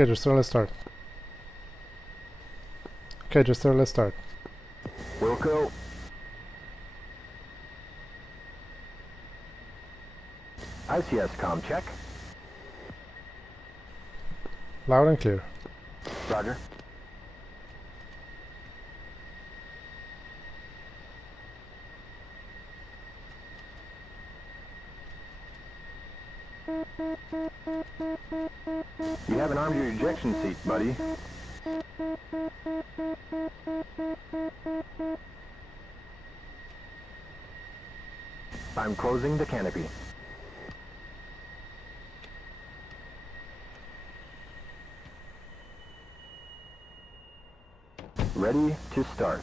Okay, just let's start. Okay, just let's start. Wilco. ICS comm check. Loud and clear. Roger. You haven't armed your ejection seat, buddy. I'm closing the canopy. Ready to start.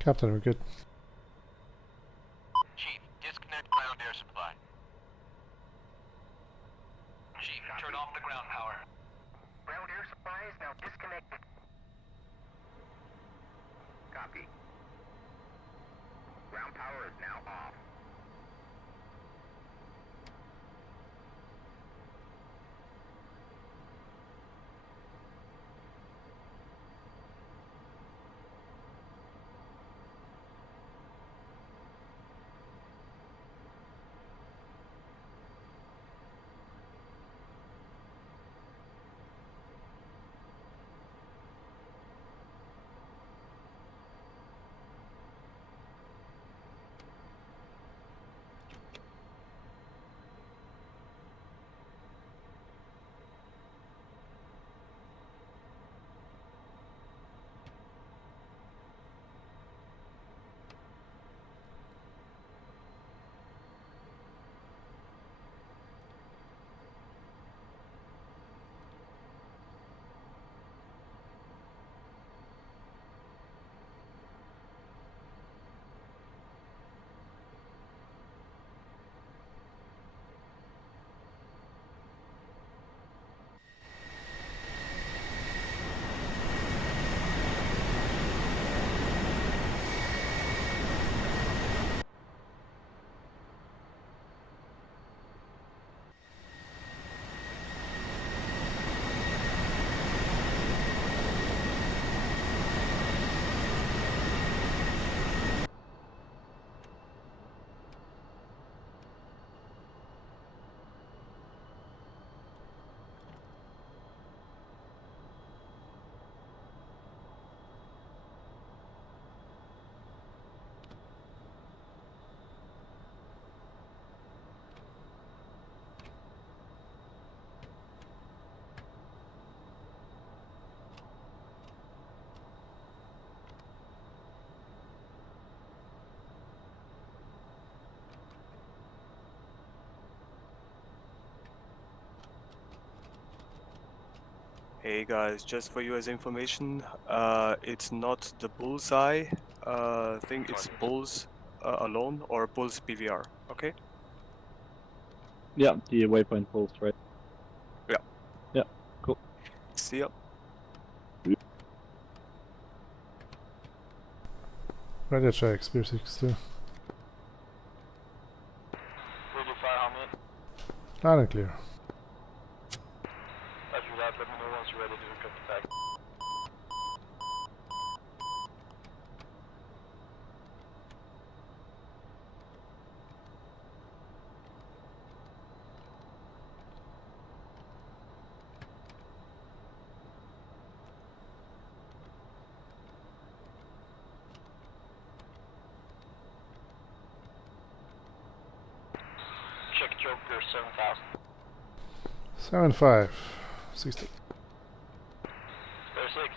Captain, we're good. Chief, disconnect ground air supply. Chief, turn off the ground power. Ground air supply is now disconnected. Copy. Ground power is now off. Hey guys, just for you as information, it's not the bullseye thing, it's bulls alone or bulls BVR, okay? Yeah, the waypoint pulse, right? Yeah. Yeah, cool. See ya. Ready to check, Spear 62. Ready to fire helmet. Loud and clear. After that, let me know once you're ready to hook up the tag. Clear 7,000. 75. 60. Clear 6.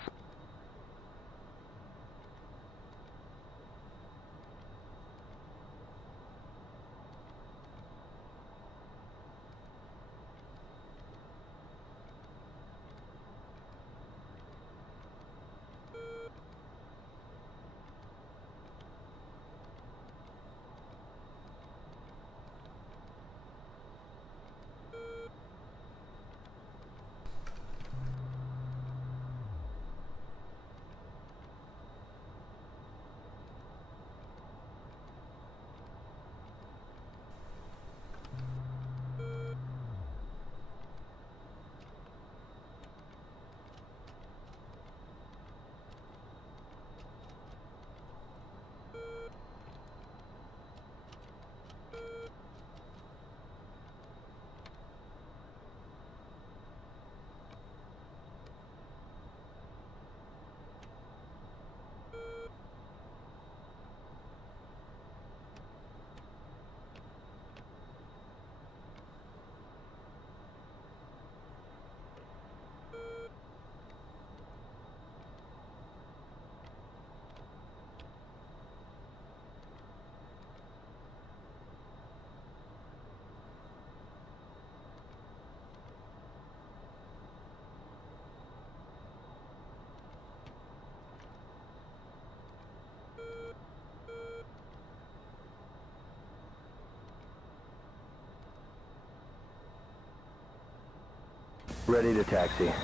Ready to taxi. Spare 6-1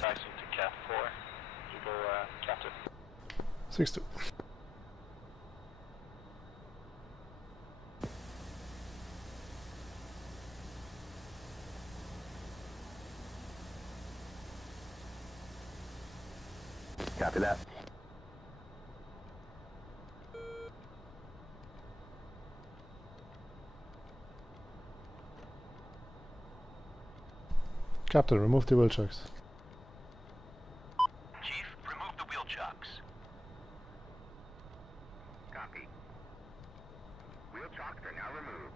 taxi to Cap 4. You go Cap 2. 62. Copy that. Captain, remove the wheel chocks. Chief, remove the wheel chocks. Copy. Wheel chocks are now removed.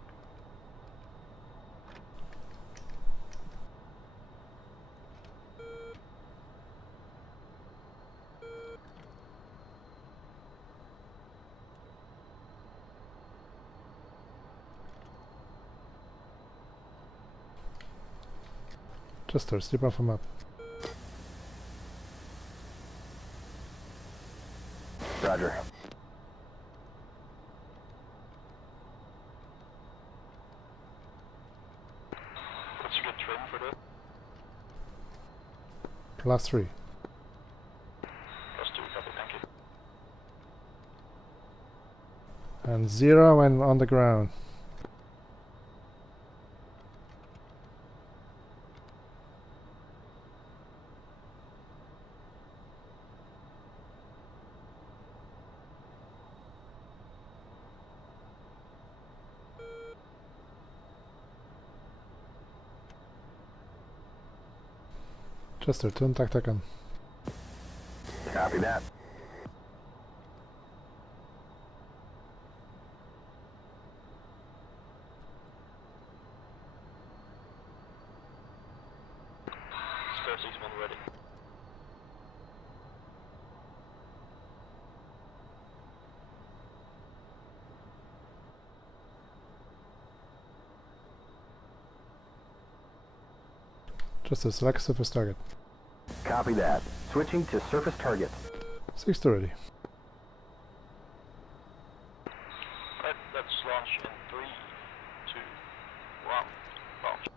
Just start, slip off a map. Roger. What's your good trim for that? Plus 3. Plus 2, copy, thank you. And 0 when on the ground. Chester, turn tactic on. Copy that. Spare 6-1 ready. Chester, select surface target. Copy that. Switching to surface target. 60 ready. Right, let's launch in 3, 2, 1, launch.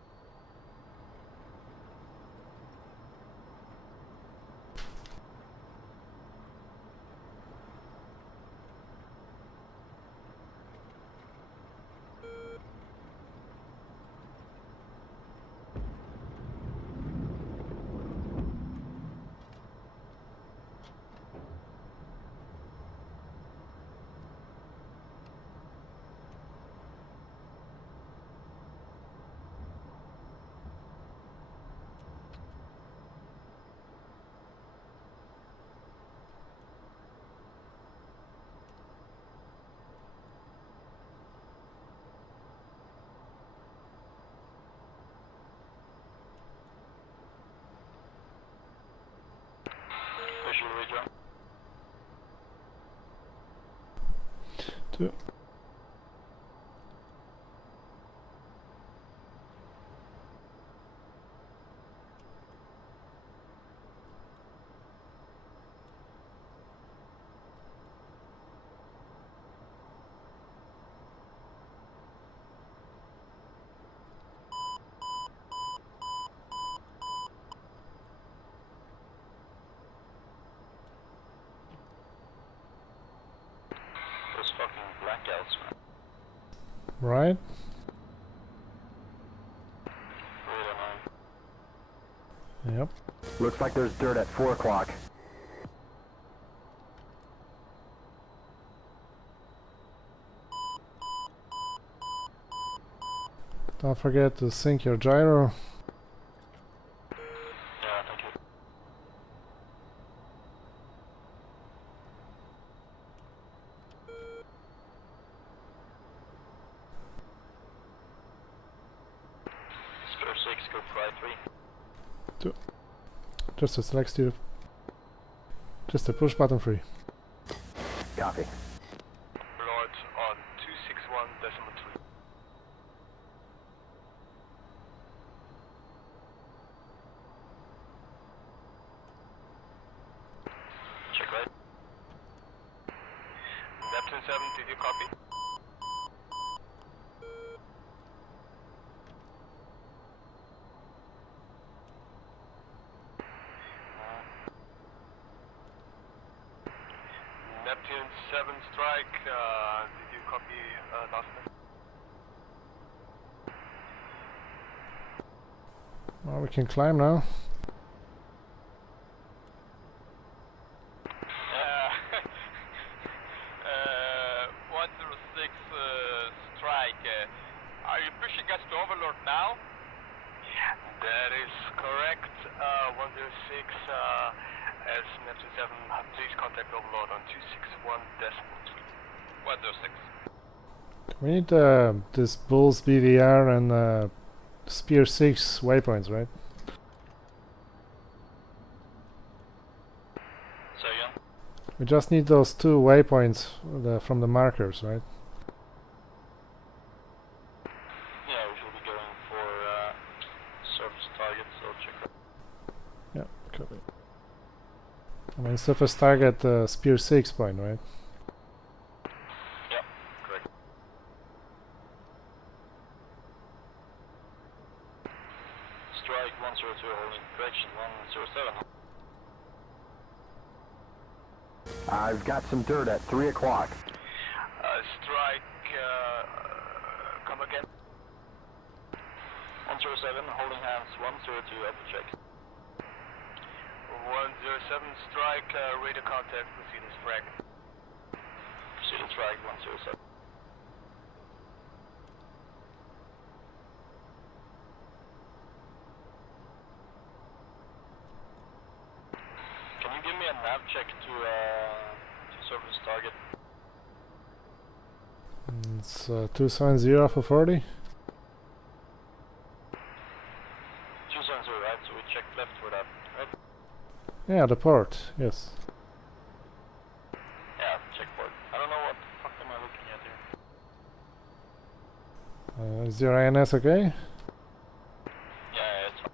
Visual rejoin. 2. Those fucking blackouts, man. Right? Really annoying. Yep. Looks like there's dirt at 4 o'clock. Don't forget to sync your gyro. Yeah, thank you. Spare 6, go fly 3. Just a select Steve. Just a push button free. Copy. Lord on 261.3. Check right. Neptune 7, did you copy? Neptune 7 strike, did you copy last time? Well, we can climb now. Uh, 106 strike. Are you pushing us to Overlord now? That is correct. 106, as Neptune 7, please contact Overlord on 261.3. 106. We need this Bulls BVR and Spear 6 waypoints, right? So again? We just need those 2 waypoints from the markers, right? Yeah, we should be going for surface targets, so check that. Yeah, copy. I mean, surface target Spear 6 point, right? Yeah, correct. Strike 102, holding correction 107. I've got some dirt at 3 o'clock. Strike, come again. 107, holding hands 102, upper check. 107, strike, radar contact, proceed as frag. Proceed to strike 107. Can you give me a nav check to surface target? It's 270 for 40. 270, right? So we checked left for that, right? Yeah, the port, yes. Yeah, check port. I don't know what the fuck am I looking at here. Is your INS okay? Yeah, it's fine.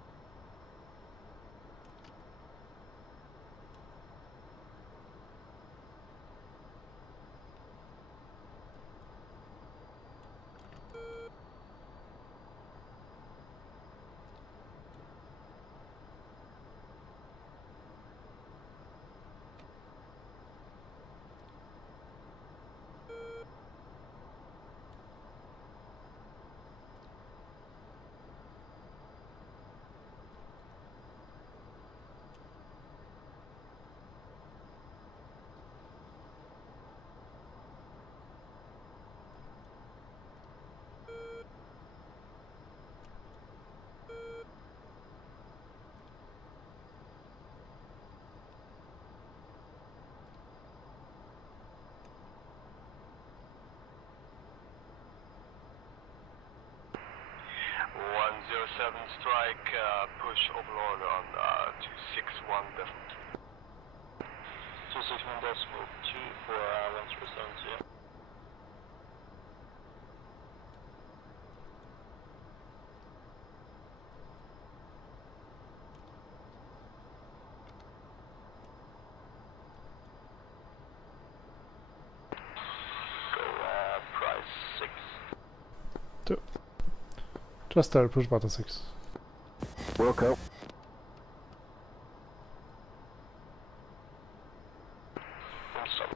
Strike, push Overlord on 261.3. 261.2 for 1070. Price 6. Just there, push button 6. Wilco. Stop.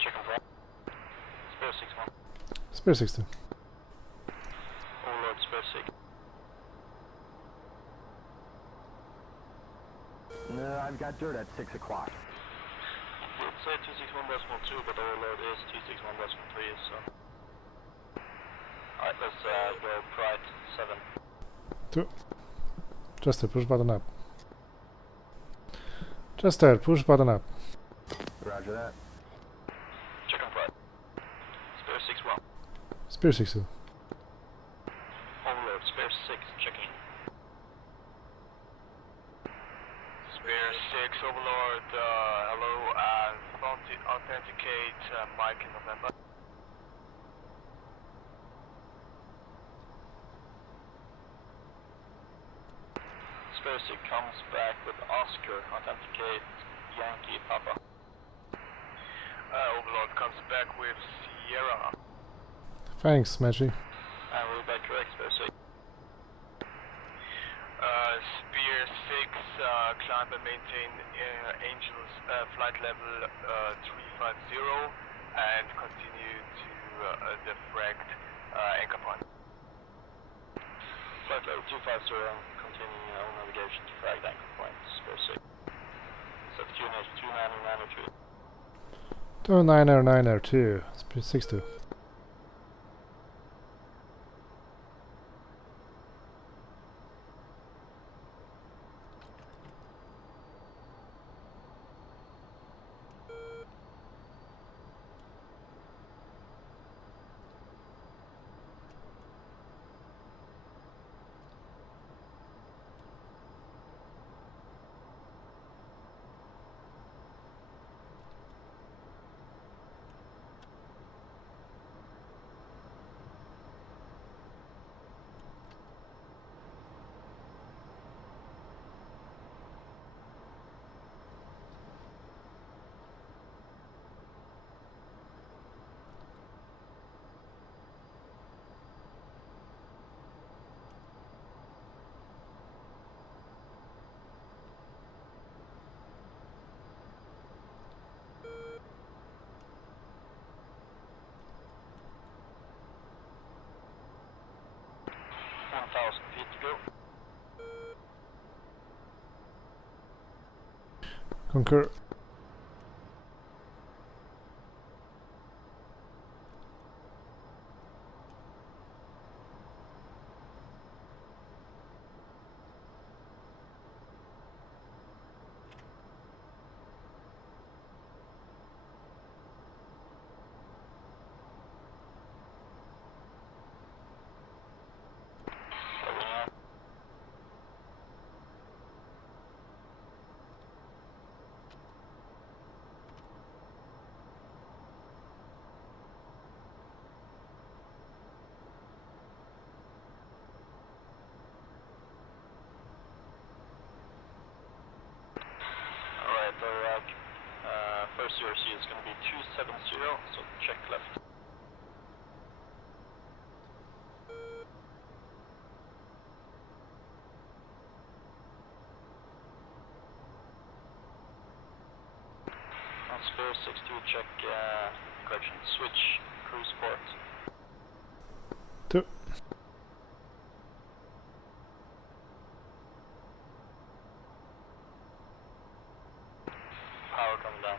Chicken fry. Spare 61. Spare 60. Overlord spare 6. No, I've got dirt at 6 o'clock. It said 261.2, but overload is 261.3, so. Alright, let's go pride 7. 2. Just there, push button up. Just there, push button up. Roger that. Check on pride. Spare 6 1. Spare 60. Overlord spare 6, checking. Spare 6, Overlord, hello, authenticate Mike in November. Spare 6 comes back with Oscar, authenticate Yankee Papa. Overlord comes back with Sierra. Thanks, Matchy. And we're back correct, Spare 6. Spear 6, climb and maintain Angels flight level 350 and continue to defract anchor point. Flight level 250 and continue all navigation to frag anchor point, Spare 6. Set QNH 29903. 29092. Spare 60. Feet to go. Concur. First URC is going to be 270, so check left. On Spare 62, check, correction, switch, cruise port. 2. Power coming down.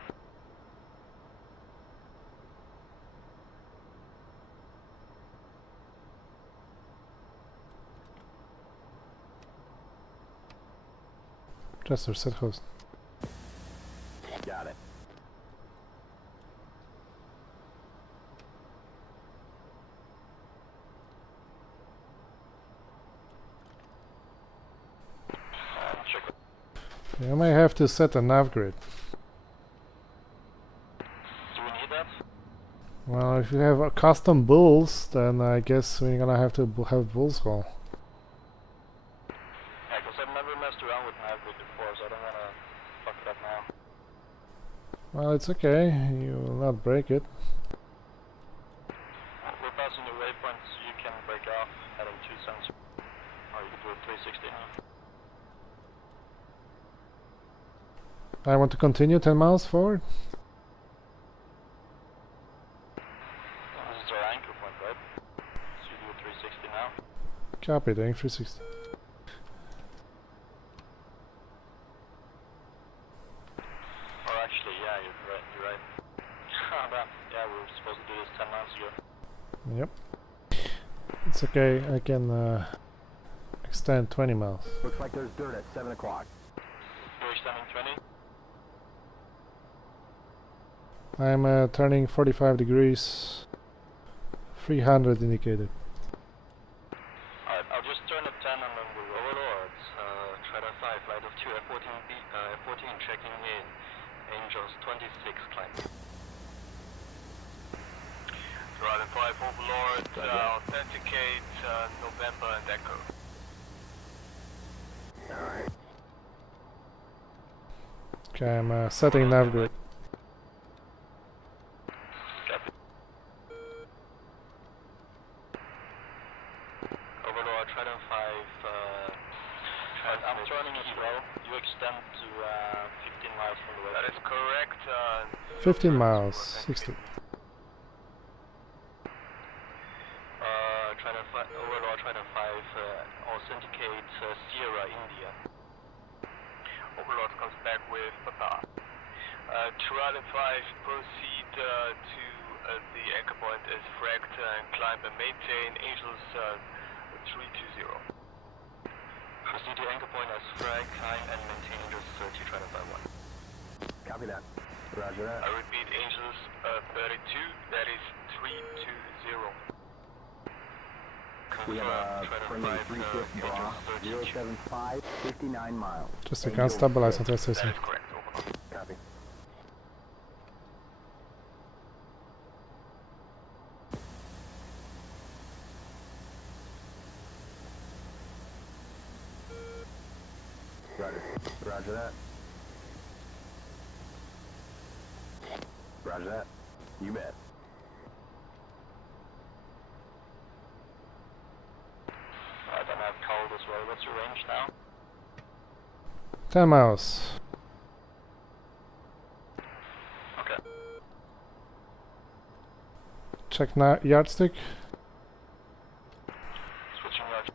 Chester, set host. Got it. You may have to set a nav grid. Do we need that? Well, if you have custom bulls, then I guess we're gonna have to have bulls call. Yeah, because I've never messed around with Navgrid before, so I don't want to fuck it up now. Well, it's okay. You will not break it. We're passing the waypoints, so you can break off heading 2 cents. Or you can do it 360 now. I want to continue 10 miles forward. This is our anchor point, right? So you do a 360 now. Copy, doing 360. Or actually, yeah, you're right. Yeah, we were supposed to do this 10 miles ago. Yep. It's okay, I can extend 20 miles. Looks like there's dirt at 7 o'clock. You're extending 20? I'm turning 45 degrees. 300 indicated. Alright, I'll just turn at 10 and then we'll roll it, or it's Trader 5, flight of 2, F-14 checking in. Angels 26 climb. Trader 5 Overlord, authenticate November and Echo. Alright. Okay, I'm setting nav grid. Overlord, Trader 5, I'm turning as well. You extend to 15 miles from the way. That is correct. 15 miles, 60. Overlord, Trader 5, authenticate Sierra, India. Overlord comes back with Papa. Trader 5, proceed to the anchor point as fragged and climb and maintain Angels 320. Proceed to anchor point as frag, climb and maintain Angels 30, Trader 5-1. Copy that. Roger that. I repeat, Angels 32, that is 320. We have a Trader friendly 5, 3-shift bra, Angels 32. 075, 59 miles. Just I can't stabilize until That system. is correct, Overlord. Copy. Roger. Roger that. Roger that. You bet. Alright, then I have cold as well. What's your range now? 10 miles. Okay. Check yardstick. Switching yard.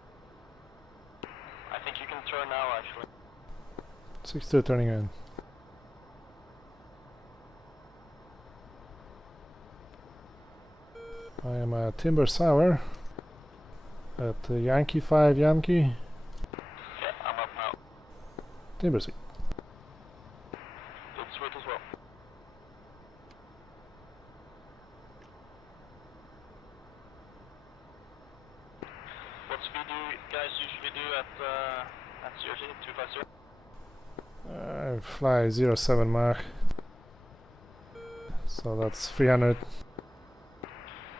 I think you can turn now, actually. 62 turning in. I am a timber sour at Yankee 5 Yankee. Yeah, I'm up now. Timber seat. It's sweet as well. What speed do you guys usually do at CRC 250? I fly 07 Mach. So that's 300.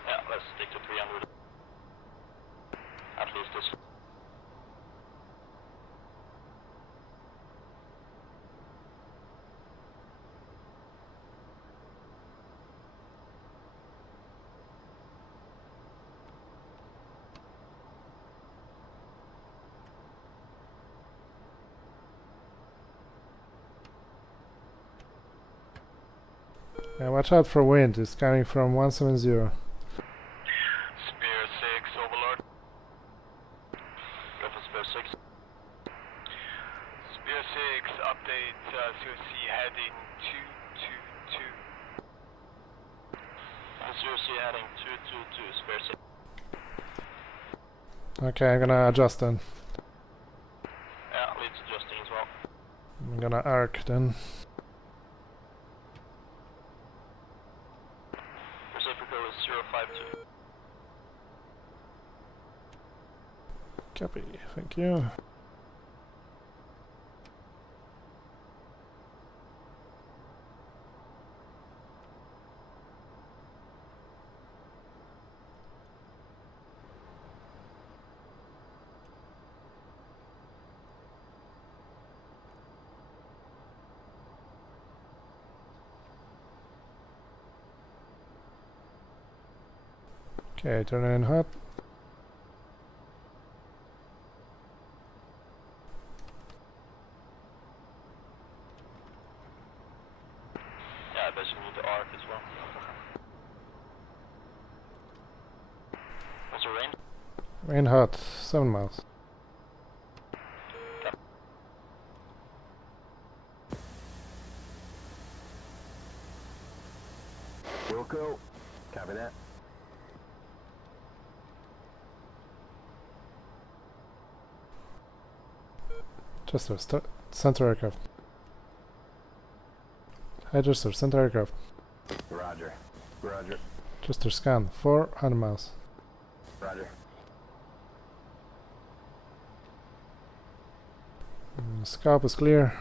Yeah, let's stick to 300. At least this. Yeah, watch out for wind. It's coming from 170. Spear 6, Overlord. Go for Spear 6. Spear 6, update COC heading 222. COC heading 222, Spear 6. Okay, I'm gonna adjust then. Yeah, leads adjusting as well. I'm gonna arc then. Reciprocal is 052. Copy, thank you. Okay, turn in hot. Yeah, I bet you need the arc as well. What's the range? In hot, 7 miles. Wilco. Copy that. Chester, center aircraft. Hi Chester, center aircraft. Roger. Roger. Chester, scan, 400 miles. Roger. Scope is clear.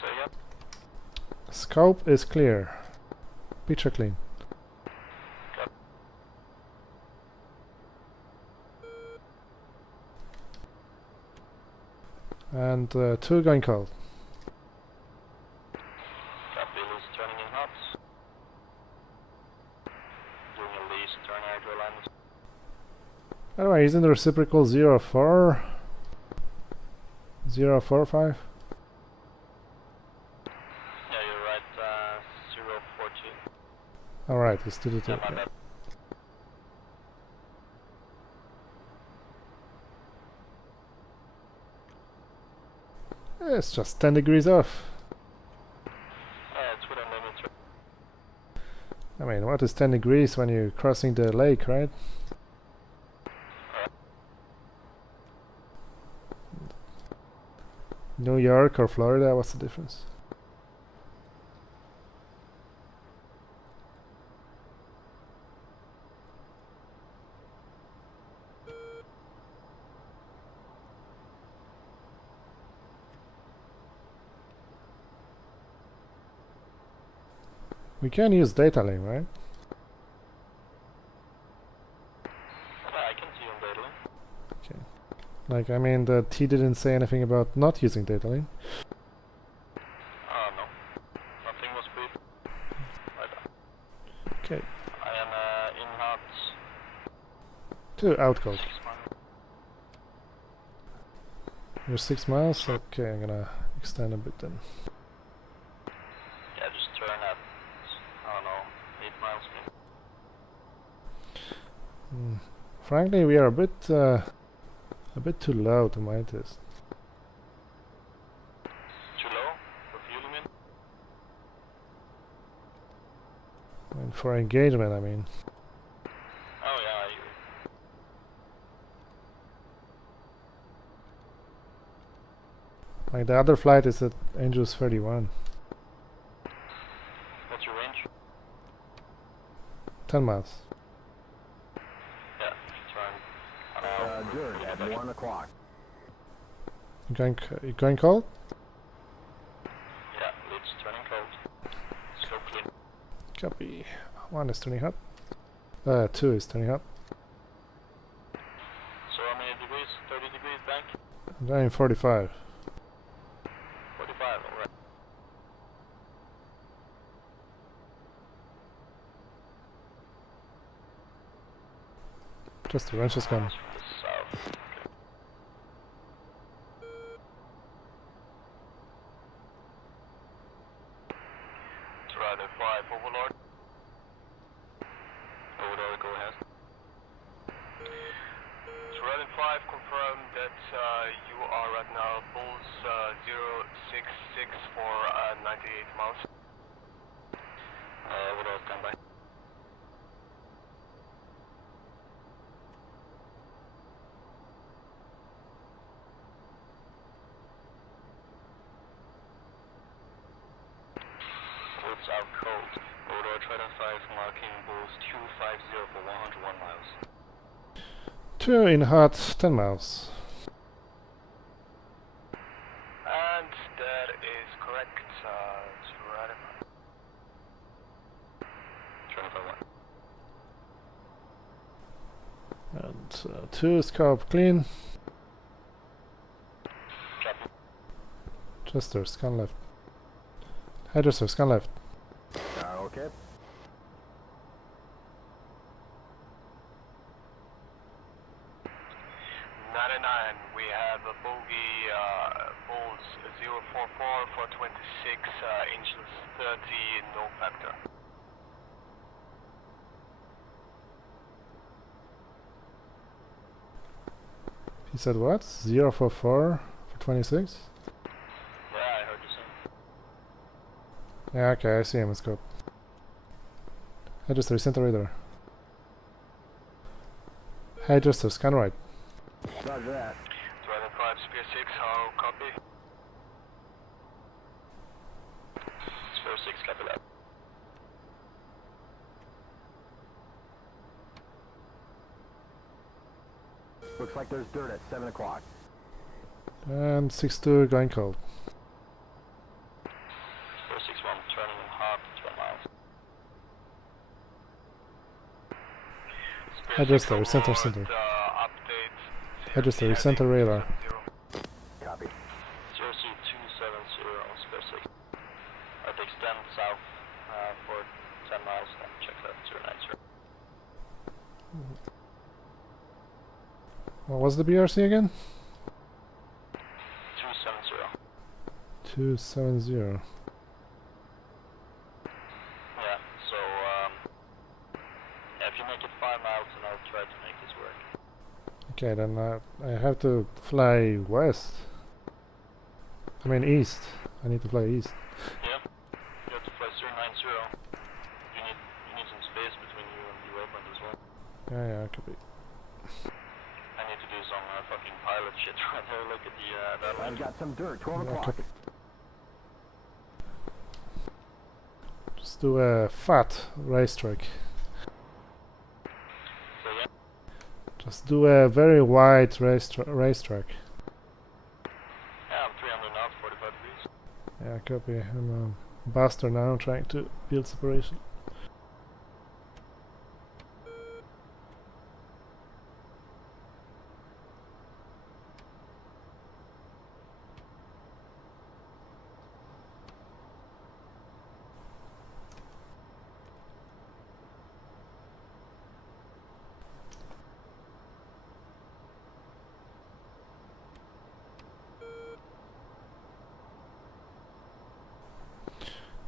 So yeah. Scope is clear. Picture clean. And 2 going cold. Copy, Lewis turning in hot. Doing a lease, turn hydro land. By the way, isn't the reciprocal 04? 045? Yeah, you're right, 014. Alright, let's do the Yeah, 2. my bad. It's just 10 degrees off. It's within limits. I mean, what is 10 degrees when you're crossing the lake, right? New York or Florida, what's the difference? We can use data link, right? I can see you on data link. Like, I mean, the T didn't say anything about not using data link. No. Nothing was brief. Right. Okay, I am in hot. 2 out cold. 6 miles. You're 6 miles? Okay, I'm gonna extend a bit then. Yeah, just turn at, I don't know, 8 miles maybe. Frankly, we are a bit too low to my taste. Too low? For fuel, you mean? I mean, for engagement, I mean. Oh yeah, I agree. Like, the other flight is at Angels 31. What's your range? 10 miles. Yeah, turn. Dirt at 1 o'clock. You going cold? Yeah, it's turning cold. So clean. Copy. 1 is turning hot. 2 is turning hot. So how many degrees? 30 degrees bank? I'm going 45. 45, alright. Just the wrench is coming. From the south. Okay. Rider 5, Overlord. Overlord, go ahead. Rider 5, confirm that you are right now Bulls 066 for 98 miles. Overlord, stand by. Bulls out cold. Overlord, Trident 5 marking Bulls 250 for 101 miles. 2 in hot, 10 miles. And that is correct. Rider 5. And 2 is scope clean. Copy. Chester, scan left. Hi Chester, scan left. Okay. for 26, Angels 30, no factor. He said what? 044 for 26? Yeah, I heard you say. Yeah, okay, I see him in scope. Register, center radar. Register, scan right. Roger that. 205 Spear 6, how copy? Spear 6, copy that. Looks like there's dirt at 7 o'clock. And 6-2 going cold. Spear 6-1, turning hot, 12 miles. Spear Register, 6 center, overload, center. Update. Register, CFD center heading radar. 0. Copy. 0C270 on Spear 6. I'd extend south for 10 miles and check that 090. What was the BRC again? 270. 270. Yeah, so yeah, if you make it 5 miles, then I'll try to make this work. Okay, then I have to fly west. I mean east. I need to fly east. Yeah, you have to fly 090. You need some space between you and the waypoint as well. Yeah, copy. I need to do some fucking pilot shit right there. Look at the that I've got some dirt, 12 Yeah, o'clock. copy. Just do a fat racetrack. So yeah, Just do a very wide racetrack. yeah, I'm 300 knots, 45 degrees. Yeah, copy. I'm a bastard now, trying to build separation.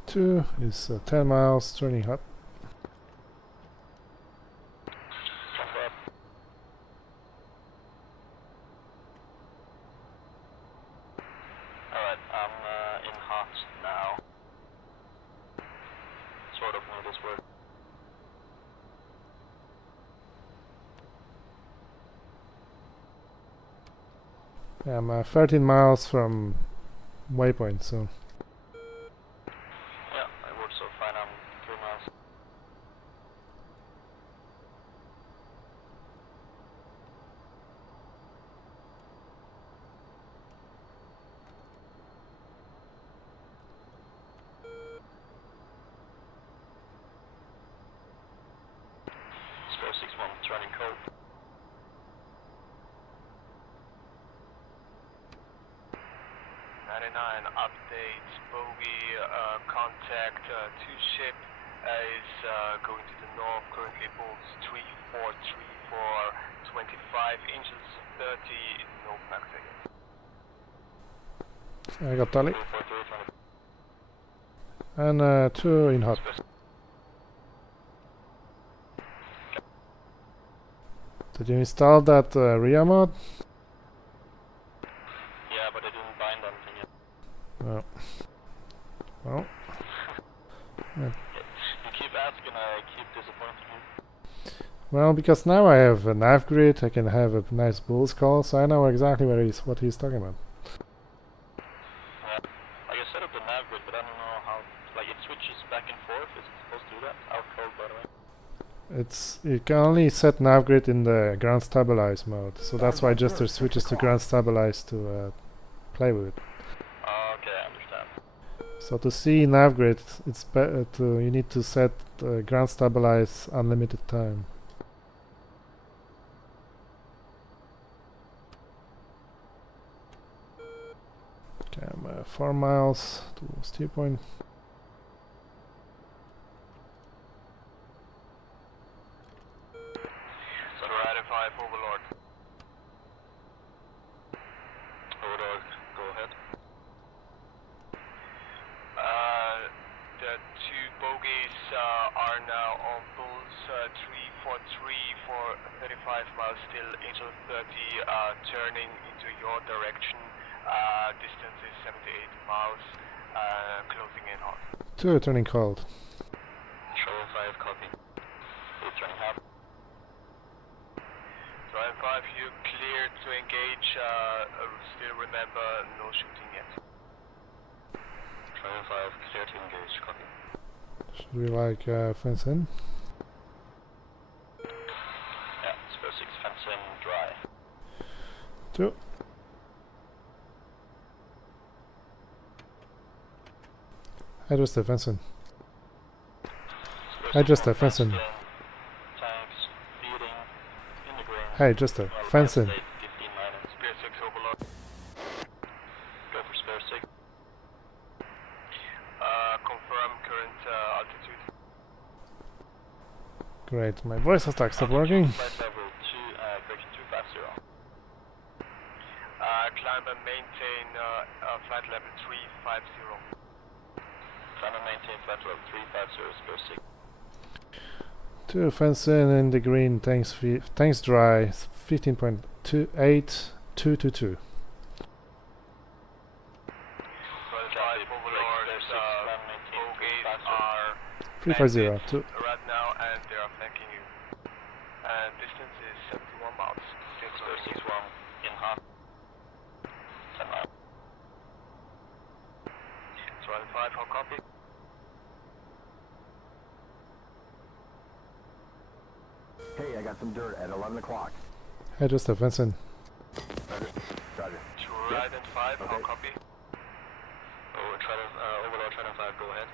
Two is 10 miles, turning hot. Jump up. Alright, I'm in hot now. Sort of made this work. Yeah, I'm 13 miles from waypoint, so Yeah, it works so fine. I'm 3 miles. Spare 6-1, turning cold. 99 update, bogey contact 2 ship is going to the north, currently bolts 343 for 25 inches 30, no factor yet. I got tally. 343, 20. And 2 in hot. Did you install that RIA mod? Yeah, but I didn't bind anything yet. No. Well, You keep asking, I keep disappointing you. well, because now I have a nav grid, I can have a nice bull's call, so I know exactly what he's talking about. Yeah. Like I set up the nav grid, but I don't know how. Like it switches back and forth. Is it supposed to do that? Out cold, by the way. You can only set nav grid in the ground stabilize mode, so that's why Jester switches to ground stabilize to play with it. Oh, okay, I understand. So to see nav grid, it's better you need to set ground stabilize unlimited time. Okay, I'm 4 miles to steer point. So the Rider 5 Overlord. Overlord, go ahead. are now on Bulls 343 for 35 miles still, Angel 30 turning into your direction. Distance is 78 miles, closing in hot. 2 turning cold. Travel 5, copy. Please turning hot. Travel 5, you cleared to engage. Still remember, no shooting yet. Travel 5, clear to engage, copy. Should we like fence in? Yeah, Spur 6, fence in, dry. 2. Adjust the fence in. Adjust the fence in. Tanks, feeding, in the green. Hey, just a fence in. 15 minus. Spur 6 overload. Go for Spur 6. Confirm current altitude. Great, my voice has stopped working. Flight level 2, correction 250. Climb and maintain flight level 350. Climb and maintain flight level 350, Spur 6. 2 fence in the green, tanks dry, 15.28, 222. 25 overlords, Bogates are 350, 2. right now and they are flanking you. And distance is 71 miles. Spur 6 1 in hot. 10 miles. 25, how copy? Hey, I got some dirt at 11 o'clock. Adjust the fence in. Roger. Roger. Trident 5, how Okay. copy? Overlord Trident 5, go ahead.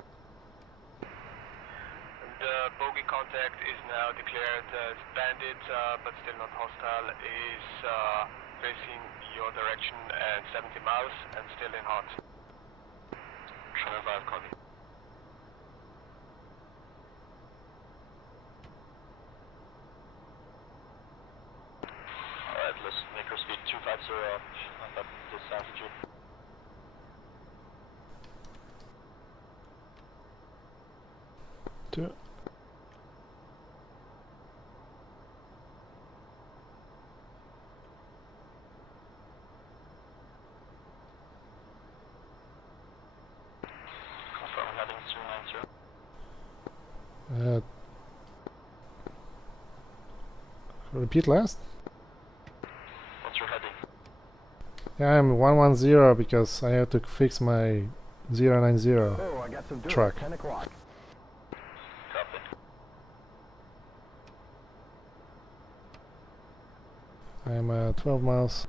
The bogey contact is now declared as bandit, but still not hostile, is facing your direction at 70 miles and still in hot. Trident 5, copy. Alright, let's make our speed 250 at this altitude. Two. Confirm heading 290. Repeat last? What's your heading? Yeah, I'm 110 because I have to fix my 090. Oh, I got some dirt Truck. at 10 o'clock. Copy. I'm 12 miles.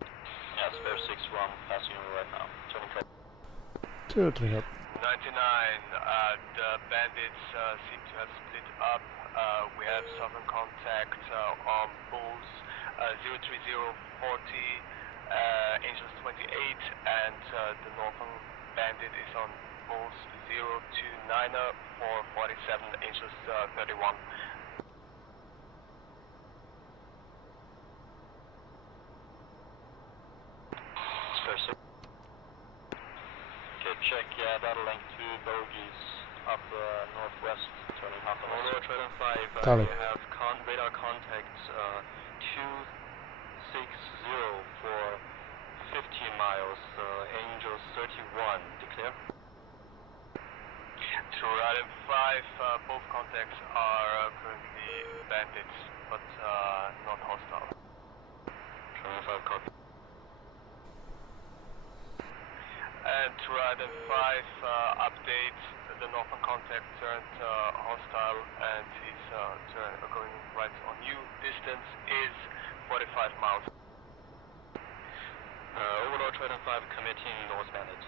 Yeah, Spur 6-1, passing you right now. Turning copy. 2 turning up. 99, the bandits seem to have split up. We have southern contact on Bulls 03040, Angels 28, and the northern bandit is on Bulls 029er for 47, Angels 31. Spur 6. Okay, check, yeah, that'll link 2 bogies up northwest, turning half a mile. Trident 5, Tally. you have radar contacts 260 for 15 miles, Angels 31, declare. Trident 5, both contacts are currently bandits, but not hostile. Trident 5, copy. And Trident 5 update, the northern contact turned hostile and he's going right on you. Distance is 45 miles. Overlord Trident 5 committing north bandit.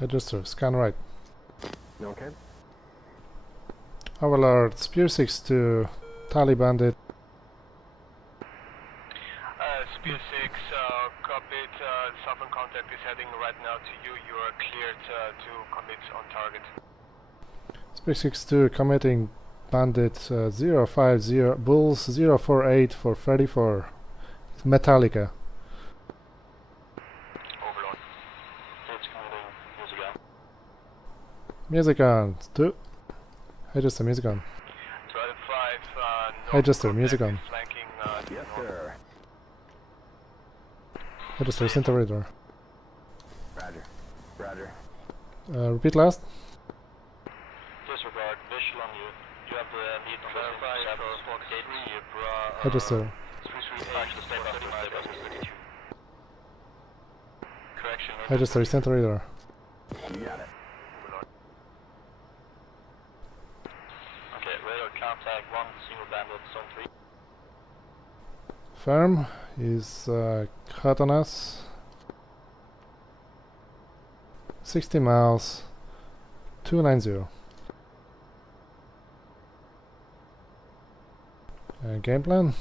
Adjuster, scan right. You okay? Overlord, Spear 6 to Tally Bandit. Spear 6, copied. Southern contact is heading right now to you. You are cleared to commit on target. Spear 6 to committing Bandit 050, Bulls 048 for 34. Metallica. Overlord. It's committing music out. Music on. 2. Register music on. 205, Register music on. flanking Yes, sir. Register center radar. Roger. Roger. Repeat last. Disregard, visual on you. You have the lead on the Spark 3, Register. 335, correction. Register center radar. You got it. Okay, radar contact 1, single bandit, zone 3. Firm is hot on us. 60 miles. 290. Game plan.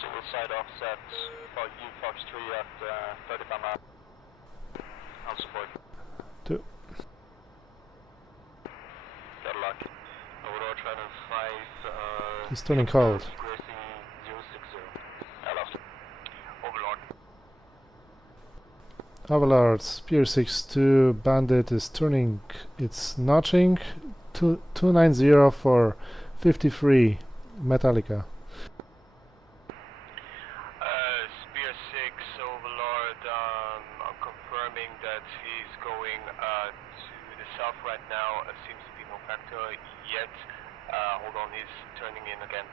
Single side offset for you Fox 3 at 35 miles. On support. 2. Got luck. Overall Triton 5, He's turning cold. Gracie 060. I lost. Overlord. Overlord, Spear 6-2, Bandit is turning, it's notching, 290 for 53, Metallica. Spear 6, Overlord, I'm confirming that he's going to the south right now. Seems to be no factor yet. Hold on, he's turning in again.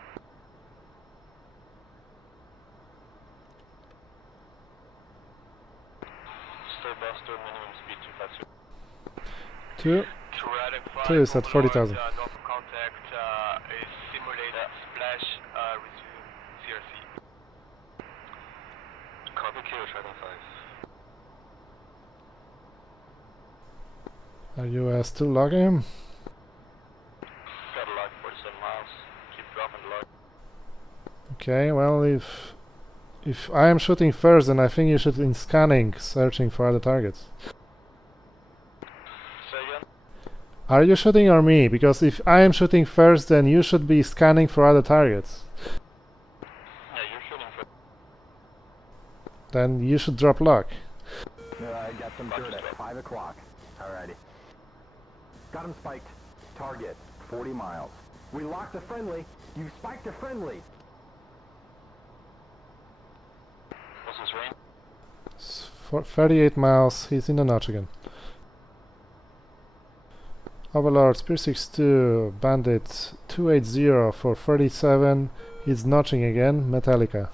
Starbuster, minimum speed 250. 2 Two is at 40,000. North contact is simulated splash, resume CRC. Copy Kilo Triton 5. Are you still logging him? Got a log 47 miles. Keep dropping the log. Okay, well if I am shooting first, then I think you should be scanning, searching for other targets. Say again? Are you shooting or me? Because if I am shooting first, then you should be scanning for other targets. Yeah, you're shooting for. Then you should drop lock. I got some dirt at 5 o'clock. Alrighty. Got him spiked. Target, 40 miles. We locked a friendly. You spiked a friendly. What's his range? It's 38 miles, he's in the notch again. Overlord, Spear 6-2, Bandit 280 for 37, he's notching again, Metallica.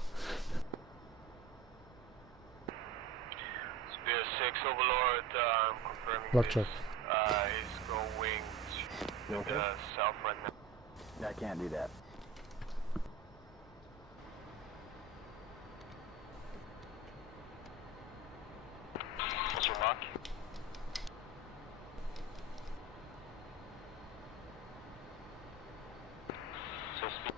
Spear 6 Overlord, confirming Block this. check. He's going to You okay? the south right now. I can't do that. What's your mark? So speed.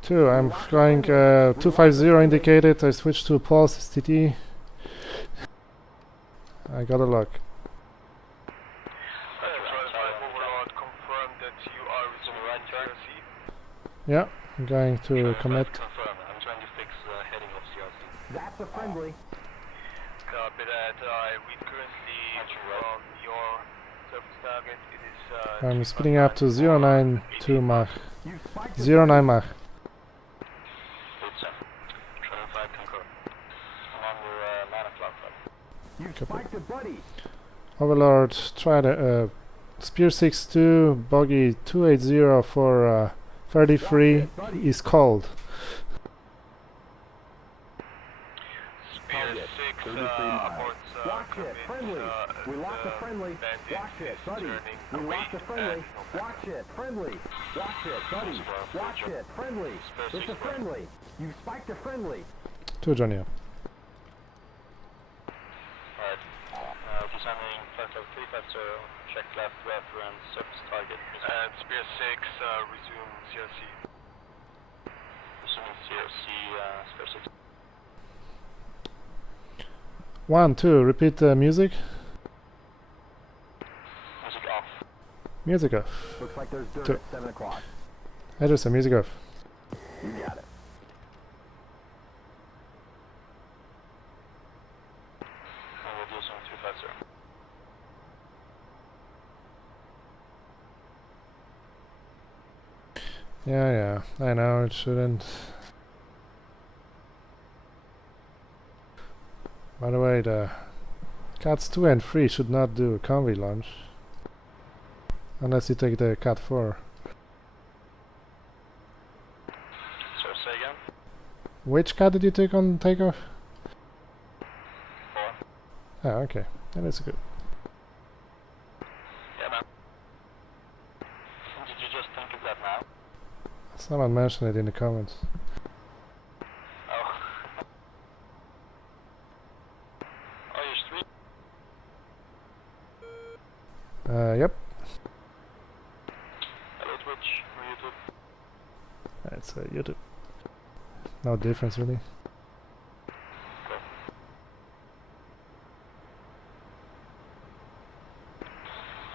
Two, I'm going 250 indicated, I switched to Pulse STT. I got a lock. Overlord, confirm that you are resuming right turn. Yeah, I'm going to commit. Confirm. I'm trying to fix heading of CRC. That's a friendly. Copy that. I read currently from your surface target. It is I'm speeding up to 092 Mach. You spiked a 09 Mach. Triton 5 concur. I'm on your 9 o'clock. You spiked a buddy. Overlord, try the Spear 6-2, Bogey 280 for 33 is called. Spear 6 33 miles. aborts Watch it, friendly. We locked a friendly. Watch it, buddy. We locked a friendly. Watch it, friendly. Watch it, buddy. Watch it, friendly. It's a friendly. You spiked a friendly. 2 Johnny. Alright. Descending flight level 350, check left reference, surface target. And Spear 6, resume CRC. Resuming CRC, Spear 6. 1, 2, repeat the music. Music off. Music off. Looks like there's dirt Two. at 7 o'clock. Ederson, music off. You got it. We'll do some 250. Yeah, I know it shouldn't. By the way, the Cats 2 and 3 should not do a convoy launch. Unless you take the Cat 4. So say again? Which Cat did you take on takeoff? 4. Ah, okay. That is good. Yeah, man. Did you just think of that now? Someone mentioned it in the comments. Oh. Oh, you're street? Yep. Hello, Twitch or YouTube? That's YouTube. No difference really.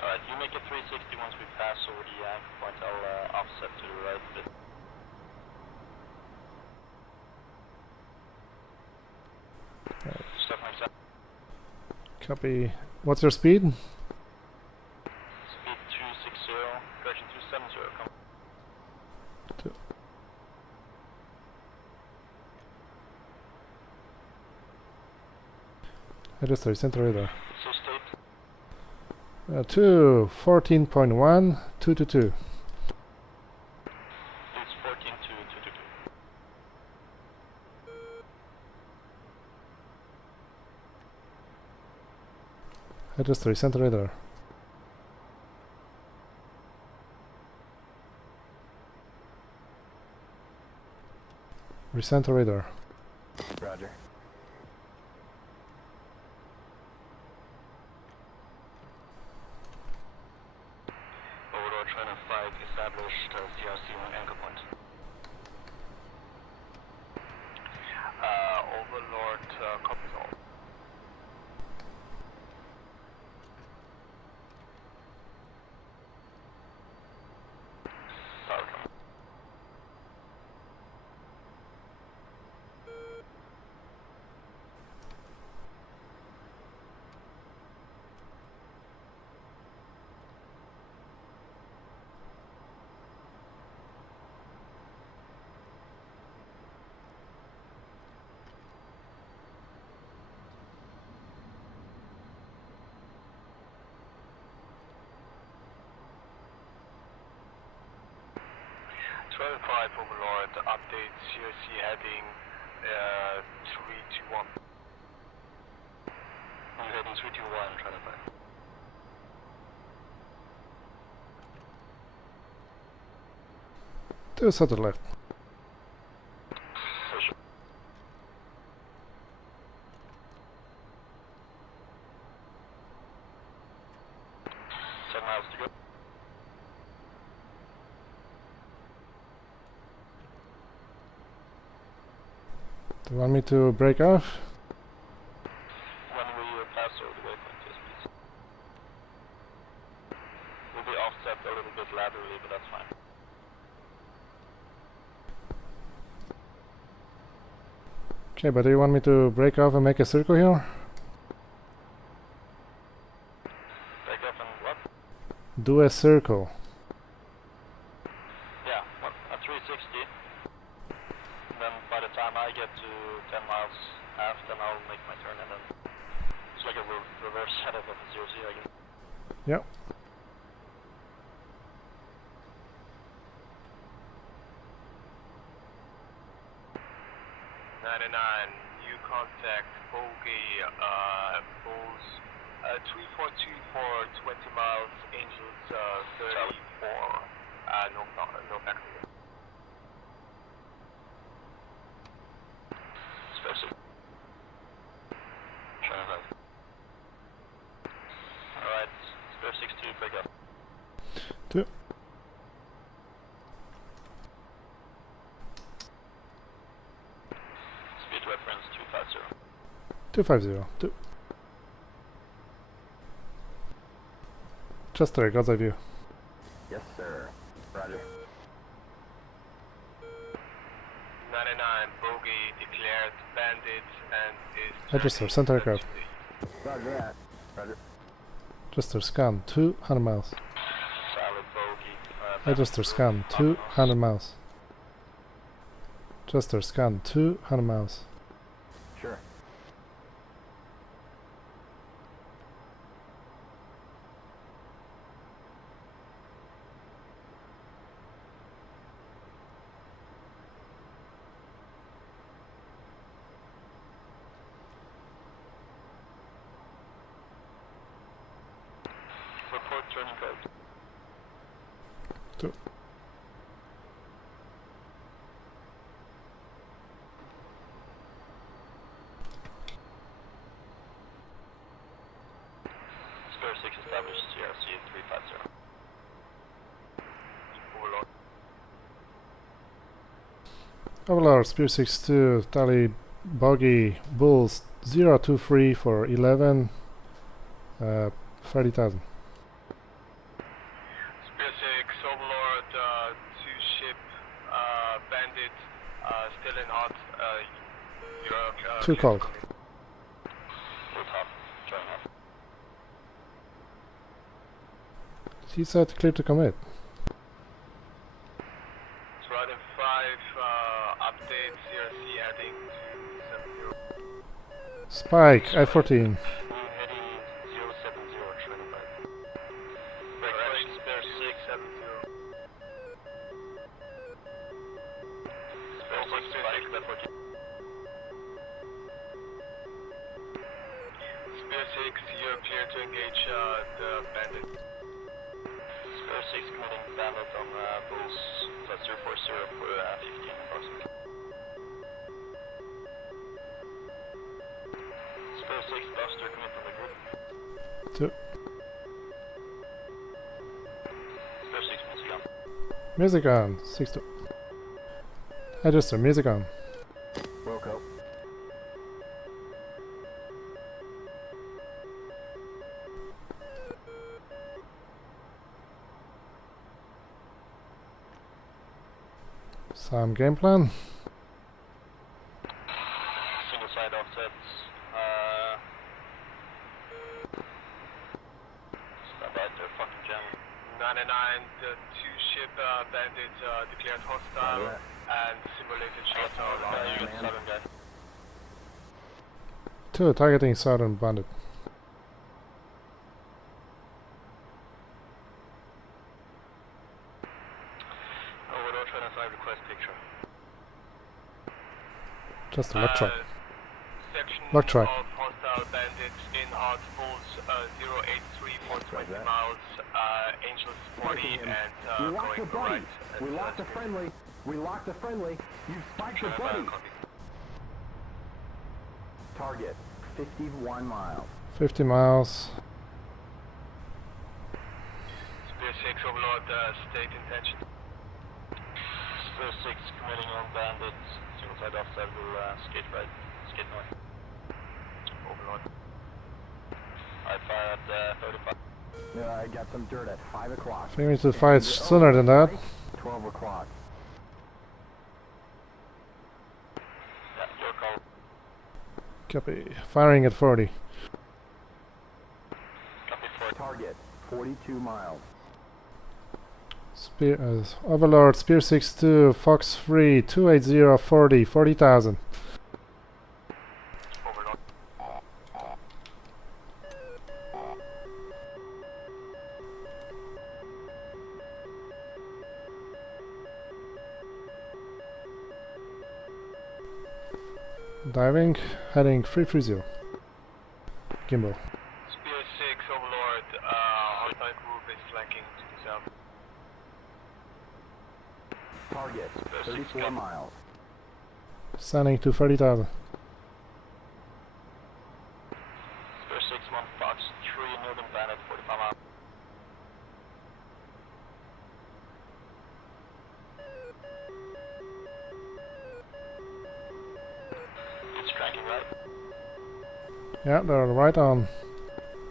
Alright, you make a 360 once we pass over the anchor point. I'll offset to the right a bit. Stuff like that. Copy. What's your speed? Speed 260, correction 270, come. Register, center radar. So state. 2, 14.1, 222. It's 14 to 222. Register, center radar. Recenter radar. Roger. Overlord China 5 established CRC on anchor point. Overlord copies all. Sorry, come on. Overlord update CRC heading 321. You're heading 321, trying to find. To the left. Push. 10 miles to go. Do you want me to break off? When we pass over the waypoint, yes please. We'll be offset a little bit laterally, but that's fine. Okay, but do you want me to break off and make a circle here? Take off and what? Do a circle. Yeah, what, at 360. Then by the time I get to 10 miles aft, then I'll make my turn and then it's like a reverse setup of a 0-0 again. Yep. New contact, bogey, Bulls, 342 for 20 miles, Angels, 34, no factory. Special. Alright, Spare 62, break up. 2. Speed reference 250. 250. 2. Chester, God's eye view. Register, center aircraft. Roger that. Roger. Register, scan, 200 miles. Solid bogey. Register, scan, 200 miles. Register, scan, 200 miles. Sure. Report turning code. Two. Spare 6 established CRC 350. Overlord. Overlord, Spear 62, tally bogey, bulls 023 for 11, 30,000. Spear 6, Overlord, 2 ship, bandit, still in hot, you're, Too cold. Full top, join off. He said clear to commit. Trident 5, update CRC heading to 70. Spike, F-14. Heading 070, Trident 5. Correction, Spare 6, 70. Spare 6, Spike, F-14. Spare 6, you're clear to engage the bandit. Spare 6 committing bandit on Bulls, that's 040 for 15 approximately. Spare 6, Buster, commit on the group. Two. Spare 6, music on. Music on, 6-2. Register, music on. Wilco. Some game plan. Single side offsets. Stand by, they're fucking jamming. 99, the 2 ship bandits declared hostile Roger and simulated shots on Roger, man. southern guy. 2, targeting southern bandit. Overlord, trying to find request picture. Just a luck track. Section Luck track. of hostile bandits in hot bulls 083 for 20 Roger that. miles, Angels 40 and We locked the going buddy. right. We locked the friendly. We locked the friendly. You spiked the buddy. Target 51 miles. 50 miles. Spear 6 Overlord, state intention. Spear 6 committing on bandits, single side offset will skate right, skate north. Overlord. I fire at 35. I got some dirt at 5 o'clock. I think we need to fight sooner than that. 12 o'clock. Yeah, your call. Copy. Firing at 40. Copy 4. Target 42 miles. Spear, Overlord, Spear 62, Fox 3, 280, 40, 40,000. Overlord. Diving, heading 330. Gimbal. Spear 6 Overlord, hostile group is flanking to the south. Target 34 miles. Sending to 30,000. Spear 6 1 Fox 3 Northern Planet 45 miles. It's cranking right. Yeah, they're right on.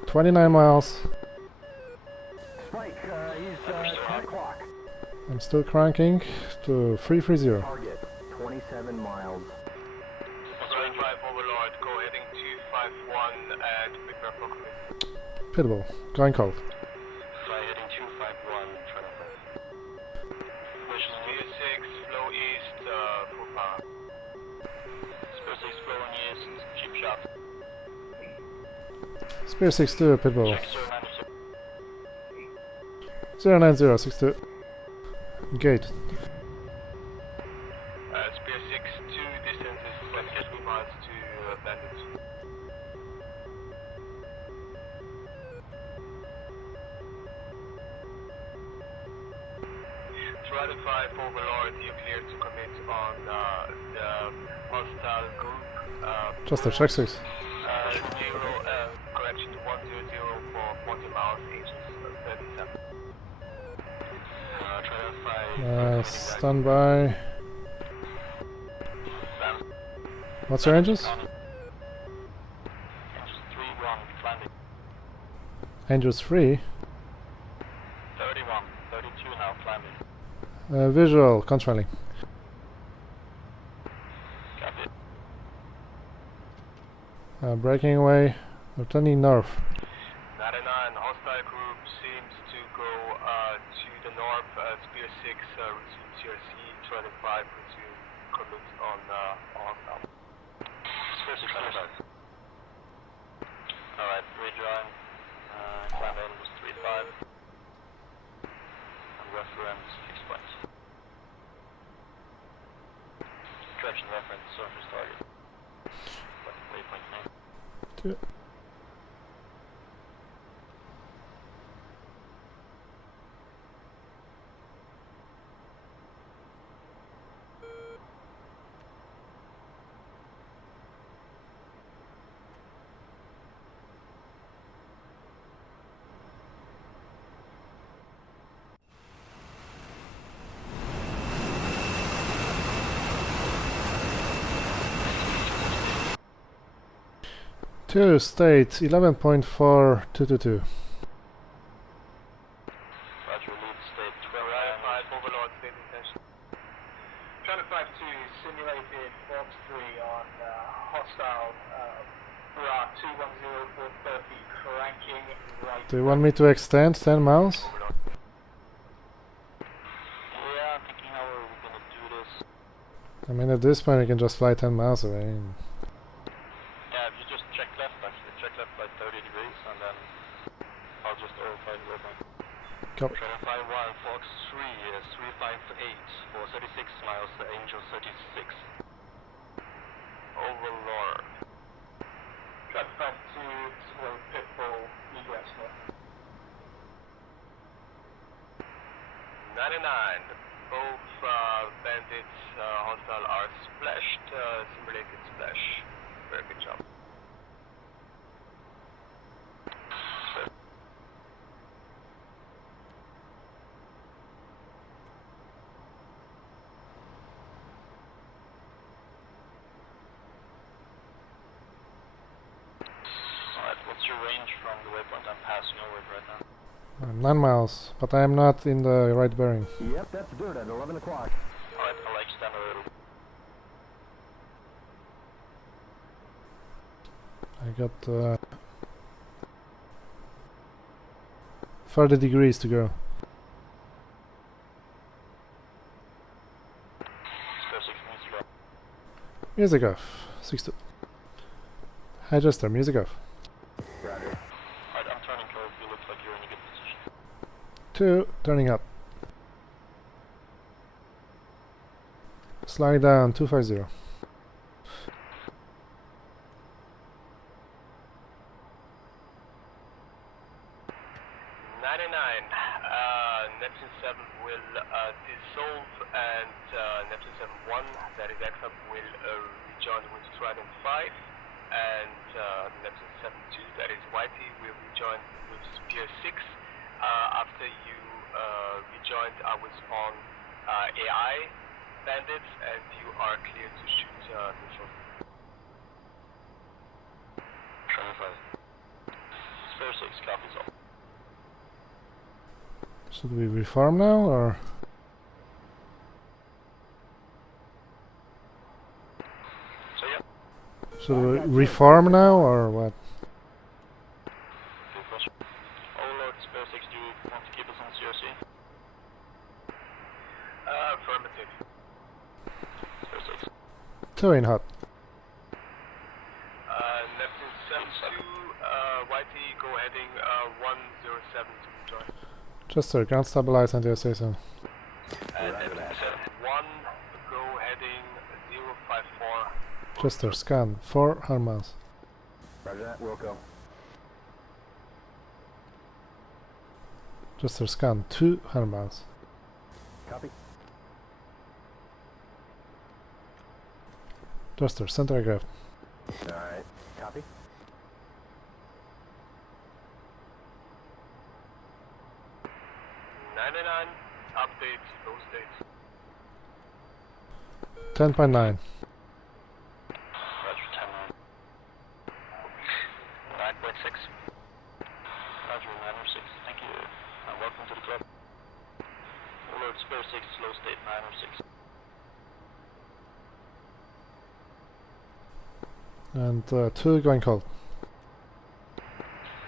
29 miles. Spike, he's 10 o'clock. I'm still cranking to 330. Target 27 miles. 35 Overlord, go heading to Pitbull, going cold. Fly heading 251, try to push Spear 6, flow east, full power. Spear 6, flow on east, cheap shot. Spear 62, Pitbull. Check 090, 62. Gate. Spear 6, 2 distance is 23 miles to Bandit. Toronto 5, Overlord, you're clear to commit on the hostile group. Just a check 6. Correction, 100 for 40 miles, Angels 37. Toronto 5, Standby. What's your angels? Angels 3-1, landing. Angels 3. 31, 32 now, climbing. Visual, controlling. Copy. Breaking away. We're turning north. 99, hostile group seems to go to the north. Spear 6 resume CRC, Toronto 5 resume commit on Spear 6 25. Alright, rejoin. Climb Angels 35. And reference fixed point. Correction reference surface target. Waypoint name. Two. Two state 11.4222. Roger, lead state 12. Right, 5, Overlord, state intention. Channel 5 2, simulated Fox 3 on hostile BRA 210430, cranking right. Do you want me to extend 10 miles? Overlord. Yeah, I'm thinking how are we gonna do this? I mean, at this point, we can just fly 10 miles away. Yeah, if you just check left, actually, check left by 30 degrees, and then I'll just overfly the waypoint. Copy. Channel 51, Fox 3 is 358 for 36 miles to Angel 36. Overlord. Channel 52, slow pitbull, egress north. 99, both bandits hostile are splashed, simulated splash. Very good job. Alright, what's your range from the waypoint I'm passing over it right now? 9 miles, but I am not in the right bearing. Yep, that's good at 11 o'clock. Alright, I'll extend a little. I got 30 degrees to go. Spear 6 needs to go. Music off. 62. Adjuster, music off. Roger. Alright, I'm turning curve. You look like you're in a good position. 2, turning up. Slide down, 250. 99, Neptune 7 will dissolve and Neptune 7-1, that is XUP, will rejoin with Trident 5 and Neptune 7-2, that is Whitey, will rejoin with Spear 6. After you rejoined, I was on AI bandits and you are clear to shoot neutral. Trident 5. Spear 6 copies all. Should we reform now, or? So yeah. Should we reform now, or what? Good question. Overlord, Spare 6, do you want to keep us on CRC? Affirmative. Spare 6. 2 in hot. Neptune 72, YT, go heading 107 to join. Jester, ground stabilize until I say so. Neptune 71, go heading 054. Jester, scan 400 miles. Roger that, Wilco. Jester, scan 200 miles. Copy. Jester, center aircraft. Alright, copy. Updates, those dates. 10.9. Roger, 10-9. 9.6, Roger, 906, thank you, and welcome to the club. Overlord, Spare 6, slow state, 906. And 2 going cold.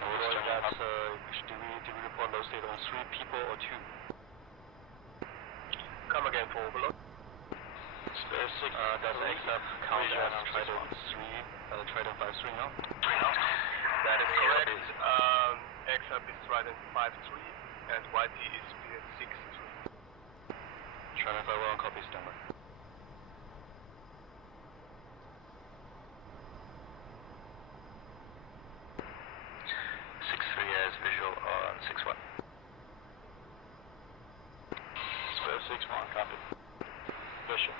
Overlord, do we report low state on 3 people or 2? Come again for Overlord. Spare 6, that's XF, count as Trident 3, Trident 5-3 now? 3 now. That is correct. XF is Trident 5-3, and YT is Spear 6-3. Trident 5-1, copy standby. 6-3 as visual on 6-1. Spare 6-1, copy. Bishop.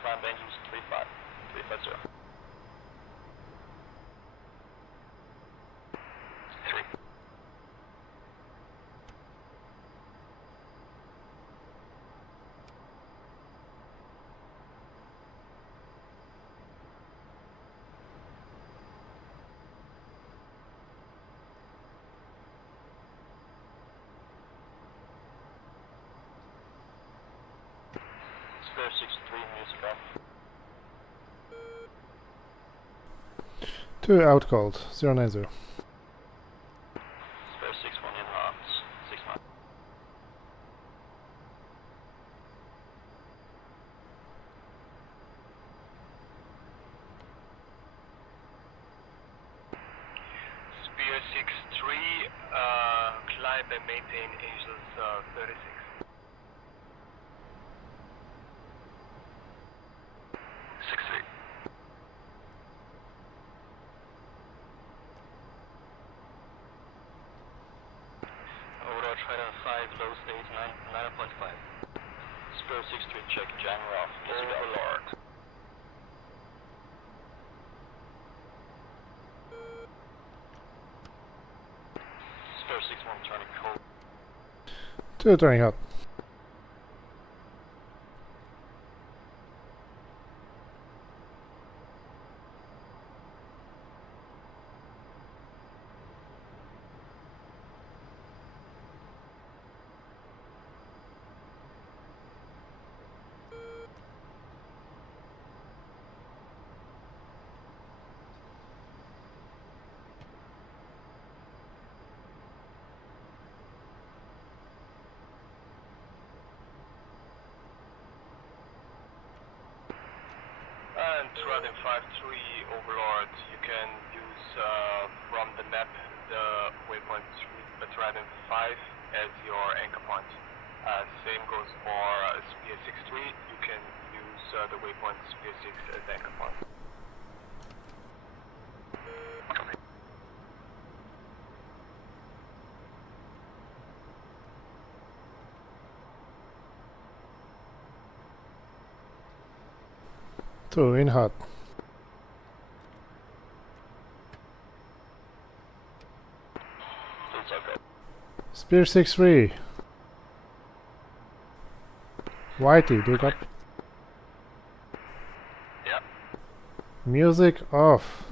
Climb engines 350. 3. Spare 6-3, music off. 2 out cold, 090. Spare 6-1 in hot, 6-9. Spear 6-3, climb and maintain Angels 36. 6-3. Overall Trident 5, low state 9.5. Spare 6-3, check jammer off. Overlord. Spare 6-1, turning cold. 2 turning hot. And Trident 5-3, Overlord, you can use from the map the waypoint Trident 5 as your anchor point. Same goes for Spear 6-3, you can use the waypoint Spear 6 as anchor point. Copy. Two in hot. It's okay. Spear 6-3. Whitey, do you copy? Yep. Music off.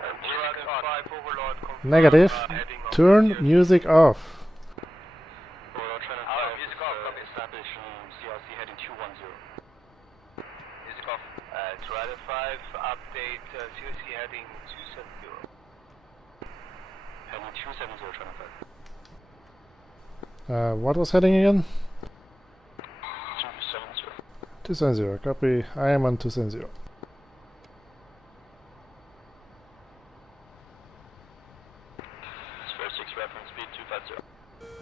Trident 5, Overlord, confirm, Negative. heading of Turn CRC. music off. Overlord, Trident 5, music off, copy. Establishing CRC heading 210. Music off. Trident 5, update CRC heading 270. 270 Channel 5. What was heading again? 270. 270, copy. I am on 270. Spare 6 reference speed 250.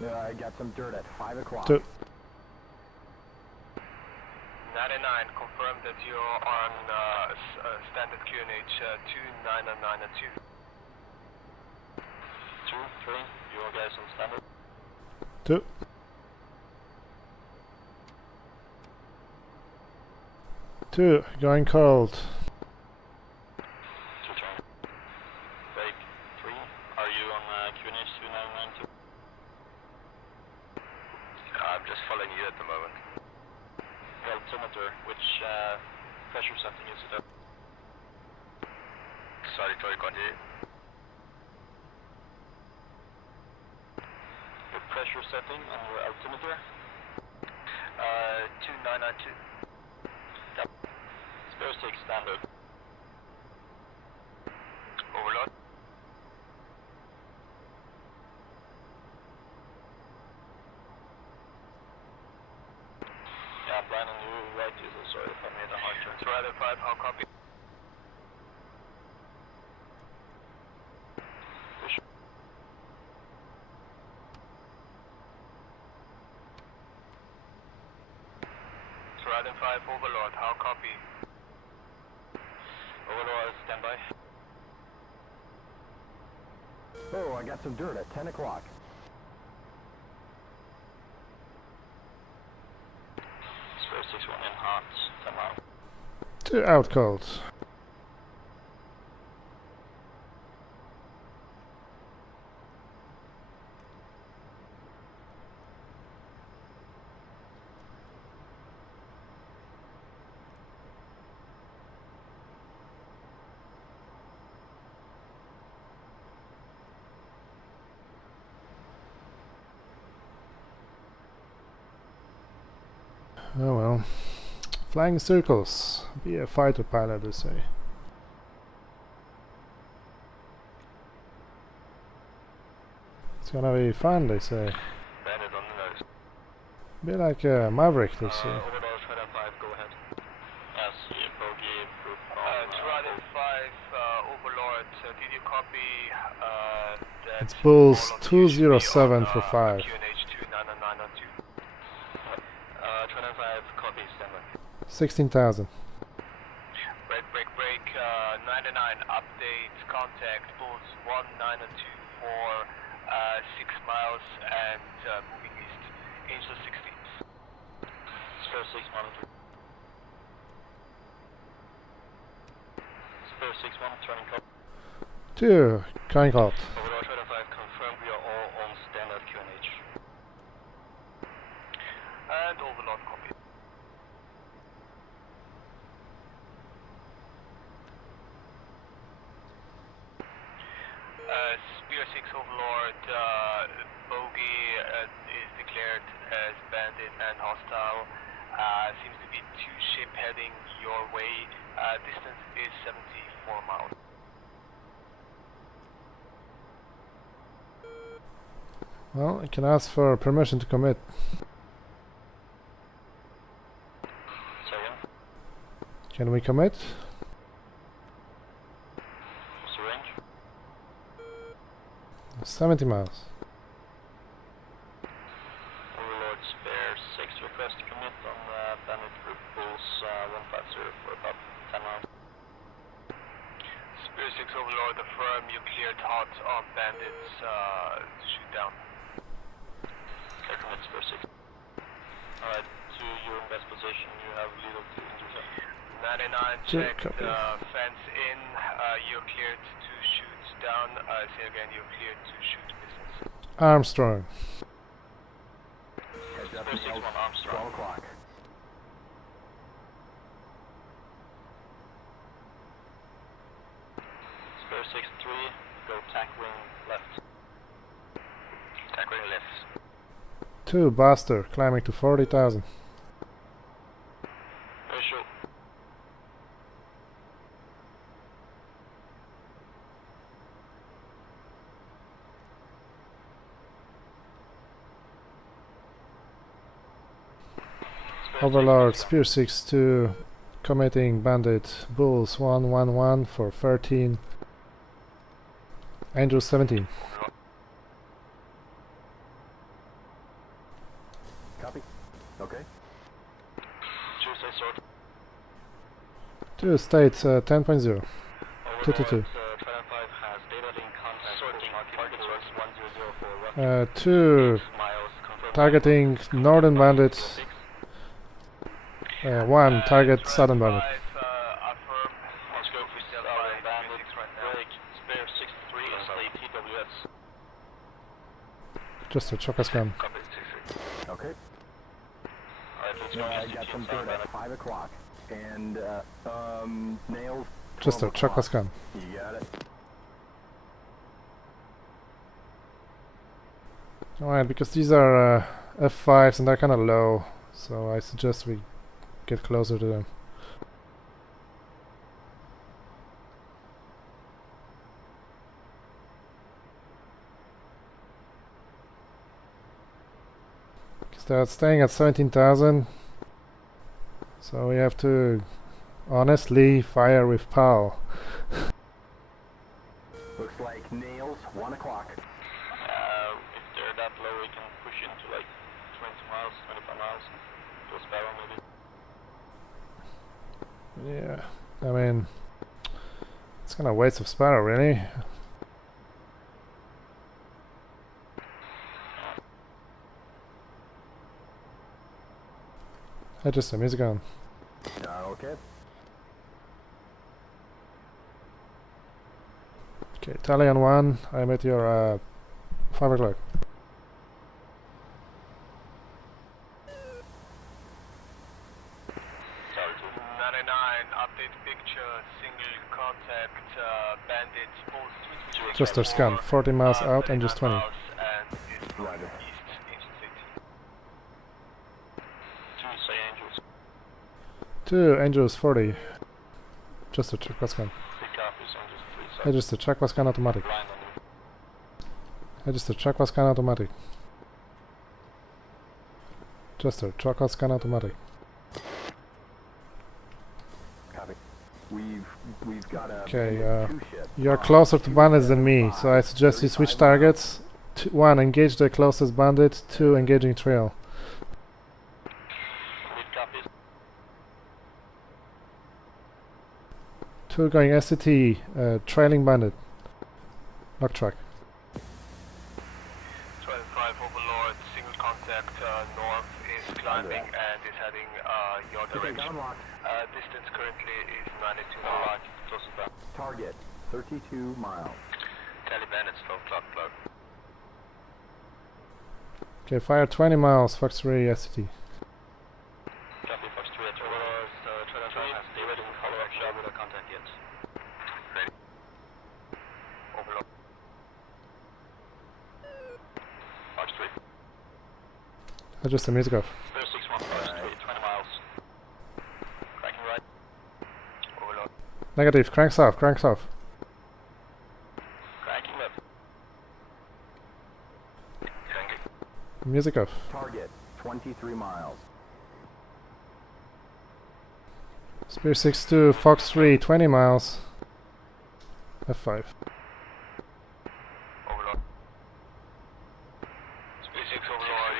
I got some dirt at 5 o'clock. 2. 99, confirm that you're on standard QNH 2992. 2, 3, you guys on standard. 2. 2, going cold. 2 turn. Break 3, are you on QNH 2992? I'm just following you at the moment. Altimeter, which pressure setting is it at? Sorry, Troy, continue. Your pressure setting on your altimeter? 2992. Yep. Spare 6 standard. Overload. Yeah, I'm blind on you right diesel, sorry if I made a hard turn. Rider 5, how copy? Push. Rider 5, Overlord, how copy? Overlord, stand by. Oh, I got some dirt at 10 o'clock. Spare 6-1 in hot, 10 mile. 2 out cold. Oh well. Flying circles. Be a fighter pilot, they say. It's gonna be fun, they say. Bandit on the nose. Be like a Maverick, they say. Overlord, Rider 5, go ahead. Yes, bogey, group on... Rider 5, Overlord, did you copy that... It's Bulls all of 207 on, for 5. QNH 29992. Rider 5, copy, stand by. 16,000. Break, 99, update, contact, Bulls 1924, 6 miles and moving east. Angel 60. Spare 6 monitor. Spare 6-1, turning call. 2, going cold. Overlord Rider 5, confirm we are all on standard QNH. And Overlord copy. Spear 6 Overlord, bogey is declared as bandit and hostile. Seems to be 2 ship heading your way. Distance is 74 miles. Well, I can ask for permission to commit. Second, Can we commit? what's the range? 70 miles. Overlord Spare 6 request to commit on bandit group Bulls 150 for about 10 miles. Spare 6 Overlord, affirm you cleared hot on bandits to shoot down. Clear commit Spare 6. Alright, to your best position, you have lead up to intercept. 99 check copy. fence in, you're cleared to shoot down. Say again, you're cleared to shoot business. Armstrong. Heads up, Spare 6-1 Armstrong. 12 o'clock. Spare 6-3, go tack wing left. Tack wing left. 2, Buster, climbing to 40,000. Visual. Overlord, Spear 6-2, committing Bandit, Bulls 1-1-1 for 13, Angel 17. Copy. Okay. 2 states 10.0, 222. 2 targeting Northern Bandit, 1 target Southern Bandit. Just a choker scan. Okay. I got some dirt at 5 o'clock. And, nails. Just a choker scan. You got it. Alright, because these are F5s and they're kind of low, so I suggest we get closer to them. Because they're staying at 17,000, so we have to honestly fire with PAL. Looks like nails, 1 o'clock. If they're that low, we can push into like 20 miles, 25 miles. Just barrel maybe. Yeah, I mean, it's kind of a waste of Sparrow, really. Just a music on. Okay. Okay, tally on 1. I'm at your 5 o'clock. Update picture, single contact, bandits, full Just a scan, 40 miles out and just 20. and is going east, Angel City. 2 Angels 40. Just a check scan. Hey, just a check scan automatic. Hey, just a check scan automatic. Just a check scan automatic. Copy. We've got a... Okay, you're closer to bandits than me, so I suggest you switch targets. 1, engage the closest bandit. 2, engaging trail. 2 going SCT, trailing bandit. Lock track. 25 Overlord, single contact, north is climbing and is heading your direction. Distance currently is 92 miles, close to that. Target, 32 miles. Tally bandits, 12 clock plug. Okay, fire 20 miles, Fox 3 SCT. Copy, Fox 3 at Overlord, 25 has stayed in follow-up shot with a contact yet. Ready. Overlord. Fox 3. Adjust the music off. 061, Fox 3, 20 miles. Cracking right. Overlord. Negative, cranks off, cranks off. Cracking left. Cranking. Music off. Target, 23 miles. Spear 6-2, Fox 3, 20 miles. F5. Overlord. Spear 6 Overlord,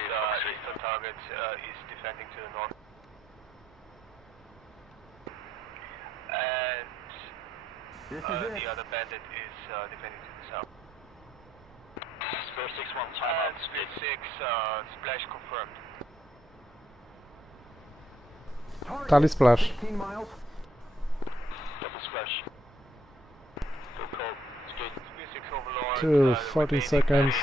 eastern target is defending to the north. And This is the other bandit is defending to the south. Spear 6-1, time out. Spear 6, splash confirmed. Target, Tally splash. 18 miles. Double splash. Good call. Spear 6 Overlord. 2, 40 seconds.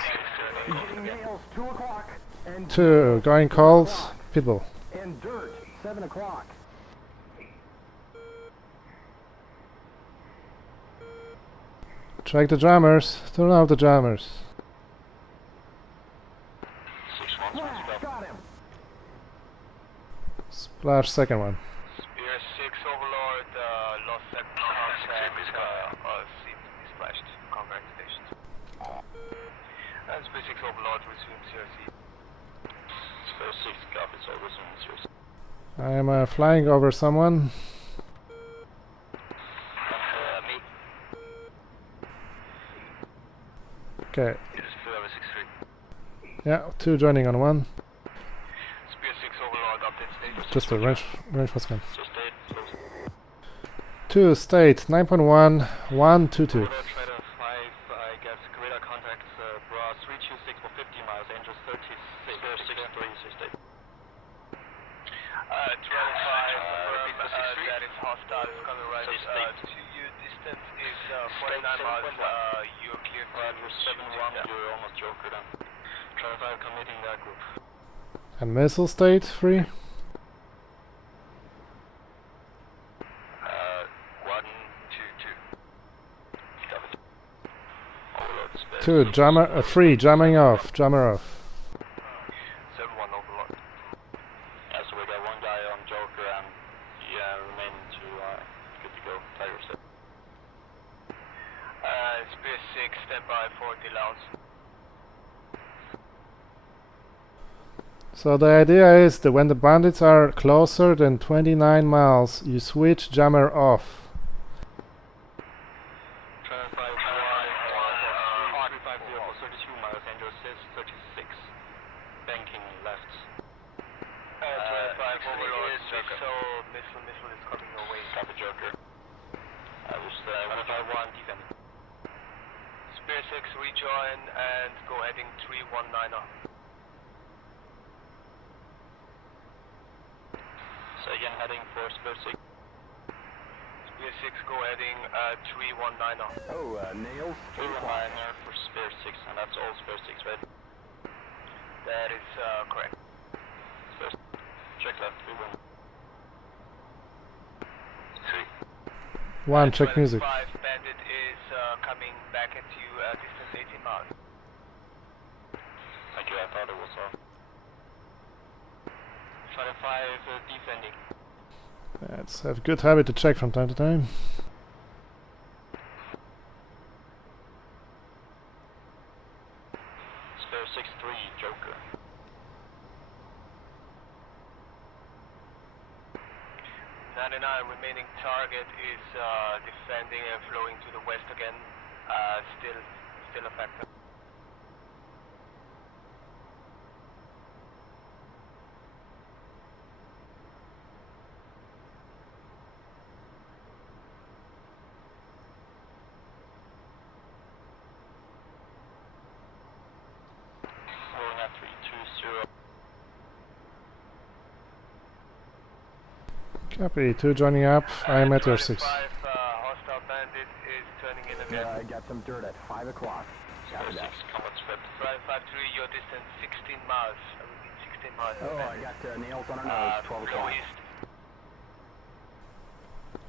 Getting nails, 2 o'clock. And 2, going cold. Pitbull. And dirt, 7 o'clock. Track the jammers. Turn off the jammers. 6-1, Flash, got him. Splash second one. Spear 6 Overlord, lost second contact, splashed. Congratulations. And Spear 6 Overlord resumes CRC. Spear 6 copies, all resumes CRC. I am flying over someone. Me. Okay. This is CVW-63. Yeah, 2 joining on 1. Spear 6 overlord, update state. Just a range was gone. So state, close. 2 state 9.1 122. Trader 5, I guess, radar contacts, bra 326 for 50 miles, Angel 36, Spear 63, so state. Trader 5, that is hostile, is coming right to you, distance is 49 miles, you're clear for 7-1, you're almost Joker then. Trader 5 committing that group. And missile state 3. 2 jammer 3 jamming off, jammer off. 7-1 overlord. Yeah, so we got 1 guy on Joker and remaining 2 good to go, Tiger set. Spear 6, standby for delouse. So the idea is that when the bandits are closer than 29 miles, you switch jammer off. Missile is coming your way. Copy, Joker. Just 151 defend. Spear 6 rejoin and go heading 319er. So again heading for Spear 6. Spear 6 go heading 319er. Oh, nails. 319er for Spear 6 and that's all Spear 6, right? That is correct. Spear 6. Check left, 3-1. 1 check music. 5 bandit is coming back at you distance 18 miles. Thank you, I thought it was Charlie 5 defending. It's a good habit to check from time to time. Spare 6-3 Joker. 99 remaining target is defending and flowing to the west again. Still a factor. Rolling at 320. Copy, 2 joining up. I am at your 6. Hostile bandit is turning in again. I got some dirt at 5 o'clock. Spare 6, combat spread. Drive 5-3, your distance 16 miles. I repeat 16 miles. Oh, I got nails on our nose. 12 Go o'clock. east.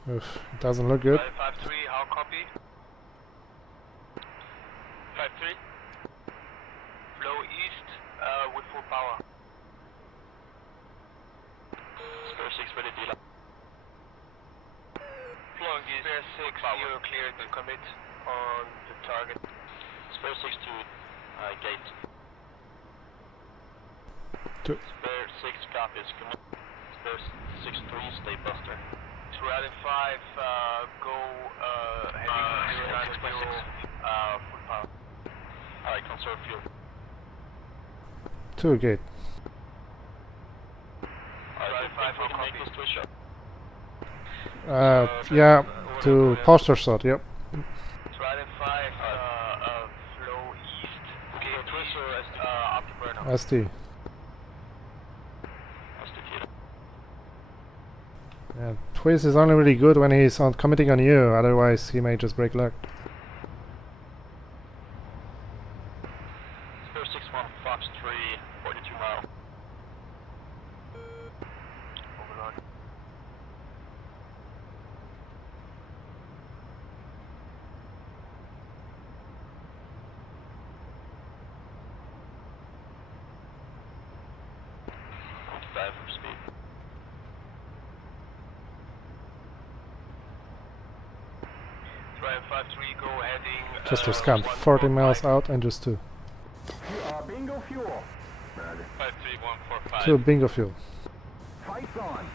Oof, it doesn't look good. Drive 5-3, how copy? 5-3. Flow east with full power. Spare 6 ready dealer. Flowing east. Spare 6, you're clear to commit on the target. Spare 6 to gate. Spare 6 copies, commit. Spare 6-3, stay buster. To rally 5, go heading 090, full power. Alright, conserve fuel. 2 gate. Rally 5, we can make this to a shot. Yeah, to posture shot, yep. Rally 5, flow east. Gate twist or afterburner? ST. Yeah, Twiz is only really good when he's on committing on you, otherwise he may just break luck. Spare 6-1, Fox 3, 42 mile. Overlord. Dive for speed. Drive 5-3, go heading. Just to scam, 40 miles out and just 2. Bingo fuel. 5-3-1-4-5. 2 bingo fuel. Fights on.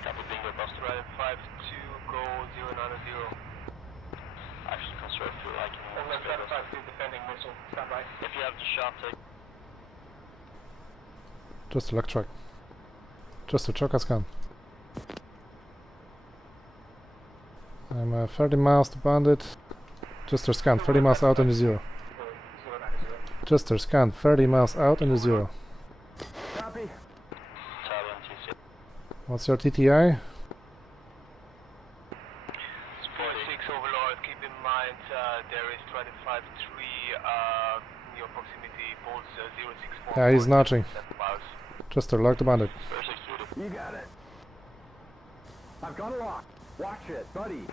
If you have the shot, take. Just a luck truck. Just a truck scan. I'm 30 miles to bandit. Just a scan, 30 miles out in the 0. Just a scan, 30 miles out in the 0. Copy. What's your TTI? 46 Overlord, keep in mind there is 25-3 in your proximity, Pulse 064. Yeah, he's notching. Just a lock the bandit. You got it. I've got a lock. Watch it, buddy.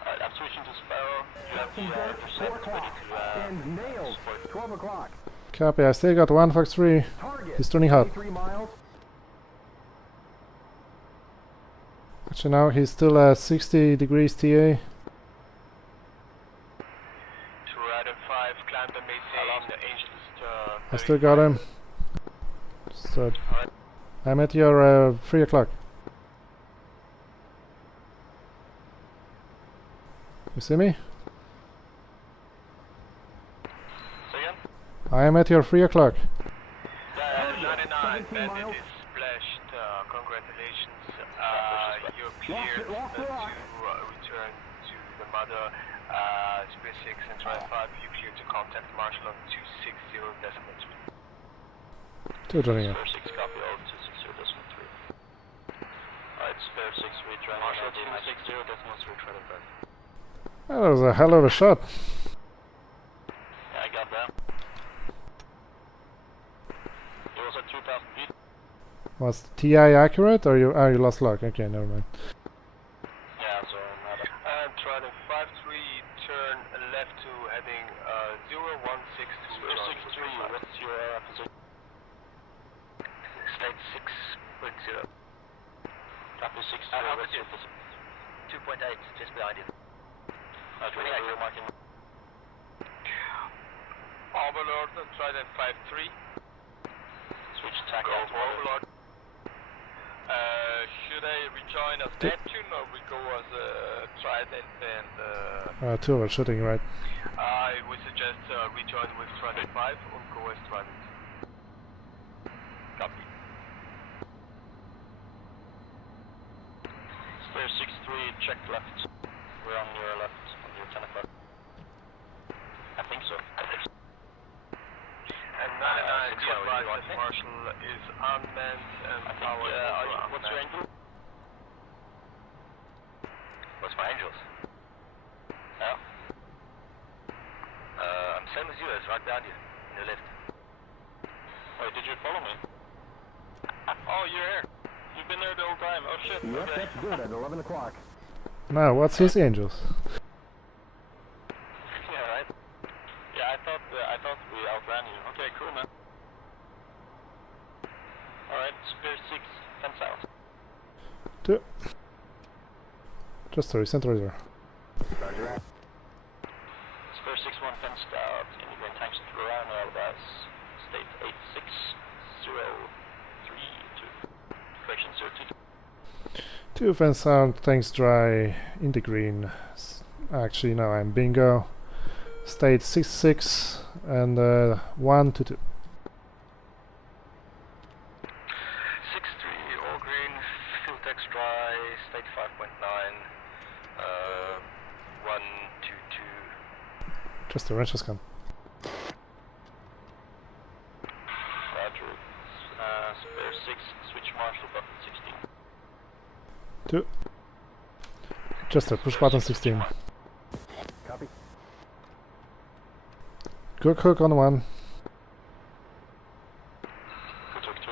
Alright, I'm switching to Sparrow. You have Some dirt, 4 o'clock. And nails, 12 o'clock. Copy, I still got 1 Fox 3. Target, He's turning hot. 23 miles. Actually now he's still at 60 degrees TA. Toronto 5, climb and maintain Angels. I still got him. So I'm at your 3 o'clock. You see me? Second? I am at your 3 o'clock. 99, Bandit is splashed. Congratulations. You're cleared to return to the mother. Spear 6 and Try 5, you cleared to contact Marshall on 260.3. 2 joining in. Spear 6 copy all 260.3. Alright, Spear 6 retry. Marshall 260.3, try to back. That was a hell of a shot. Yeah, I got that. It was at 2,000 feet. Was TI accurate or you lost luck? Okay, never mind. Yeah, so nada. And try to 5-3, turn left to heading 016 to 63, what's your position? State 6.0. Copy 6, what's your position? 2.8, just behind you. You're marking. Overlord, try that 5-3. Switch tack to Overlord. Should I rejoin as Neptune or we go as Trident and... 2 were shooting, right? I would suggest rejoin with Trident 5 and go as Trident. Copy. Spare 6-3, check left. We're on your left, on your 10 o'clock. I think so. And 99, be advised that Marshall is unmanned and powered. What's your angle? What's my angels? Yeah? I'm same as you, it's right behind you, in the lift. Wait, did you follow me? Oh, you're here. You've been there the whole time. Oh shit. Yep, Okay. that's good at 11 o'clock. Now, what's his angels? Yeah, right. Yeah, I thought we outran you. Okay, cool, man. Alright, Spear 6, fence out. 2. Just a recent razor. Roger that. Spear 6-1 fenced out. Immigrant tanks to Toronto as state 860332. Correction 02. 2 fence out, tanks dry, in the green. Actually, no, I'm bingo. State 66 and 1 to 2. 6-3, all green, fuel text dry, state 5.9, 1, 2, 2. Just a wrench scan. Roger. Spare 6, switch Marshall button 16. 2. Just a push button 16. Copy. Good hook on 1. Good hook 2.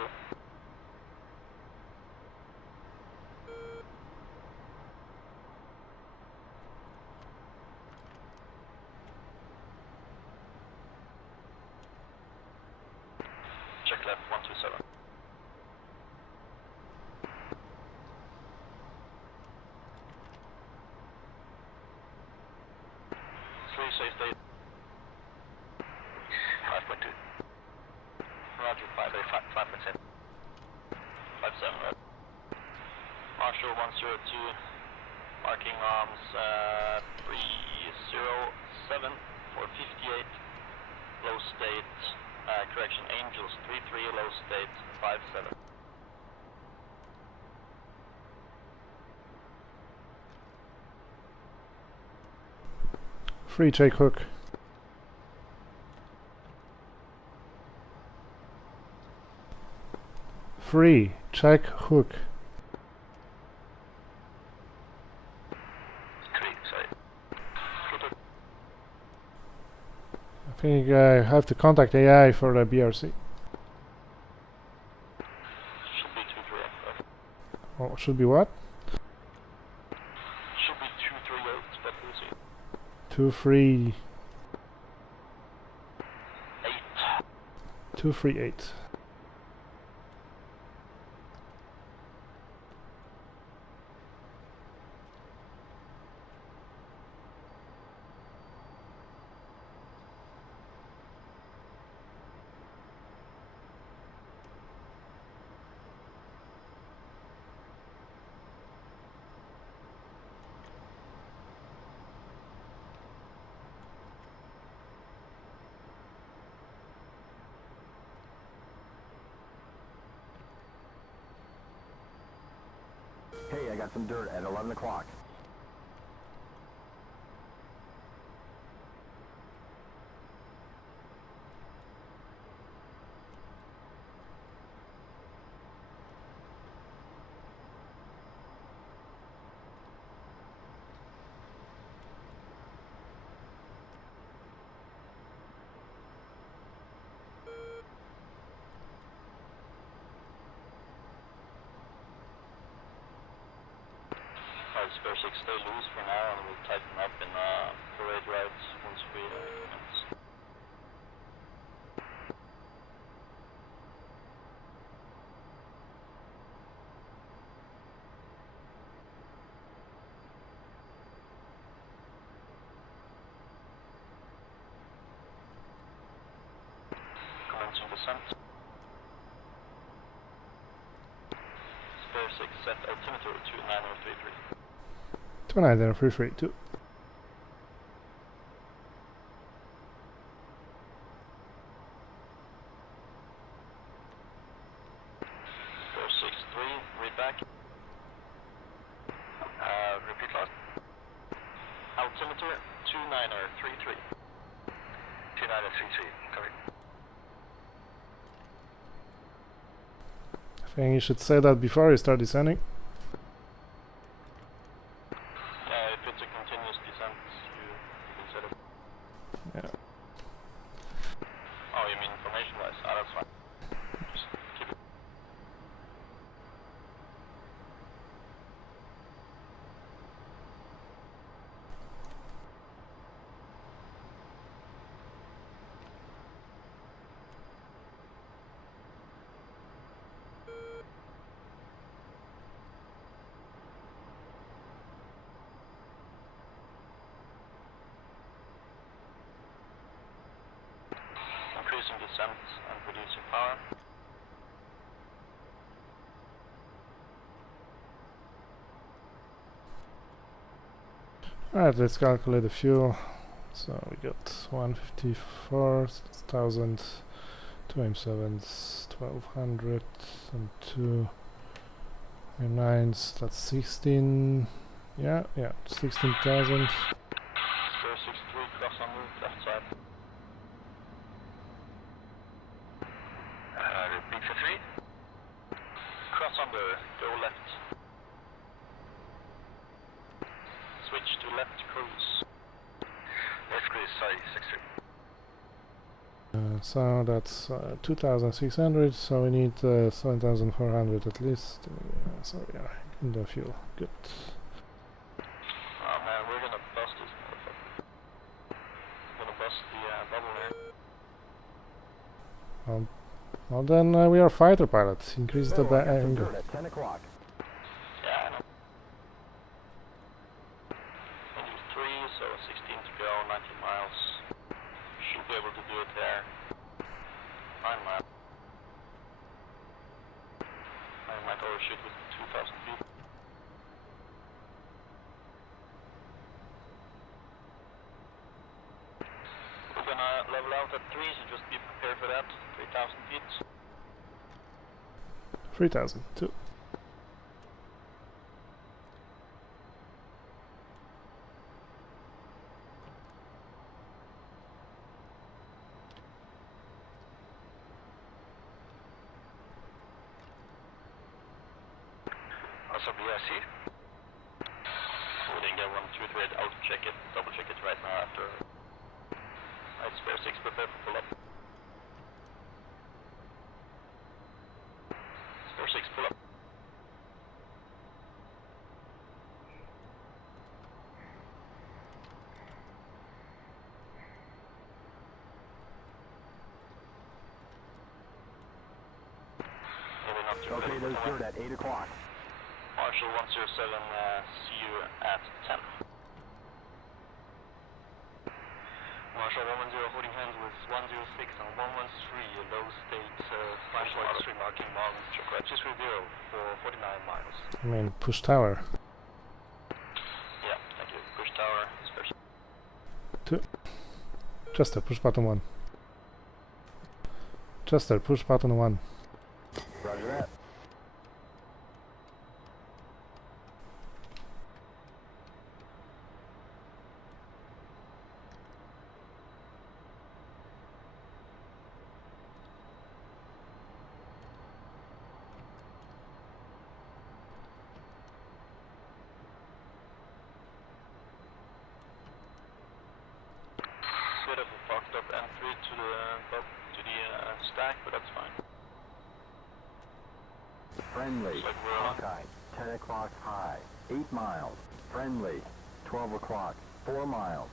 Check left 127. 3, say state 5.2. Roger, 5.7. 5.7, right. Marshall 102, marking arms 307 for 58. low state, correction, Angels 33, low state 57. Free, check hook. Free, check hook. I think I have to contact AI for the BRC. Should be 238. Oh, should be what? Should be 238, but we'll see. 238. 8. 238. Hey, I got some dirt at 11 o'clock. Spare 6, stay loose for now, and we'll tighten up in parade routes once we commence. Commencing descent. Spare 6, set altimeter 29033. 29033. Spare 63, read back. Repeat last. Altimeter 29033. 29033, correct. I think you should say that before you start descending. If it's a continuous descent, you can set it. Yeah. Oh, you mean information-wise? Ah, that's fine. Just keep it. Increasing descent and reducing power. Alright, let's calculate the fuel. So we got 154, 6,000, 2 M7s, 1200, and 2 M9s, that's 16, yeah, 16,000. Spare 63, cross on the left side. Repeat for 3. Cross under, go left. Switch to left cruise. Left cruise, sorry, 63. So that's 2,600, so we need 7,400 at least. So yeah, in the fuel, good. Oh man, we're gonna bust this motherfucker. We're gonna bust the bubble here. Well then we are fighter pilots, increase the Oh, I got some angle. dirt at 10 o'clock. Yeah, I know. Engine 3, so 16 to go, 19 miles. Should be able to do it there. 9 miles. I might overshoot with 2,000 feet. We're gonna level out at 3 that, 3,000 feet. 3000, 2. Also BRC. We didn't get 123, I'll check it, double check it right now after. Alright, spare 6, prepare for pull up. Spare 6, pull up. Okay, there's dirt at 8 o'clock. Marshal 107, see you at 10. Marshal 110 holding hands with 106 and 113, low state, 5.3 marking Mount Registry 0 for 49 miles. I mean, push tower. Yeah, thank you. Push tower, special. 2. Chester, push button 1. Chester, push button 1. Roger that. Bit of a fucked up entry to the stack, but that's fine. Friendly. Like we're on. Hawkeye. 10 o'clock high. 8 miles. Friendly. 12 o'clock. 4 miles.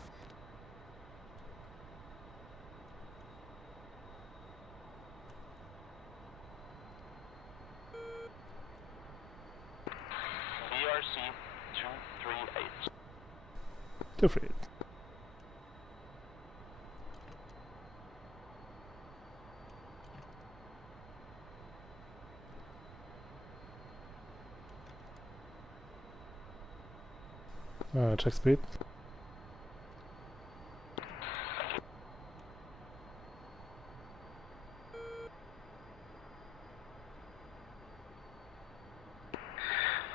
BRC 238. 238. Check speed.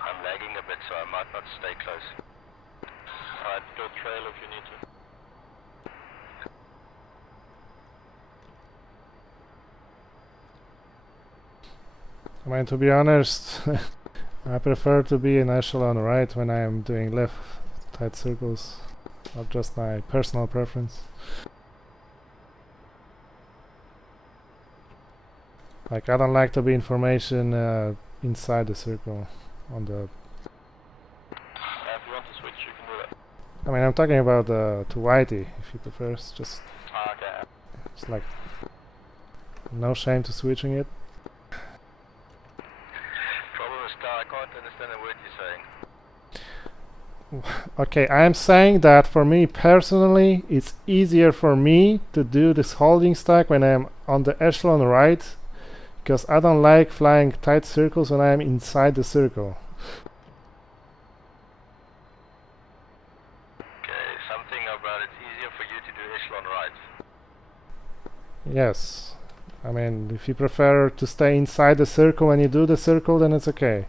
I'm lagging a bit, so I might not stay close. Alright, go trail if you need to. I mean, to be honest, I prefer to be in echelon right when I am doing left tight circles. Not just my personal preference. Like, I don't like to be in formation inside the circle on the... If you want to switch, you can do that. I mean, I'm talking about to whitey, if you prefer. It's just... Okay. It's like... No shame to switching it. Problem is, I can't understand a word you're saying. Okay, I'm saying that for me personally, it's easier for me to do this holding stack when I'm on the echelon right, because I don't like flying tight circles when I'm inside the circle. Okay, something about it's easier for you to do echelon right. Yes. I mean, if you prefer to stay inside the circle when you do the circle, then it's okay.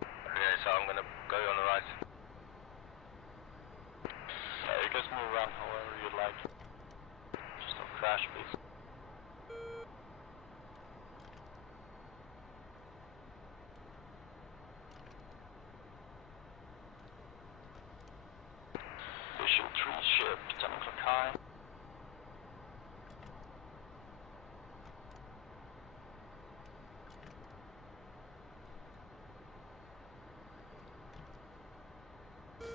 Okay, so I'm gonna go on the right. Yeah, you guys move around however you like. Just don't crash, please. Visual 3 ship, 10 o'clock high.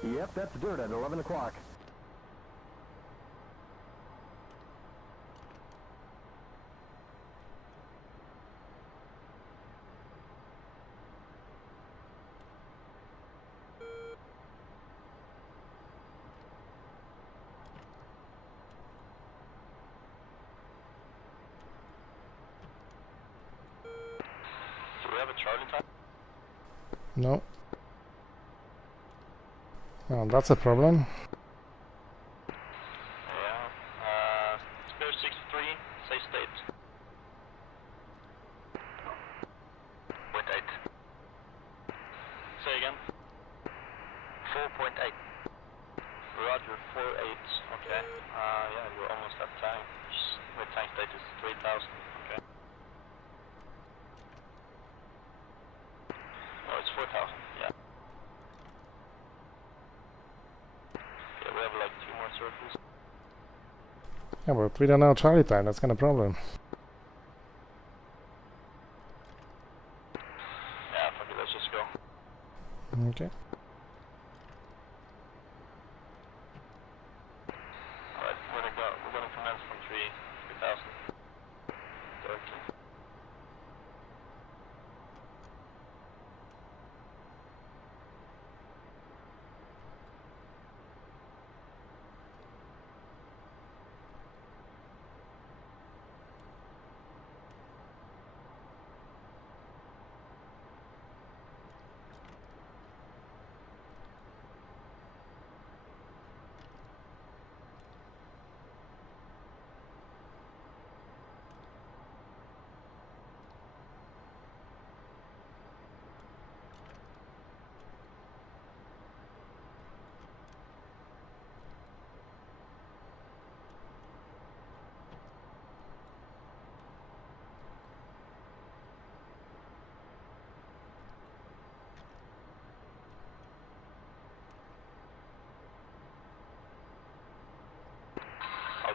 Yep, that's dirt at 11 o'clock. Do we have a Charlie time? No. Well, that's a problem. Yeah. Spare 63, say state. 0.8. Say again. 4.8. Roger, 4.8. Okay. Yeah, you're almost at tank. With tank status 3,000. Okay. No, it's 4,000. Yeah. Yeah, we have like 2 more circles. Yeah, but we don't know Charlie time, that's kind of problem. Yeah, fuck it, let's just go. Okay. Alright, we're gonna commence from 3,000. 13.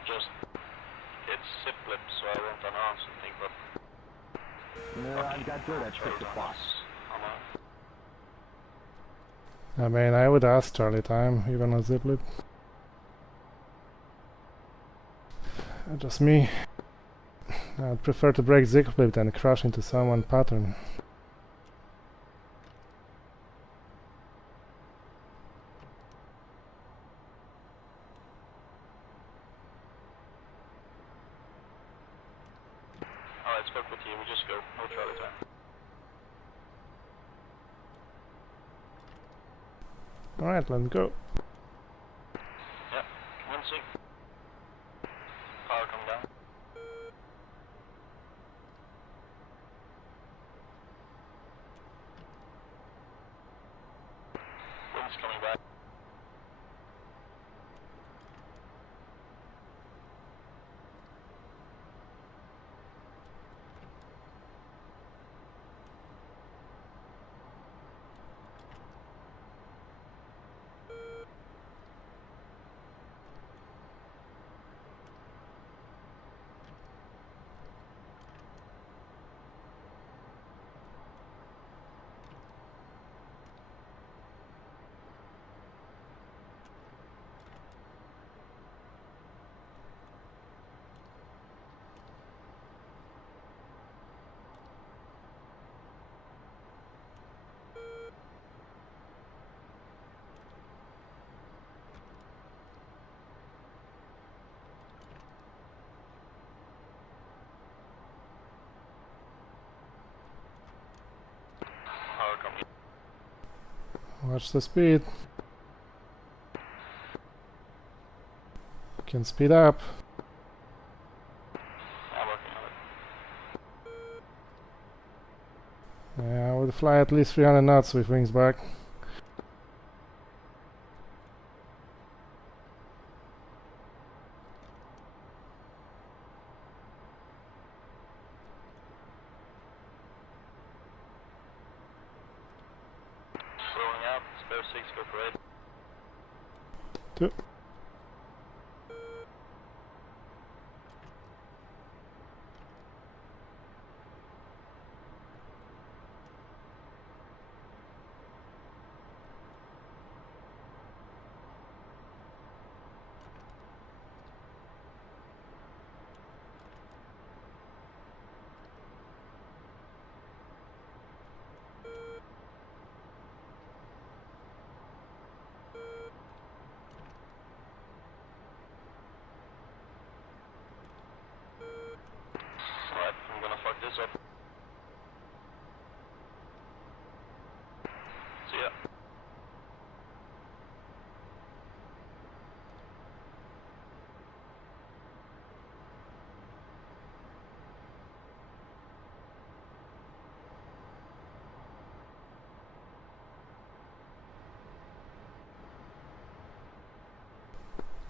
Just it's zip-lip, so I won't announce anything, but No, I've got dirt at 6 o'clock. I mean, I would ask Charlie time, even on zip loop. Just me. I'd prefer to break zip loop than crash into someone pattern. Alright, spoke with you, we just go, no Charlie time. Alright, let's go. Yep, commencing. Power come down. Wind's coming back. Power coming. Watch the speed. Can speed up. I'm working on it. Yeah, I would fly at least 300 knots with wings back. Rolling out, spare 6, go for 8. 2.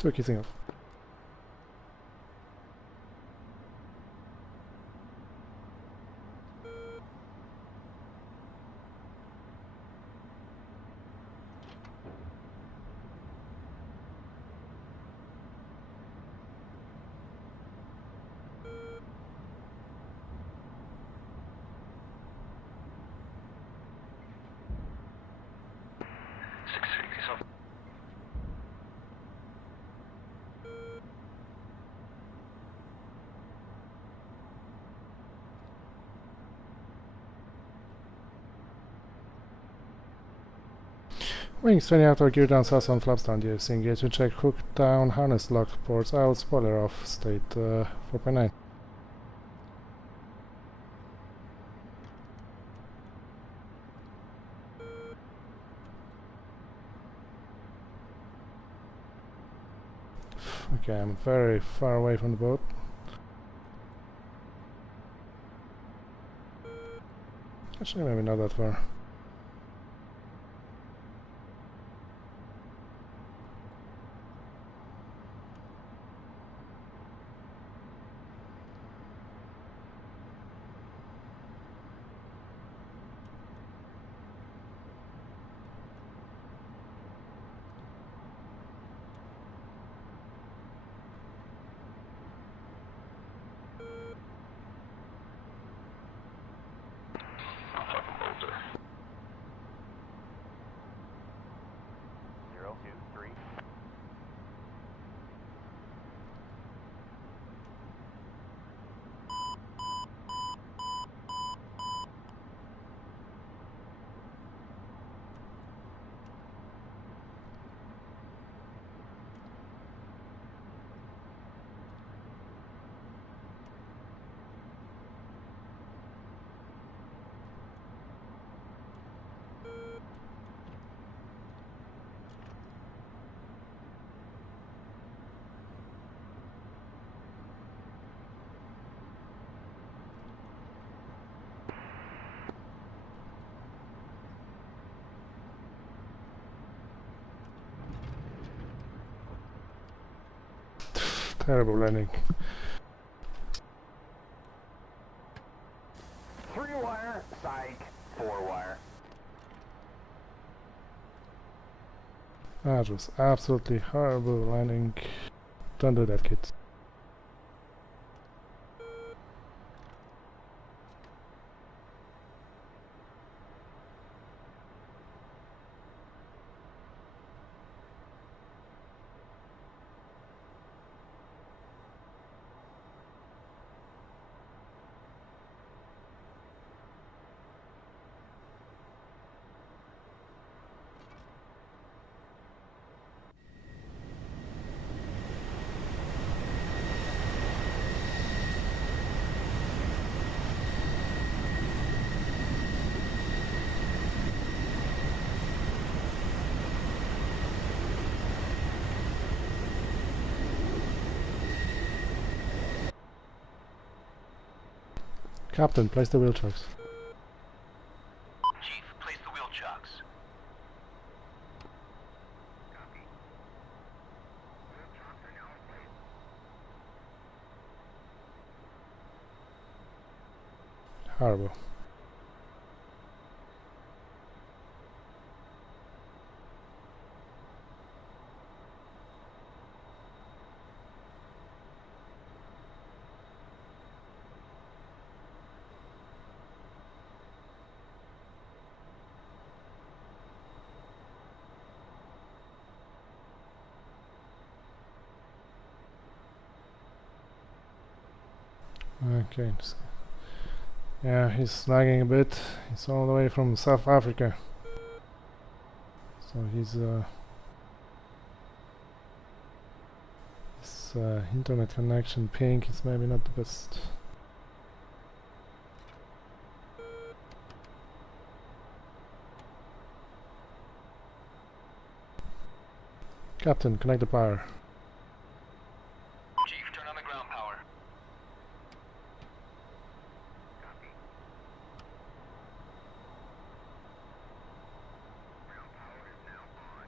Two kissing off. Wings 20 after gear down south on flaps down DCS, engage and check hook down, harness lock, ports out, spoiler off, state 4.9. Okay, I'm very far away from the boat. Actually, maybe not that far. Terrible landing. 3-wire, psych, 4-wire. That was absolutely horrible landing. Don't do that, kids. Captain, place the wheel chocks. Chief, place the wheel chocks. Copy. Wheel chocks are now in place. Horrible. Okay, yeah, he's snagging a bit. He's all the way from South Africa, so his internet connection ping is maybe not the best. Captain, connect the power. Chief, turn on the ground power. Copy. Ground power is now on.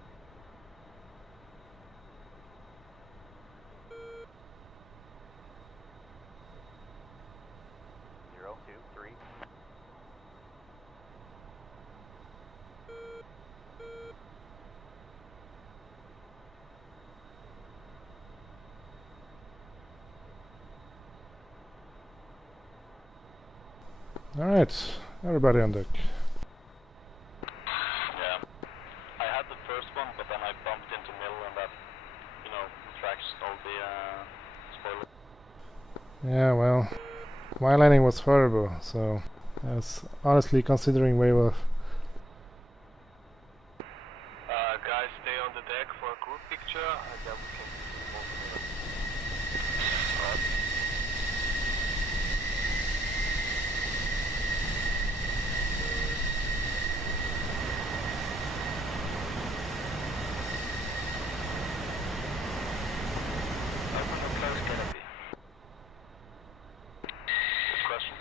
Alright, everybody on deck. Yeah. I had the first one, but then I bumped into middle and that, you know, tracks all the spoiler. Yeah, well, my landing was horrible, so I was honestly considering wave off. Guys, stay on the deck for a group picture, and then we can move together. Open or close canopy? Good question.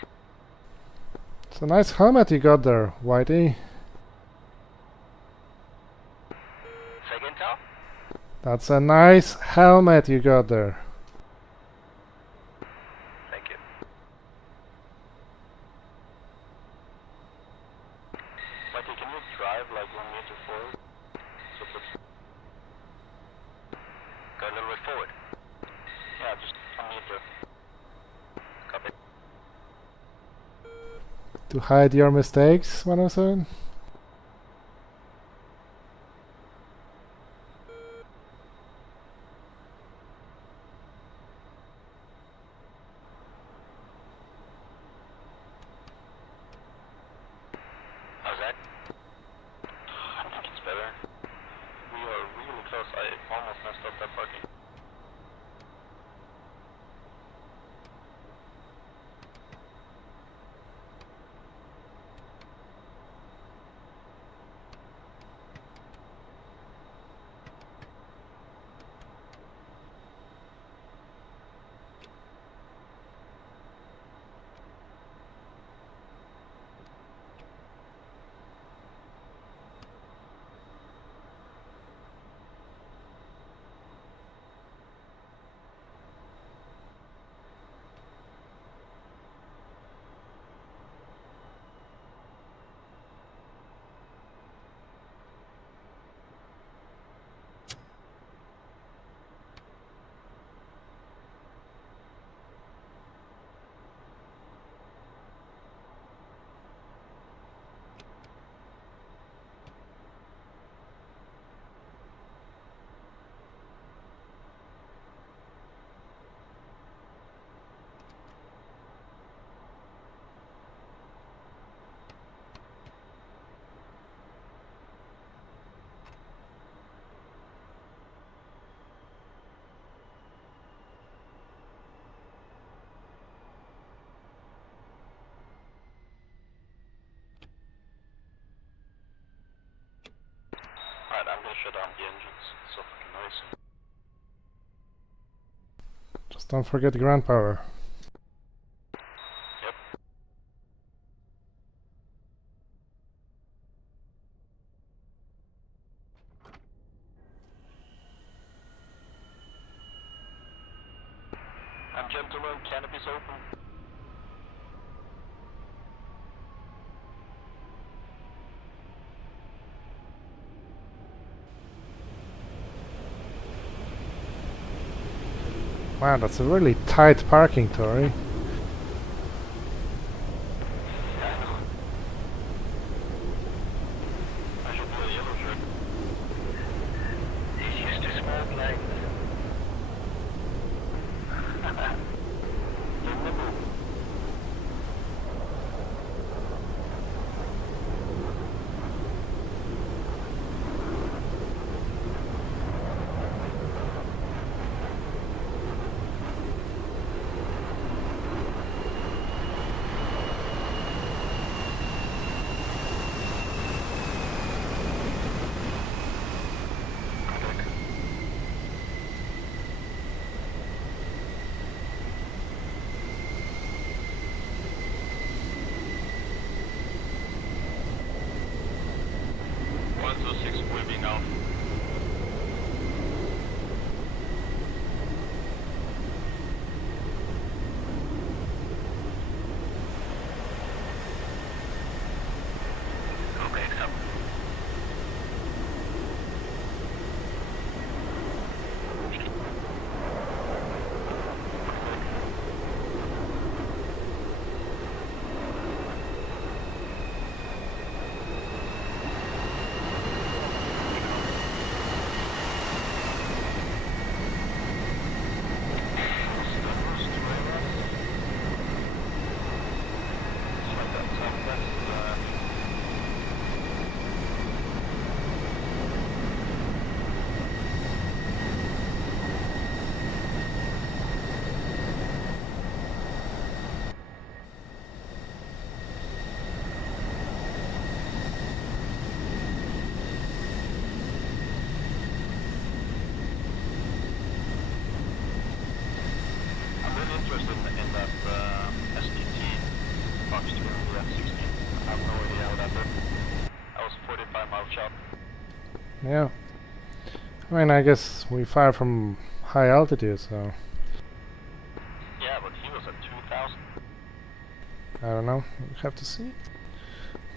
It's a nice helmet you got there, Whitey. Second top? That's a nice helmet you got there. Thank you. Mikey, can you drive like 1 meter forward? So put... Go a little bit forward. Yeah, just 1 meter. Copy. To hide your mistakes, 107? How's that? I think it's better. We are really close. I almost messed up that parking. Alright, I'm gonna shut down the engines. It's so fucking noisy. Just don't forget the ground power. Yep. And gentlemen, canopies open. Wow, that's a really tight parking, Tori. Yeah, I know. I should wear a yellow shirt. It's just a small plane. Remember. Yeah. I mean, I guess we fire from high altitude, so Yeah, but he was at 2,000. I don't know. We'll have to see.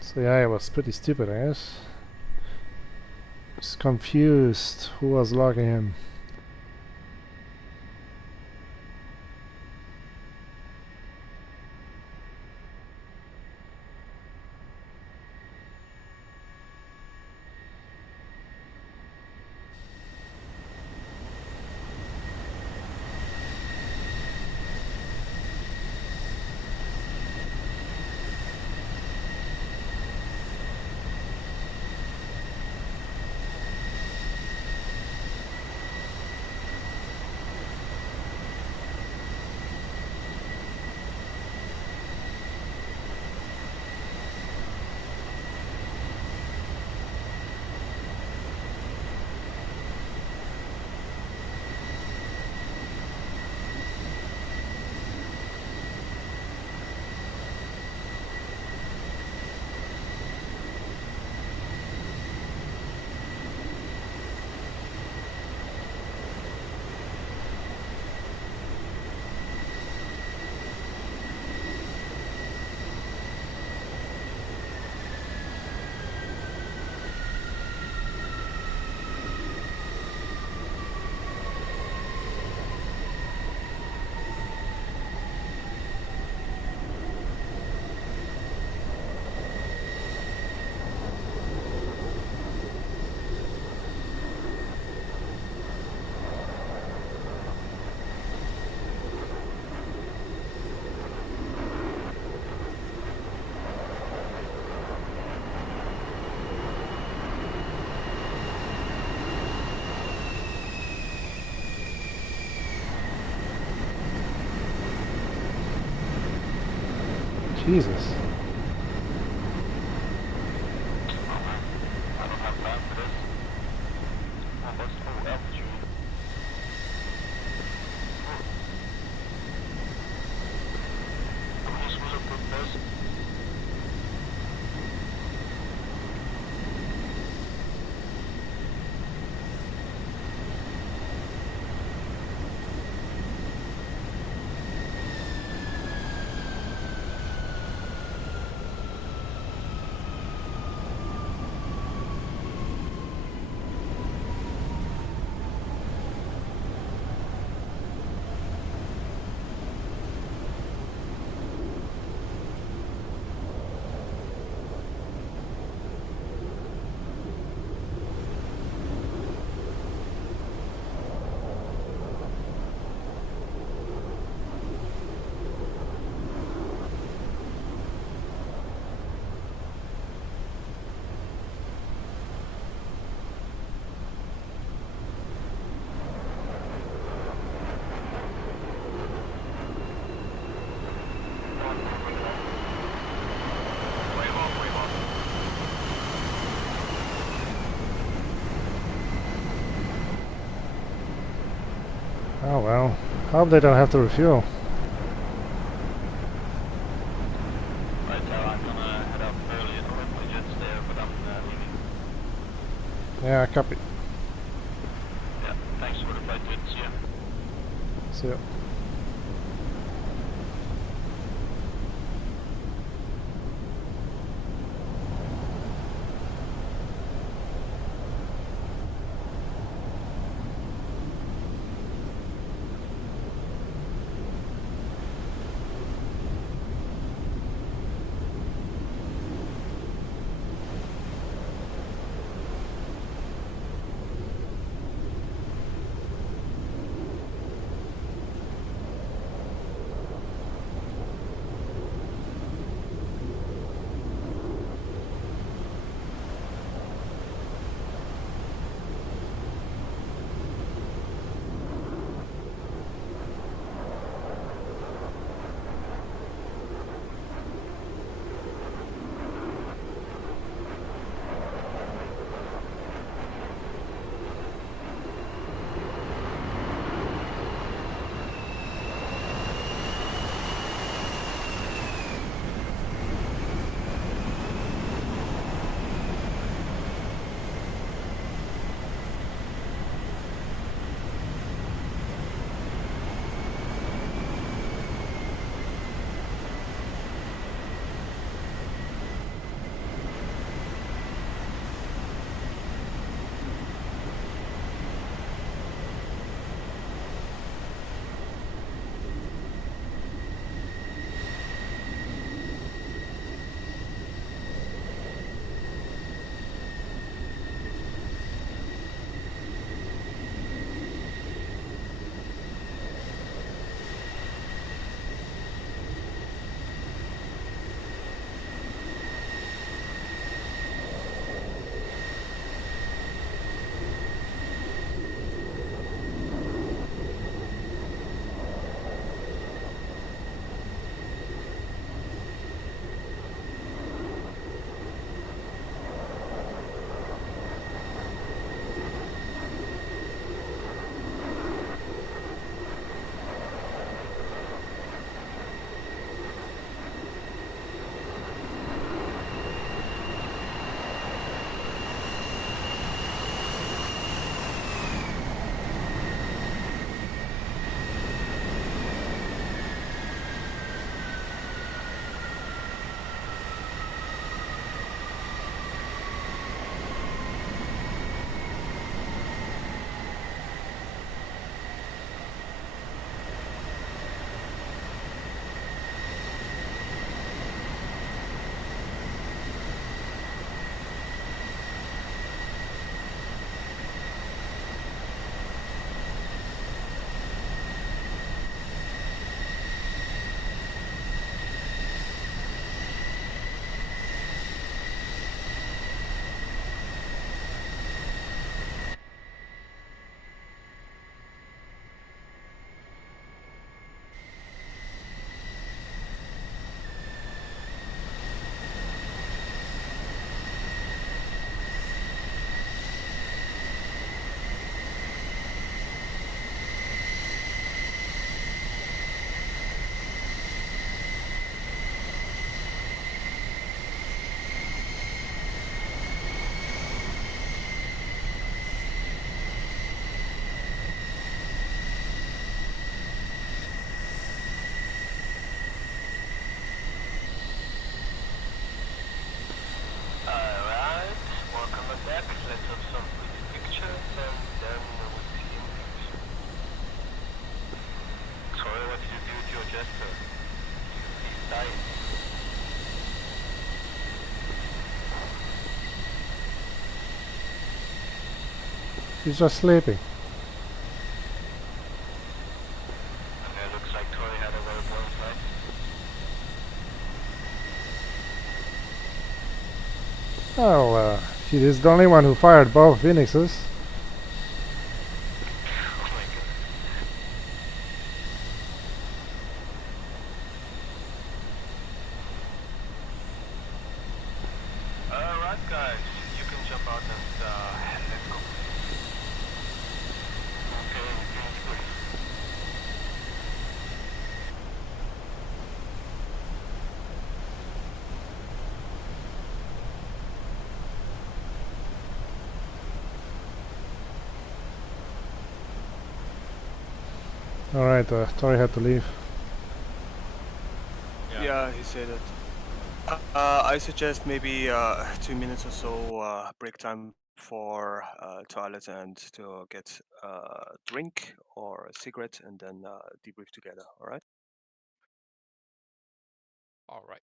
So yeah, it was pretty stupid, I guess. Just confused who was logging him. Jesus. I don't have time for this. Almost full altitude. I'm just gonna put this. Oh well. Hope they don't have to refuel. Right, so I'm gonna head up early. I don't have my jets there, but I'm leaving. Yeah, copy. Yeah, thanks for the flight, dude. See ya. See ya. dying. He's just sleeping. And it looks like Tori had a very boring flight. Oh, he is the only one who fired both Phoenixes. Oh my god. Alright guys, you can jump out and let's go. Okay, good. Alright, Tori had to leave. Yeah, he said it. I suggest maybe 2 minutes or so break time for toilet and to get a drink or a cigarette and then debrief together. All right. All right.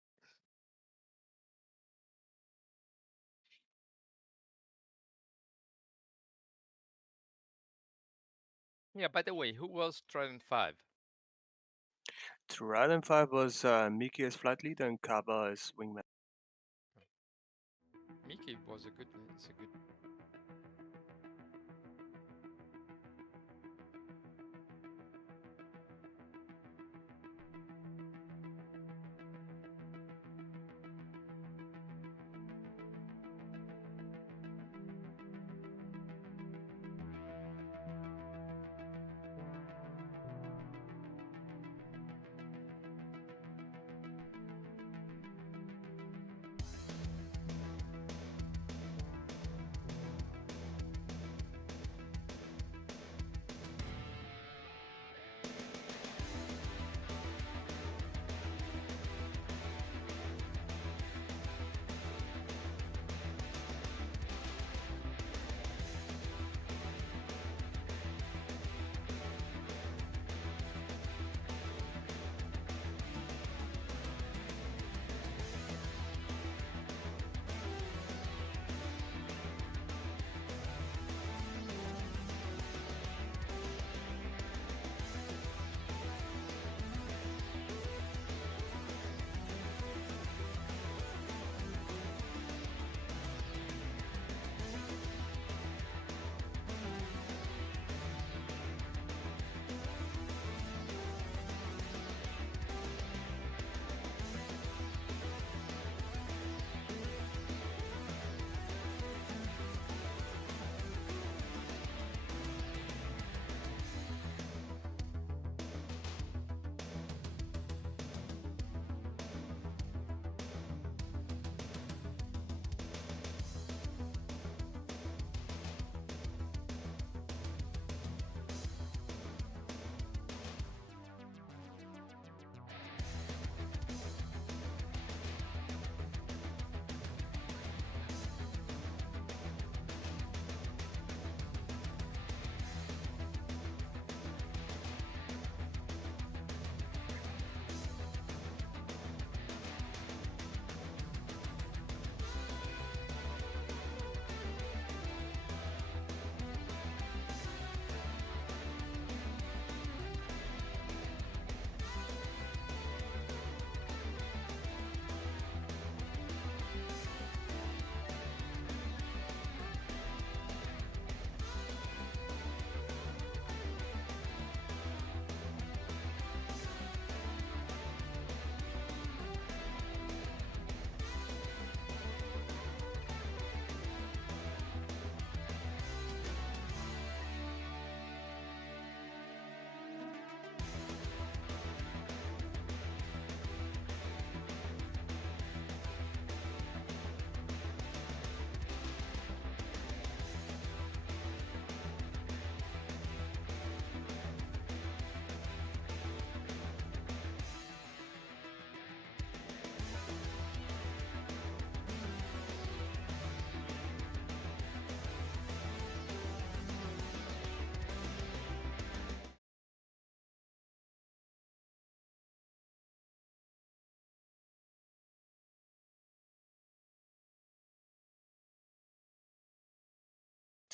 Yeah, by the way, who was Trident 5? Trident 5 was Miki as flight lead and Kaba as wingman. Miki was a good. It's a good.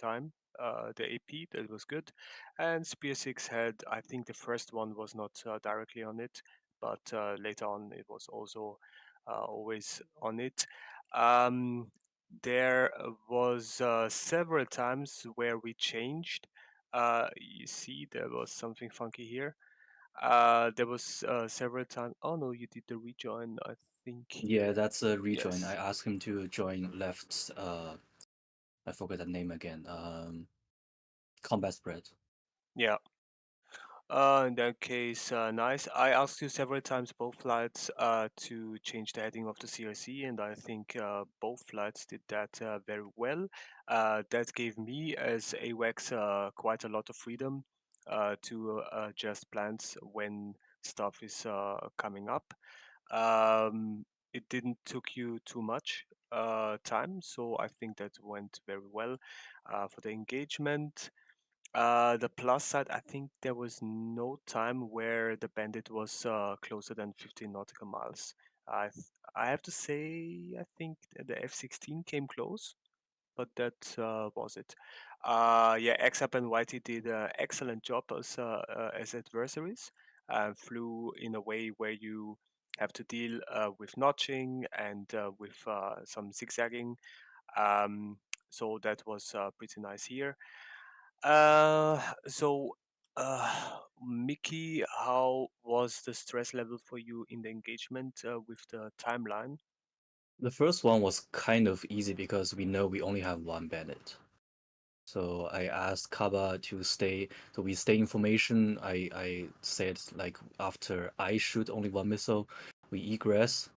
time. The AP, that was good. And Spear 6 had, I think the first one was not directly on it, but later on it was also always on it. There was several times where we changed. You see, there was something funky here. There was several times. Oh no, you did the rejoin, I think. Yeah, Here. that's a rejoin. I Yes. asked him to join left. I forgot the name again. Combat spread. Yeah. In that case, nice. I asked you several times both flights to change the heading of the CRC, and I think both flights did that very well. That gave me, as AWACS, quite a lot of freedom to adjust plans when stuff is coming up. It didn't took you too much time, so I think that went very well for the engagement. The plus side, I think there was no time where the bandit was closer than 15 nautical miles. I have to say, I think the F-16 came close, but that was it. Yeah, XUp and Whitey did an excellent job as adversaries. Flew in a way where you have to deal with notching and with some zigzagging. So that was pretty nice here. So, Mickey, how was the stress level for you in the engagement with the timeline? The first one was kind of easy because we know we only have one bandit. So I asked Kaba to stay. So we stay in formation. I said like after I shoot only one missile, we egress.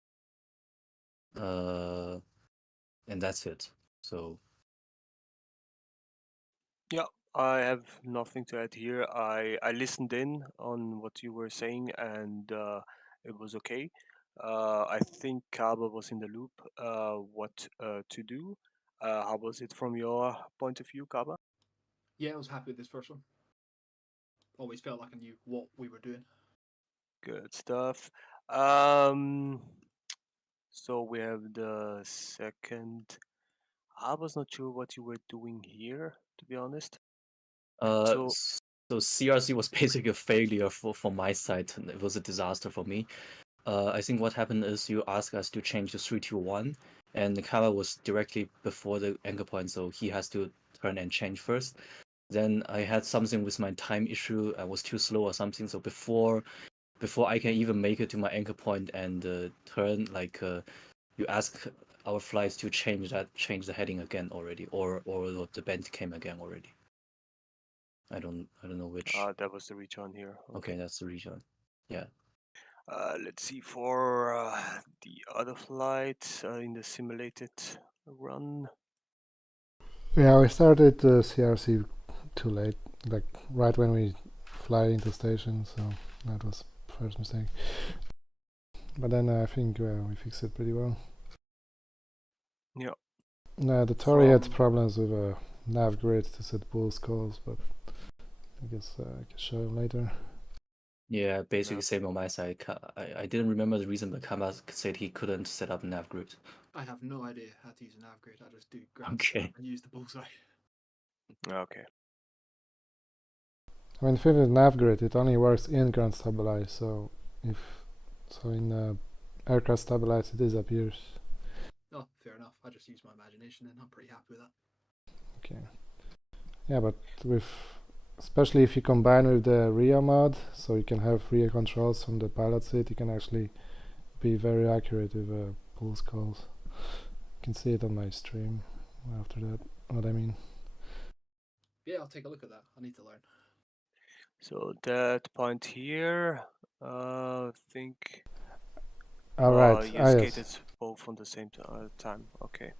And that's it. So Yeah, I have nothing to add here. I listened in on what you were saying, and it was okay. I think Kaba was in the loop. What to do? How was it from your point of view, Kaba? Yeah, I was happy with this first one. Always felt like I knew what we were doing. Good stuff. So we have the second. I was not sure what you were doing here, to be honest. So so CRC was basically a failure for my side. And it was a disaster for me. I think what happened is you asked us to change to 321, and the Kaba was directly before the anchor point, so he has to turn and change first. Then I had something with my time issue. I was too slow or something. So before I can even make it to my anchor point and turn, like you ask our flights to change the heading again already, or the bend came again already. I don't know which. that was the return here. Okay, that's the region. Yeah. Let's see for the other flight in the simulated run. Yeah, we started the CRC too late, like right when we fly into station, so that was first mistake. But then I think we fixed it pretty well. Yeah. No, the Tory had problems with a nav grid to set pulse calls, but I guess I can show him later. Yeah, basically same on my side. I didn't remember the reason, but Kama said he couldn't set up a nav grid. I have no idea how to use a nav grid. I just do ground Okay. and use the bullseye. Okay. I mean, the thing with nav grid, it only works in ground stabilize, so in aircraft stabilize it disappears. Oh, fair enough. I just use my imagination and I'm pretty happy with that. Okay. Yeah, but especially if you combine with the RIA mod, so you can have RIA controls from the pilot seat, you can actually be very accurate with pulse calls. You can see it on my stream after that, what I mean. Yeah, I'll take a look at that. I need to learn. So that point here, I think. All right. You skated both on the same time. Okay.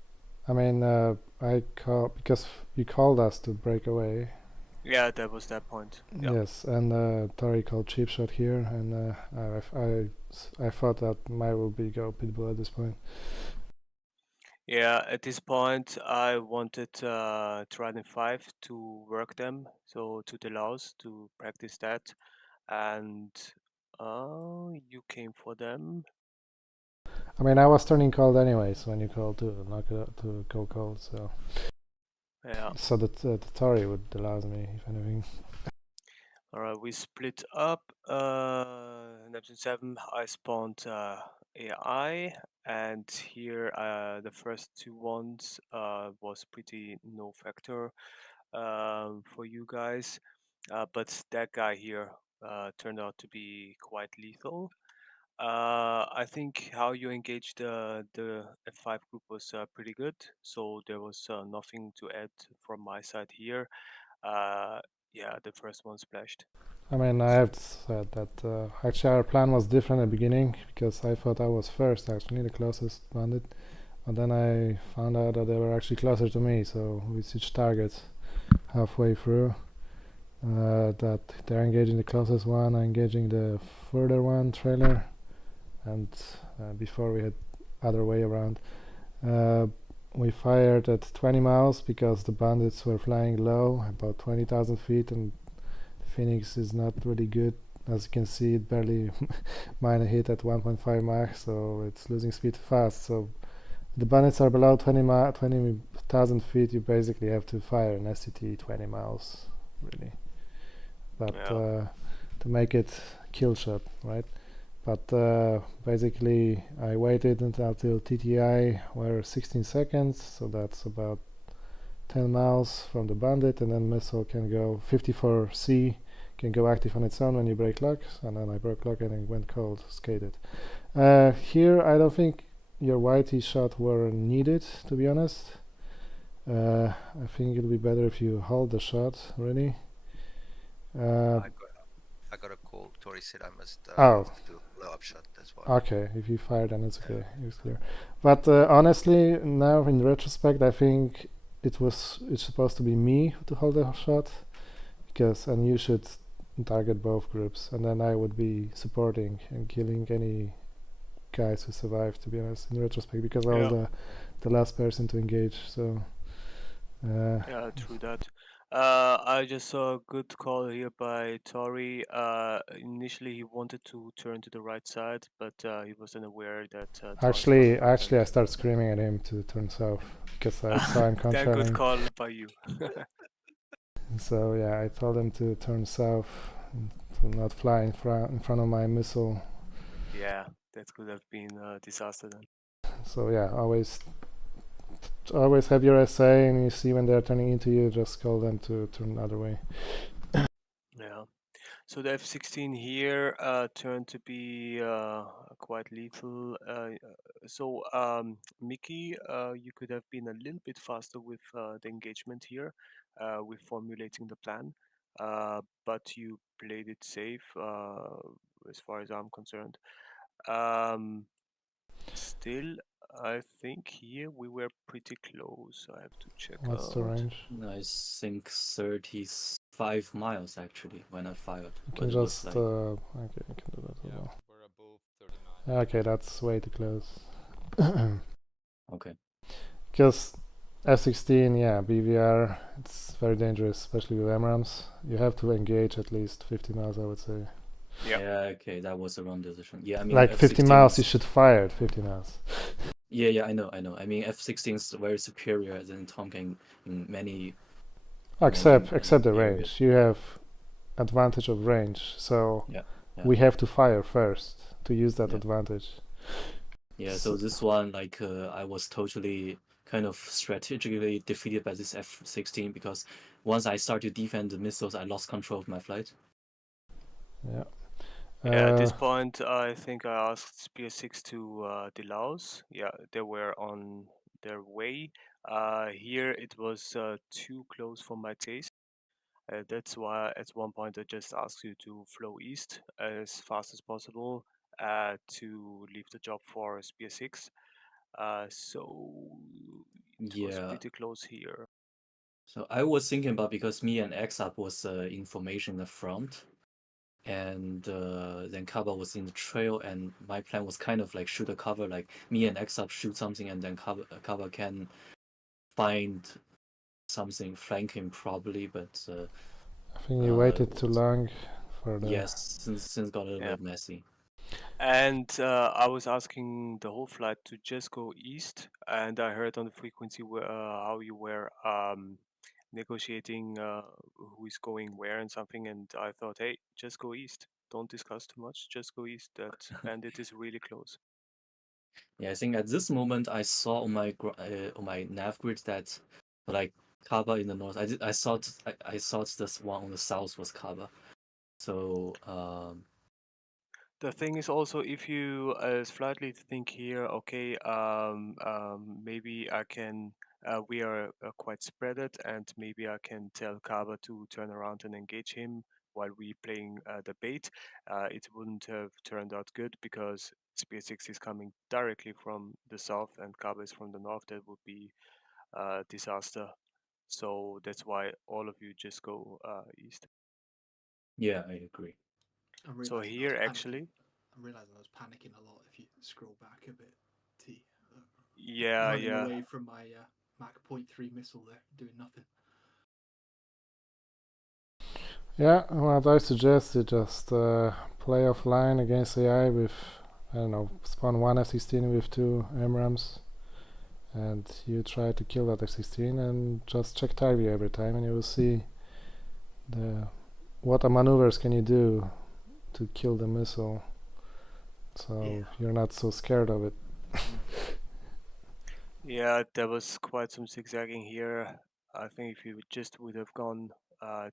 I mean, I call because you called us to break away. Yeah, that was that point. Yep. Yes, and Tori called cheap shot here, and I thought that my will be go pitbull at this point. Yeah, at this point, I wanted Trident 5 to work them, so to the Laos to practice that, and you came for them. I mean, I was turning cold anyways when you called to knock it out to go cold, so. Yeah. So that the Tori would allow me, if anything. All right, we split up. Neptune 7, I spawned AI, and here the first two ones was pretty no factor for you guys, but that guy here turned out to be quite lethal. I think how you engaged the F5 group was pretty good, so there was nothing to add from my side here. Yeah, the first one splashed. I mean, I have to say that actually our plan was different at the beginning because I thought I was first, actually, the closest bandit. And then I found out that they were actually closer to me, so we switched targets halfway through. That they're engaging the closest one, I'm engaging the further one trailer, and before we had other way around. We fired at 20 miles because the bandits were flying low, about 20,000 feet, and the Phoenix is not really good. As you can see, it barely mine a hit at 1.5 Mach, so it's losing speed fast. So the bandits are below 20,000 feet. You basically have to fire an SCT 20 miles, really. But Yeah. to make it kill shot, right? But basically, I waited until TTI were 16 seconds, so that's about 10 miles from the bandit, and then missile can go 54C, can go active on its own when you break lock, and then I broke lock and it went cold, skated. Here, I don't think your YT shot were needed, to be honest. I think it'll be better if you hold the shot, really. I got a call. Tori said I must Oh. do a blow-up shot. That's why. Okay, if you fire, then it's okay. It's clear. But honestly, now in retrospect, I think it's supposed to be me to hold the shot, and you should target both groups, and then I would be supporting and killing any guys who survived. To be honest, in retrospect, because I was the last person to engage. So. Yeah, true that. I just saw a good call here by Tori. Initially, he wanted to turn to the right side, but he wasn't aware that. Actually, I started screaming at him to turn south because I saw him That good controlling. call by you. So yeah, I told him to turn south, to not fly in front of my missile. Yeah, that could have been a disaster then. So yeah, always have your SA, and you see when they're turning into you, just call them to turn the other way. Yeah. So the F-16 here turned to be quite lethal. So Mickey, you could have been a little bit faster with the engagement here, with formulating the plan, but you played it safe, as far as I'm concerned. Still, I think here we were pretty close. I have to check What's out. the range? I think 35 miles actually when I fired. You But can it was just like okay, you can do that as Yeah, well. we're above 30 miles. Okay, that's way too close. okay. Because F-16, yeah, BVR, it's very dangerous, especially with MRAMs. You have to engage at least 50 miles, I would say. Yeah. Okay, that was the wrong decision. Yeah, I mean, Like 50 F-16 miles, you should fire at 50 miles. Yeah, I know. I mean, F-16 is very superior than Tonkin in many. Except the areas. range. You have advantage of range, so Yeah. we have to fire first to use that Yeah. advantage. Yeah, so this one, like, I was totally kind of strategically defeated by this F-16 because once I started to defend the missiles, I lost control of my flight. Yeah. Yeah, at this point, I think I asked Spear 6 to Delaus. Yeah, they were on their way. Here it was too close for my taste. That's why at one point I just asked you to flow east as fast as possible to leave the job for Spear 6. So it was pretty close here. So I was thinking about, because me and XUp was information in the front, and then Kaba was in the trail, and my plan was kind of like shoot a cover, like me and XUp shoot something, and then Kaba can find something flanking probably, but I think you waited too long for the. Yes, since it got a little bit messy. And I was asking the whole flight to just go east, and I heard on the frequency how you were negotiating who is going where and something, and I thought, hey, just go east. Don't discuss too much. Just go east. That bandit is really close. Yeah, I think at this moment I saw on my nav grid that like Kaba in the north. I thought this one on the south was Kaba. So the thing is also, if you slightly think here, okay, maybe I can. We are quite spreaded, and maybe I can tell Kaba to turn around and engage him while we playing the bait. It wouldn't have turned out good because Spear 6 is coming directly from the south and Kaba is from the north. That would be a disaster. So that's why all of you just go east. yeah, I agree. So here actually. I'm realizing I was panicking a lot. If you scroll back a bit, T. Yeah, running yeah. away from my Mach 0.3 missile there, doing nothing. Yeah, what I suggest is just play offline against AI with, I don't know, spawn one F-16 with 2 AMRAAMs, and you try to kill that F-16 and just check target every time, and you will see what maneuvers can you do to kill the missile, so you're not so scared of it. Yeah, there was quite some zigzagging here. I think if you just would have gone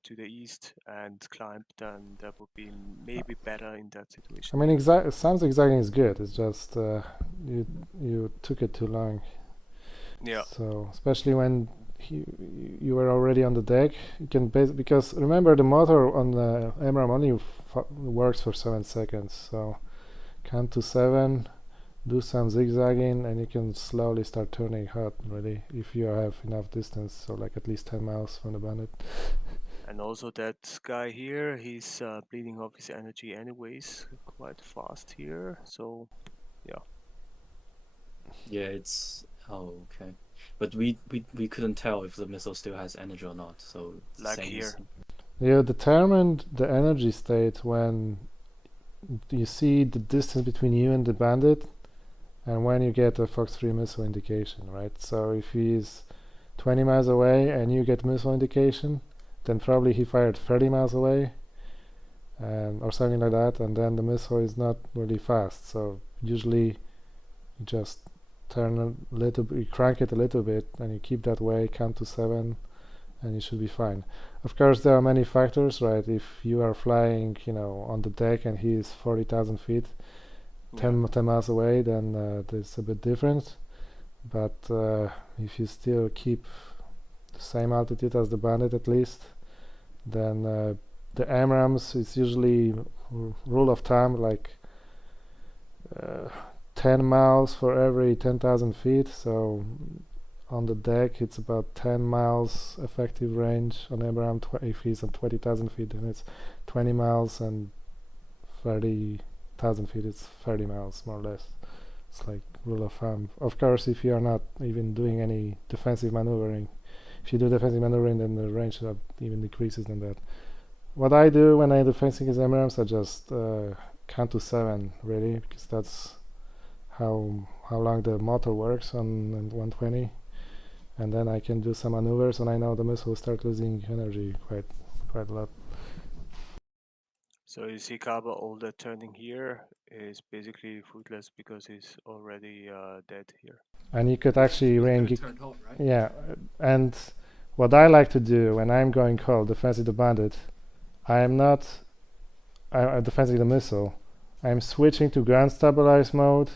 to the east and climbed, then that would be maybe better in that situation. I mean, some zigzagging is good. It's just you took it too long. Yeah. So especially when you were already on the deck, you can because remember the motor on the AMRAAM only works for 7 seconds. So count to 7, do some zigzagging, and you can slowly start turning hot. Really, if you have enough distance, so like at least 10 miles from the bandit. And also that guy here, he's bleeding off his energy anyways, quite fast here. So, yeah. Yeah, it's okay, but we couldn't tell if the missile still has energy or not. So it's like the same here. You determined the energy state when you see the distance between you and the bandit, and when you get a Fox 3 missile indication, right? So if he's 20 miles away and you get missile indication, then probably he fired 30 miles away, or something like that, and then the missile is not really fast. So usually you just turn a little bit, you crank it a little bit, and you keep that way, count to 7, and you should be fine. Of course, there are many factors, right? If you are flying, on the deck and he is 40,000 feet, 10 miles away, then it's a bit different. But if you still keep the same altitude as the bandit at least, then the AMRAAMs is usually rule of thumb like 10 miles for every 10,000 feet. So on the deck it's about 10 miles effective range on AMRAAM. If he's at 20,000 feet, then it's 20 miles, and 30,000 feet it's 30 miles more or less. It's like rule of thumb. Of course, if you are not even doing any defensive maneuvering, if you do defensive maneuvering, then the range even decreases than that. What I do when I defending his AMRAAMs, I just count to 7 really, because that's how long the motor works on 120, and then I can do some maneuvers, and I know the missile will start losing energy quite a lot. So you see Kaba, all that turning here is basically fruitless because he's already dead here. And you could actually turned hot, right? Yeah, and what I like to do when I'm going cold, defending the bandit, I'm defending the missile. I'm switching to ground stabilized mode,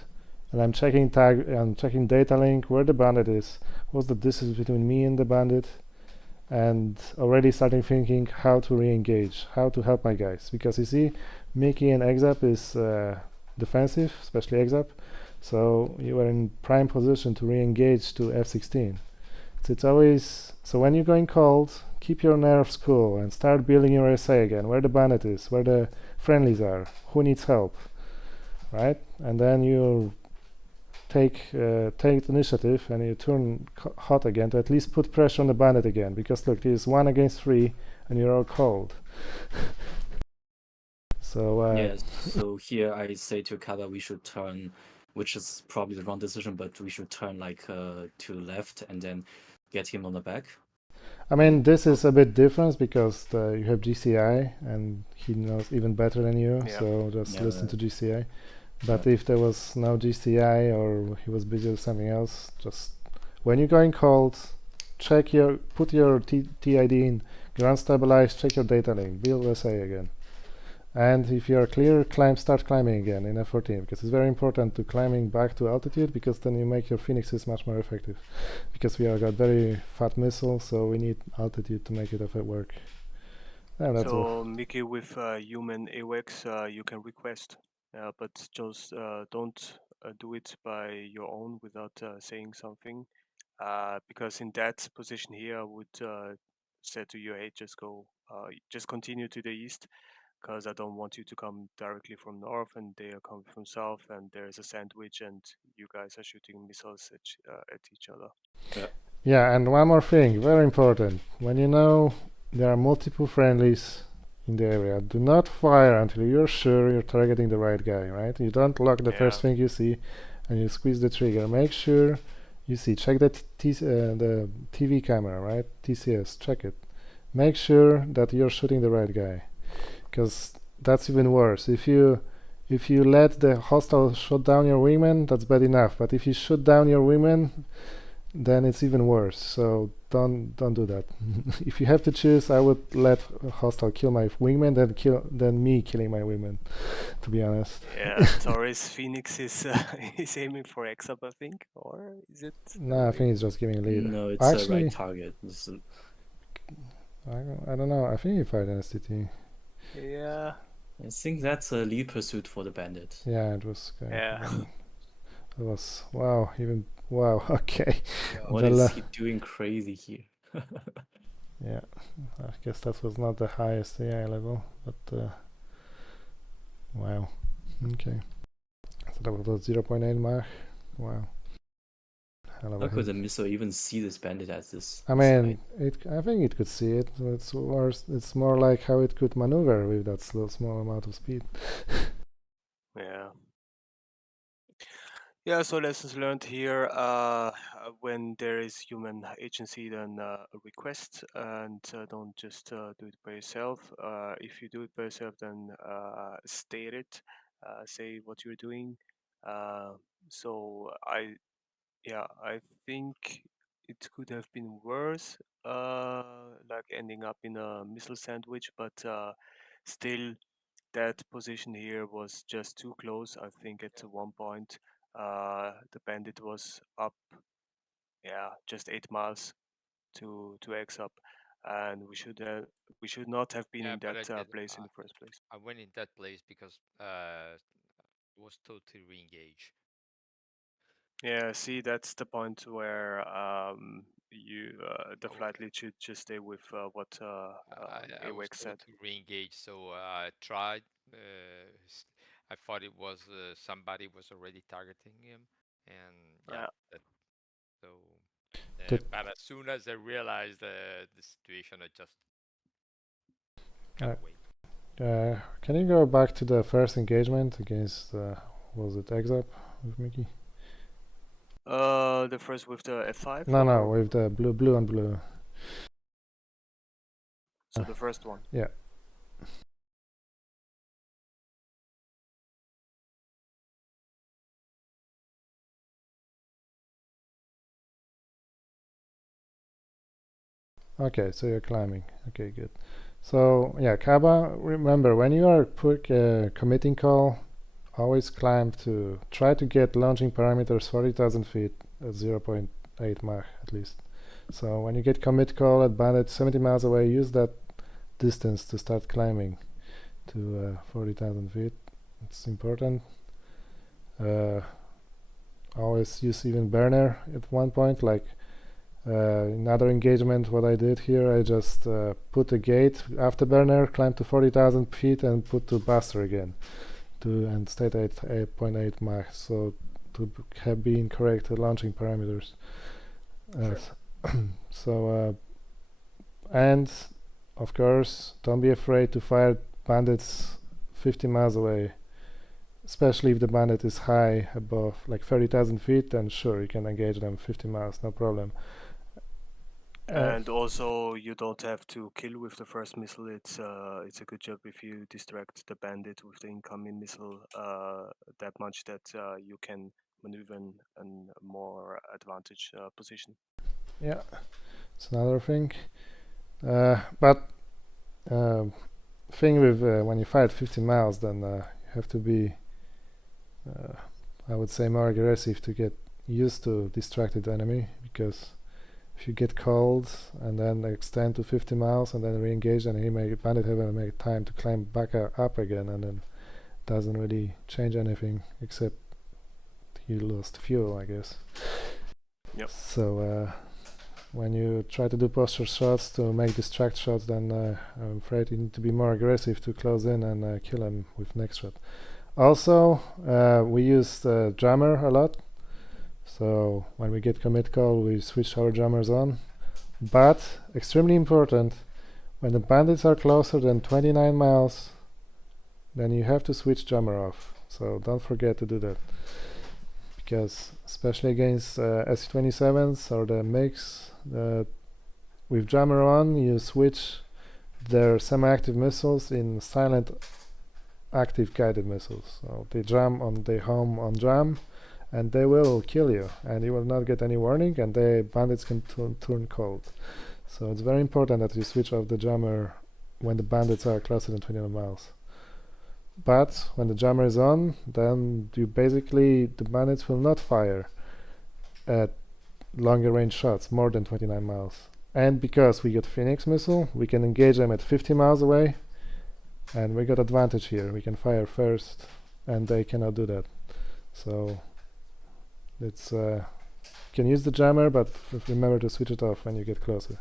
and I'm checking data link where the bandit is, what's the distance between me and the bandit, and already starting thinking how to re-engage, how to help my guys. Because you see, Mickey and Exap is defensive, especially Exap, so you are in prime position to re-engage to F-16. So it's always, so when you're going cold, keep your nerves cool and start building your SA again, where the bandit is, where the friendlies are, who needs help, right? And then you take the initiative and you turn hot again to at least put pressure on the bandit again, because look, there's 1 against 3 and you're all cold. So yes, so here I say to Kaba we should turn, which is probably the wrong decision, but we should turn like to left and then get him on the back. I mean, this is a bit different because you have GCI and he knows even better than you, Yeah. so just Yeah, listen yeah. to GCI. But if there was no GCI or he was busy with something else, just when you're going cold, put your TID in, ground stabilize, check your data link, build SA again. And if you are clear, start climbing again in F-14, because it's very important to climbing back to altitude, because then you make your Phoenixes much more effective. Because we have got very fat missiles, so we need altitude to make it work. And that's all. So Mickey, with human AWACS, you can request, but just don't do it by your own without saying something, because in that position here, I would say to you, hey, just continue to the east, because I don't want you to come directly from north and they are coming from south, and there's a sandwich, and you guys are shooting missiles at each other. Yeah, and one more thing, very important. When you know there are multiple friendlies in the area, do not fire until you're sure you're targeting the right guy, right? You don't lock the first thing you see and you squeeze the trigger. Make sure you see, check the TV camera, right? DCS, check it. Make sure that you're shooting the right guy, because that's even worse. If you let the hostile shoot down your wingman, that's bad enough. But if you shoot down your wingman, then it's even worse. So don't do that. If you have to choose, I would let a hostile kill my wingman than me killing my wingman, to be honest. Yeah, Taurus Phoenix is is aiming for XUP, I think, or is it? No, I think it's just giving a lead. No, it's Actually, a right target. I don't know. I think he fired an STT. Yeah. I think that's a lead pursuit for the bandit. Yeah, it was. Yeah. It was wow. Even wow. Okay. What is he doing crazy here? Yeah, I guess that was not the highest AI level, but wow. Okay. So that was 0.8 Mach. Wow. Hell of a How could hit. the missile even see this bandit at this? I mean, I think it could see it. It's worse. It's more like how it could maneuver with that small amount of speed. Yeah. Yeah, so lessons learned here, when there is human agency, then request, and don't just do it by yourself. If you do it by yourself, then state it, say what you're doing. So I think it could have been worse, like ending up in a missile sandwich, but still that position here was just too close. I think at one point the bandit was up, just 8 miles to XUP, and we should not have been in but that place in the first place. I went in that place because it was totally re-engaged. Yeah, see, that's the point where the flight lead should just stay with what I was AWACS told said. to re-engage, so I tried. I thought it was somebody was already targeting him, and Yeah. so. Did- But as soon as I realized the situation, I just got away. Can you go back to the first engagement against was it XUP with Mickey? The first with the F5? No, with the blue on blue. So the first one. Yeah. Okay, so you're climbing. Okay, good. So yeah, Kaba, remember when you are committing call, always climb to try to get launching parameters 40,000 feet at 0.8 Mach at least. So when you get commit call at bandit 70 miles away, use that distance to start climbing to 40,000 feet. It's important. Always use even burner at one point, like another engagement. What I did here, I just put a gate after burner, climb to 40,000 feet, and put to buster again, and stayed at 8.8 Mach. So to be in correct launching parameters. So and of course, don't be afraid to fire bandits 50 miles away. Especially if the bandit is high above like 30,000 feet, then sure, you can engage them 50 miles, no problem. And also, you don't have to kill with the first missile. It's a good job if you distract the bandit with the incoming missile that much that you can maneuver in a more advantage position. Yeah, it's another thing. But thing with when you fire at 15 miles, then you have to be, I would say, more aggressive to get used to distracted enemy, because if you get cold and then extend to 50 miles and then re-engage, and bandit have to make time to climb back up again, and then doesn't really change anything except you lost fuel, I guess. Yep. So when you try to do posture shots to make distract shots, then I'm afraid you need to be more aggressive to close in and kill him with next shot. Also, we use the jammer a lot. So when we get commit call, we switch our jammers on. But extremely important, when the bandits are closer than 29 miles, then you have to switch jammer off. So don't forget to do that. Because especially against SC-27s or the MiGs, with jammer on, you switch their semi-active missiles in silent active guided missiles. So they jam on the home on jam, and they will kill you, and you will not get any warning, and the bandits can turn cold. So it's very important that you switch off the jammer when the bandits are closer than 21 miles. But when the jammer is on, then you basically, the bandits will not fire at longer range shots, more than 29 miles. And because we got Phoenix missile, we can engage them at 50 miles away, and we got advantage here. We can fire first, and they cannot do that. So it's can use the jammer, but remember to switch it off when you get closer.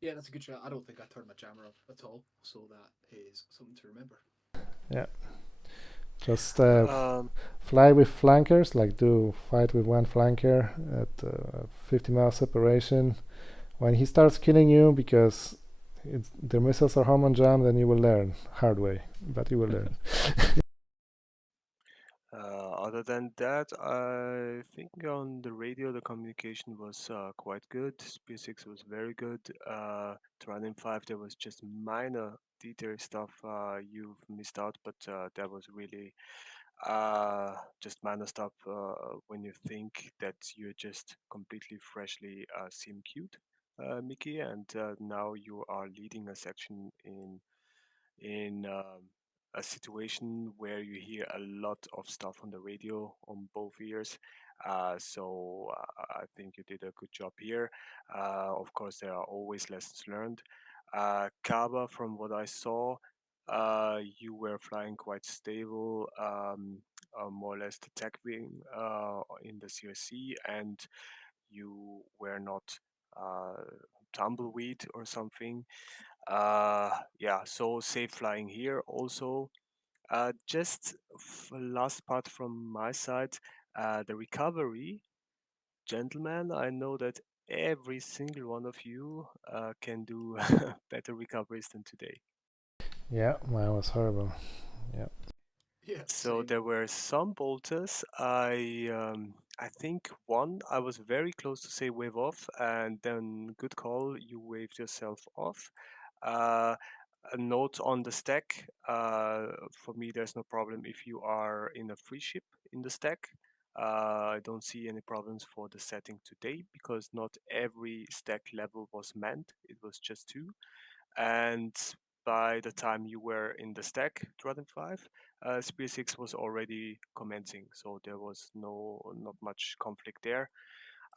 Yeah, that's a good shot. I don't think I turned my jammer off at all, so that is something to remember. Yeah. Just fly with flankers, like do fight with one flanker at 50 mile separation. When he starts killing you, because the missiles are home on jam, then you will learn hard way, but you will learn. Other than that, I think on the radio the communication was quite good. Spear 6 was very good. Trident 5, there was just minor detail stuff you've missed out, but that was really just minor stuff when you think that you're just completely freshly sim queued, Mickey, and now you are leading a section in a situation where you hear a lot of stuff on the radio on both ears. So I think you did a good job here. Of course, there are always lessons learned. Kaba, from what I saw, you were flying quite stable, more or less the tech wing in the CRC, and you were not tumbleweed or something. Yeah, so safe flying here also. Just last part from my side, the recovery. Gentlemen, I know that every single one of you can do better recoveries than today. Yeah, mine was horrible. Yeah. Yeah. So Same. there were some bolters. I think one I was very close to say wave off, and then good call, you waved yourself off. A note on the stack. For me, there's no problem if you are in a free ship in the stack. I don't see any problems for the setting today because not every stack level was manned. It was just two. And by the time you were in the stack, Trident 5, Spear 6 was already commencing. So there was not much conflict there.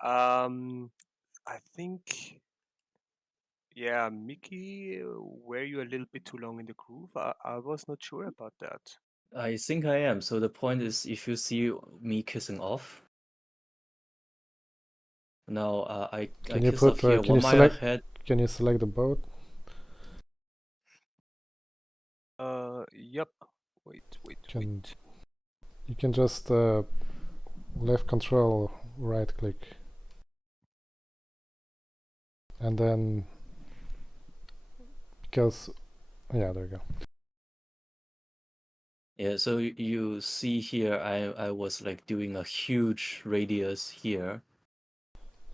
I think, yeah, Mickey, were you a little bit too long in the groove? I was not sure about that. I think I am. So the point is, if you see me kissing off, now I Can you kiss off here can you 1 mile select? ahead. Can you select the boat? Yep. Wait. You can just left control, right click, and then because yeah, there you go. Yeah, so you see here, I was like doing a huge radius here.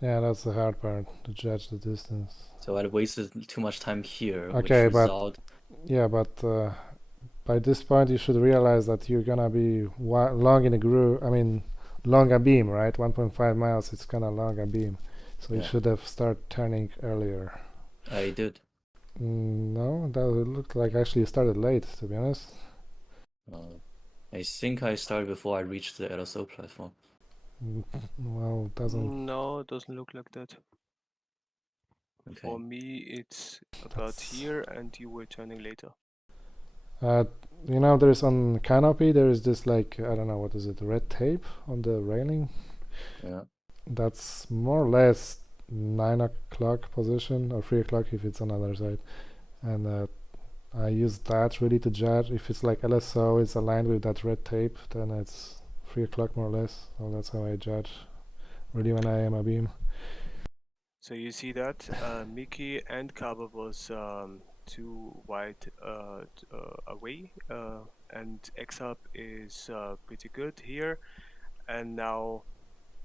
Yeah, that's the hard part, to judge the distance. So I wasted too much time here, Okay, which but result. yeah, but by this point you should realize that you're gonna be long in a groove. I mean, long a beam, right? 1.5 miles. It's kind of long a beam, so you Yeah. should have started turning earlier. I did. No, that looked like actually you started late, to be honest. I think I started before I reached the LSO platform. Well, doesn't. No, it doesn't look like that. Okay. For me, it's about here, and you were turning later. You know, there's on canopy, there is this like, I don't know, what is it, red tape on the railing? Yeah. That's more or less 9 o'clock position, or 3 o'clock if it's on the other side. And I use that really to judge. If it's like LSO is aligned with that red tape, then it's 3 o'clock more or less. So that's how I judge, really, when I am a beam. So you see that Mickey and Kaba was too wide away, and X-Hub is pretty good here. And now,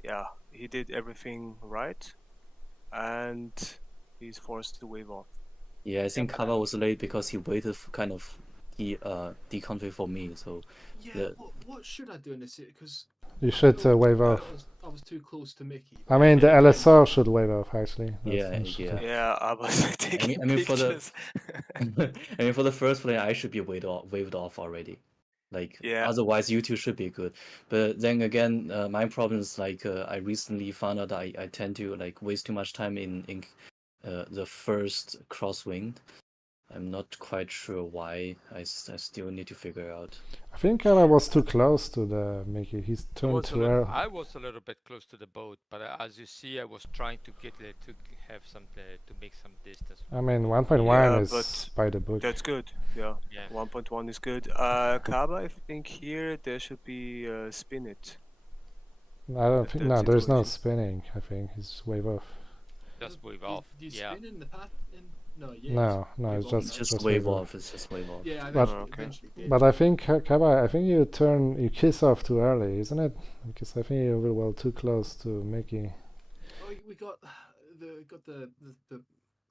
yeah, he did everything right, and he's forced to wave off. Yeah, I think Kaba was late because he waited for kind of deconfig for me. So Yeah, what should I do in this? Because you should wave off. I was too close to Mickey. I mean, the LSO should wave off, actually. Yeah, I was taking I mean, for the pictures. I mean, for the first play, I should be waved off already. Like, Yeah. otherwise, you two should be good. But then again, my problem is like I recently found out I tend to like waste too much time in the first crosswind. I'm not quite sure why. I still need to figure out. I think I was too close to the Mickey. He's turned too early. I was a little bit close to the boat, but as you see, I was trying to get to have some to make some distance. I mean, 1.1 is by the book. That's good. Yeah. 1.1 is good. Kaba, I think here there should be spin it. I don't think. No, there's no spinning. I think it's wave off. Just wave off. Do you Yeah. spin in the path? No, No, it's just wave off. It's just wave off. Yeah, but I think Kaba, I think you kiss off too early, isn't it? Because I think you were too close to Mickey. Oh, we got the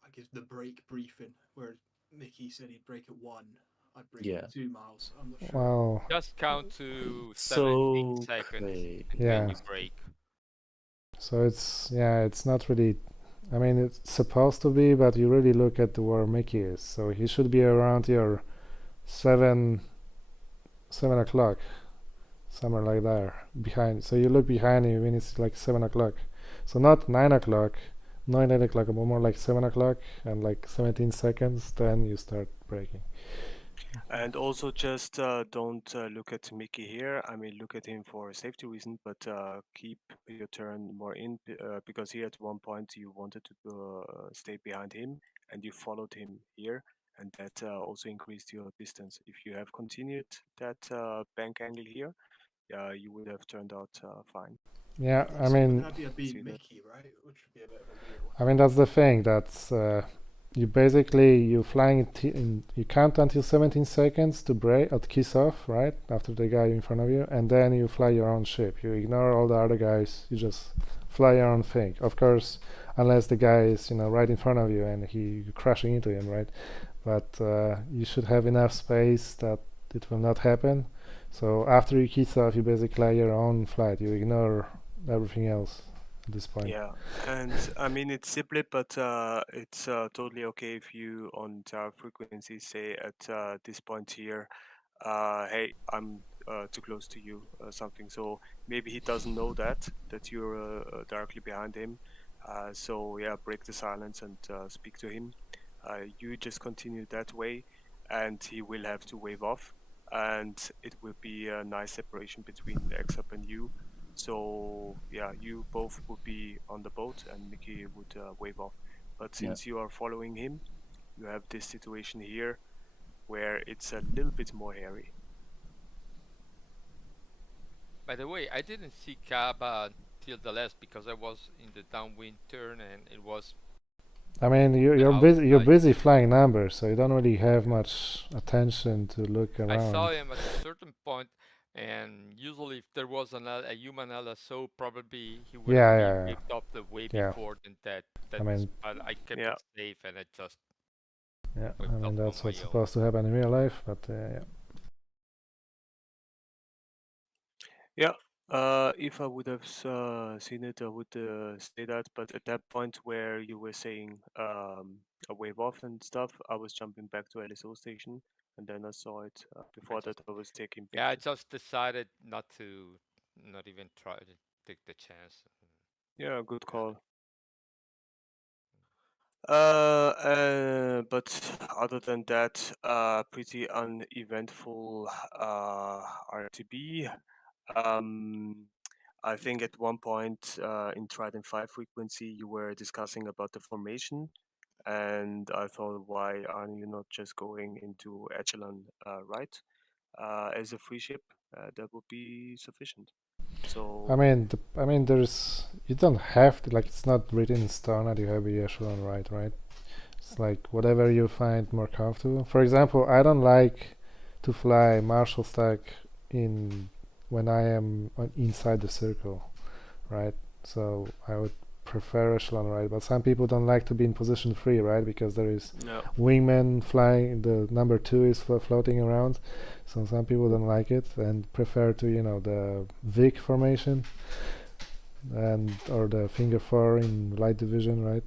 I guess the break briefing where Mickey said he'd break at 1. I'd break at 2 miles. I'm not sure. Wow. Just count to 17 So seconds great. and Yeah. then you break. So it's not really. I mean, it's supposed to be, but you really look at where Mickey is. So he should be around your 7 o'clock, somewhere like there, behind. So you look behind him when it's like 7 o'clock. So not 9 o'clock, not 8 o'clock, but more like 7 o'clock, and like 17 seconds, then you start breaking. And also just don't look at Mickey here. I mean, look at him for safety reason, but keep your turn more in because here at one point you wanted to stay behind him and you followed him here, and that also increased your distance. If you have continued that bank angle here, you would have turned out fine. Yeah, I mean, that'd be a beat Mickey, right? Which would be a bit of a weird one. I mean, that's the thing. That's you basically you flying you count until 17 seconds to break or to kiss off, right, after the guy in front of you, and then you fly your own ship. You ignore all the other guys. You just fly your own thing. Of course, unless the guy is right in front of you and you're crashing into him, right? But you should have enough space that it will not happen. So after you kiss off, you basically fly your own flight. You ignore everything else at this point. Yeah, and I mean it's simple, but it's totally okay if you on tower frequency say at this point here, hey, I'm too close to you, something. So maybe he doesn't know that you're directly behind him. So yeah, break the silence and speak to him. You just continue that way, and he will have to wave off, and it will be a nice separation between X-Up and you. So yeah, you both would be on the boat and Mickey would wave off. But since you are following him, you have this situation here where it's a little bit more hairy. By the way, I didn't see Kaba till the last because I was in the downwind turn and it was. I mean, you're busy flying numbers, so you don't really have much attention to look around. I saw him at a certain point, And usually, if there was a human LSO, probably he would have been Yeah, ripped off the way yeah. before than that. I mean, But I kept Yeah. it safe, and it just yeah. I went mean off on that's my what's own. supposed to happen in real life, but yeah. Yeah. If I would have seen it, I would say that. But at that point where you were saying a wave off and stuff, I was jumping back to LSO station, and then I saw it. Before that, I was taking Yeah, I pictures. just decided not even try to take the chance. Yeah, good Yeah. call. But other than that, pretty uneventful RTB. I think at one point in Trident 5 frequency, you were discussing about the formation, and I thought, why are you not just going into Echelon right as a free ship? That would be sufficient. So I mean, there's you don't have to, like, it's not written in stone that you have a echelon right? It's like whatever you find more comfortable. For example, I don't like to fly Marshall stack in when I am inside the circle, right? So I would prefer echelon right, but some people don't like to be in position 3, right? Because there is no. wingman flying, the number 2 is floating around, so some people don't like it and prefer to, the Vic formation and or the finger 4 in light division, right?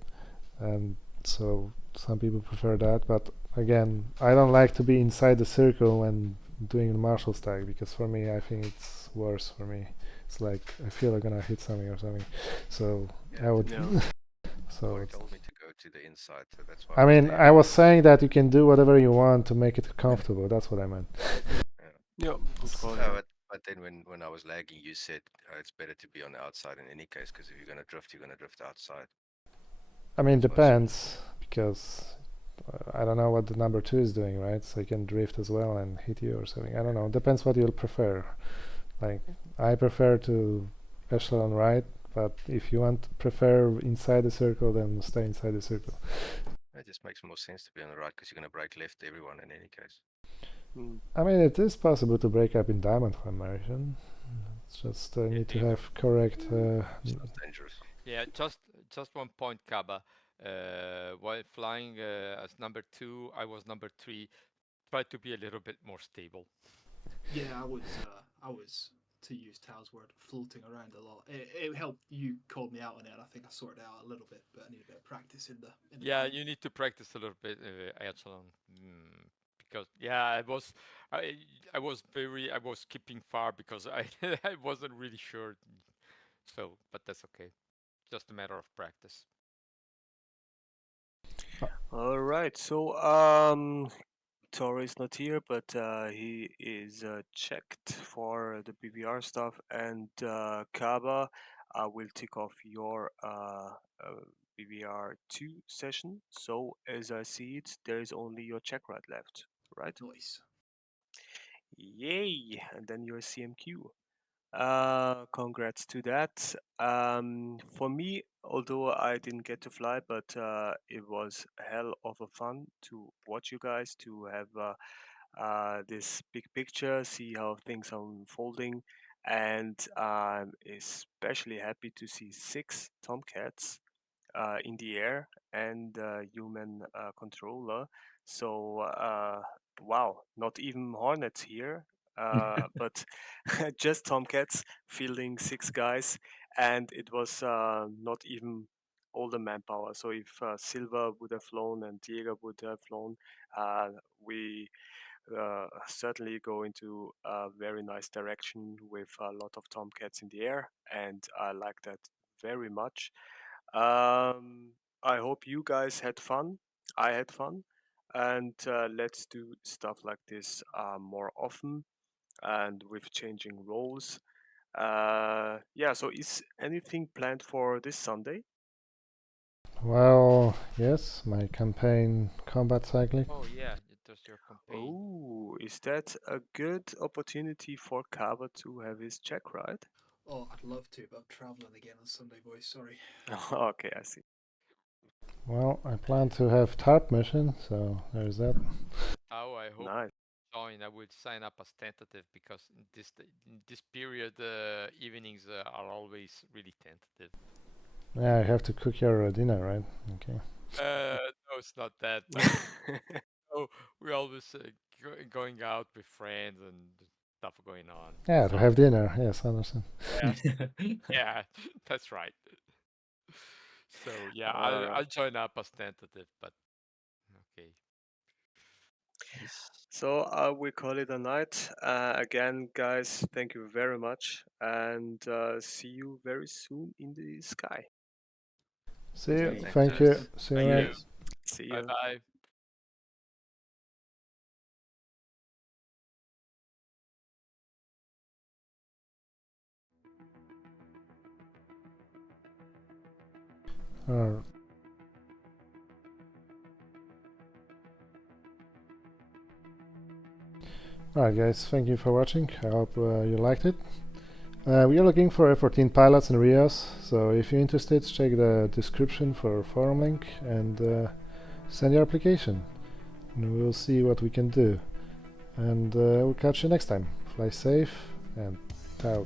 And so some people prefer that, but again, I don't like to be inside the circle when doing the Marshall stack, because for me, I think it's worse for me. It's like I feel I'm gonna hit something or something, so Yeah, I would. No. So Corey it's, told me to go to the inside, so that's why I I was mean, there. I was saying that you can do whatever you want to make it comfortable. That's what I meant. Yeah, good call. No, Yeah. but then when I was lagging, you said it's better to be on the outside in any case, because if you're gonna drift, you're gonna drift outside. I mean, That's why I depends, because I don't know what the number 2 is doing, right? So you can drift as well and hit you or something. I don't know. Depends what you'll prefer. Like, I prefer to echelon right, but if you prefer inside the circle, then stay inside the circle. it just makes more sense to be on the right, because you're gonna break left everyone in any case. Mm. I mean, it is possible to break up in diamond formation. It's just need to have correct. Sounds dangerous. Yeah, just one point, Kaba. While flying as number 2, I was number 3. Try to be a little bit more stable. Yeah, I was, to use Tao's word, floating around a lot. It helped you called me out on it, and I think I sorted it out a little bit, but I need a bit of practice in the Yeah, diamond. you need to practice a little bit echelon, because I was keeping far because I I wasn't really sure. So, but that's okay. Just a matter of practice. All right. So Toro is not here, but he is checked for the BVR stuff. And Kaba, I will tick off your BVR 2 session. So as I see it, there is only your check ride left, right? Nice. Yay! And then your CMQ. Congrats to that. For me, although I didn't get to fly, but it was hell of a fun to watch you guys, to have this big picture, see how things are unfolding, and I'm especially happy to see 6 Tomcats in the air and human controller. So wow, not even Hornets here, but just Tomcats fielding 6 guys, and it was not even all the manpower. So if Silva would have flown and Diego would have flown, we certainly go into a very nice direction with a lot of Tomcats in the air, and I like that very much. I hope you guys had fun. I had fun, and let's do stuff like this more often and with changing roles. Yeah, so is anything planned for this Sunday? Well, yes, my campaign combat cycling. Oh yeah, it was your campaign. Oh, is that a good opportunity for Kava to have his check, right? Oh, I'd love to, but I'm traveling again on Sunday, boys. Sorry. Okay, I see. Well, I plan to have TARP mission, so there's that. Oh, I hope Nice. join. I will sign up as tentative because in this period, evenings are always really tentative. Yeah, I have to cook your dinner, right? Okay. No, it's not that. But oh, we always going out with friends and stuff going on. Yeah, to So, have dinner. Yes, I understand. yeah, yeah, that's right. So yeah, All I'll right. join up as tentative, but okay. So we call it a night. Again, guys, thank you very much, and see you very soon in the sky. See you. Okay. Thank you. Yes. See you, Thank mate. you. See Bye you. bye. Alright guys, thank you for watching. I hope you liked it. We are looking for F-14 pilots in Rios, so if you're interested, check the description for a forum link and send your application. And we'll see what we can do. And we'll catch you next time. Fly safe and out.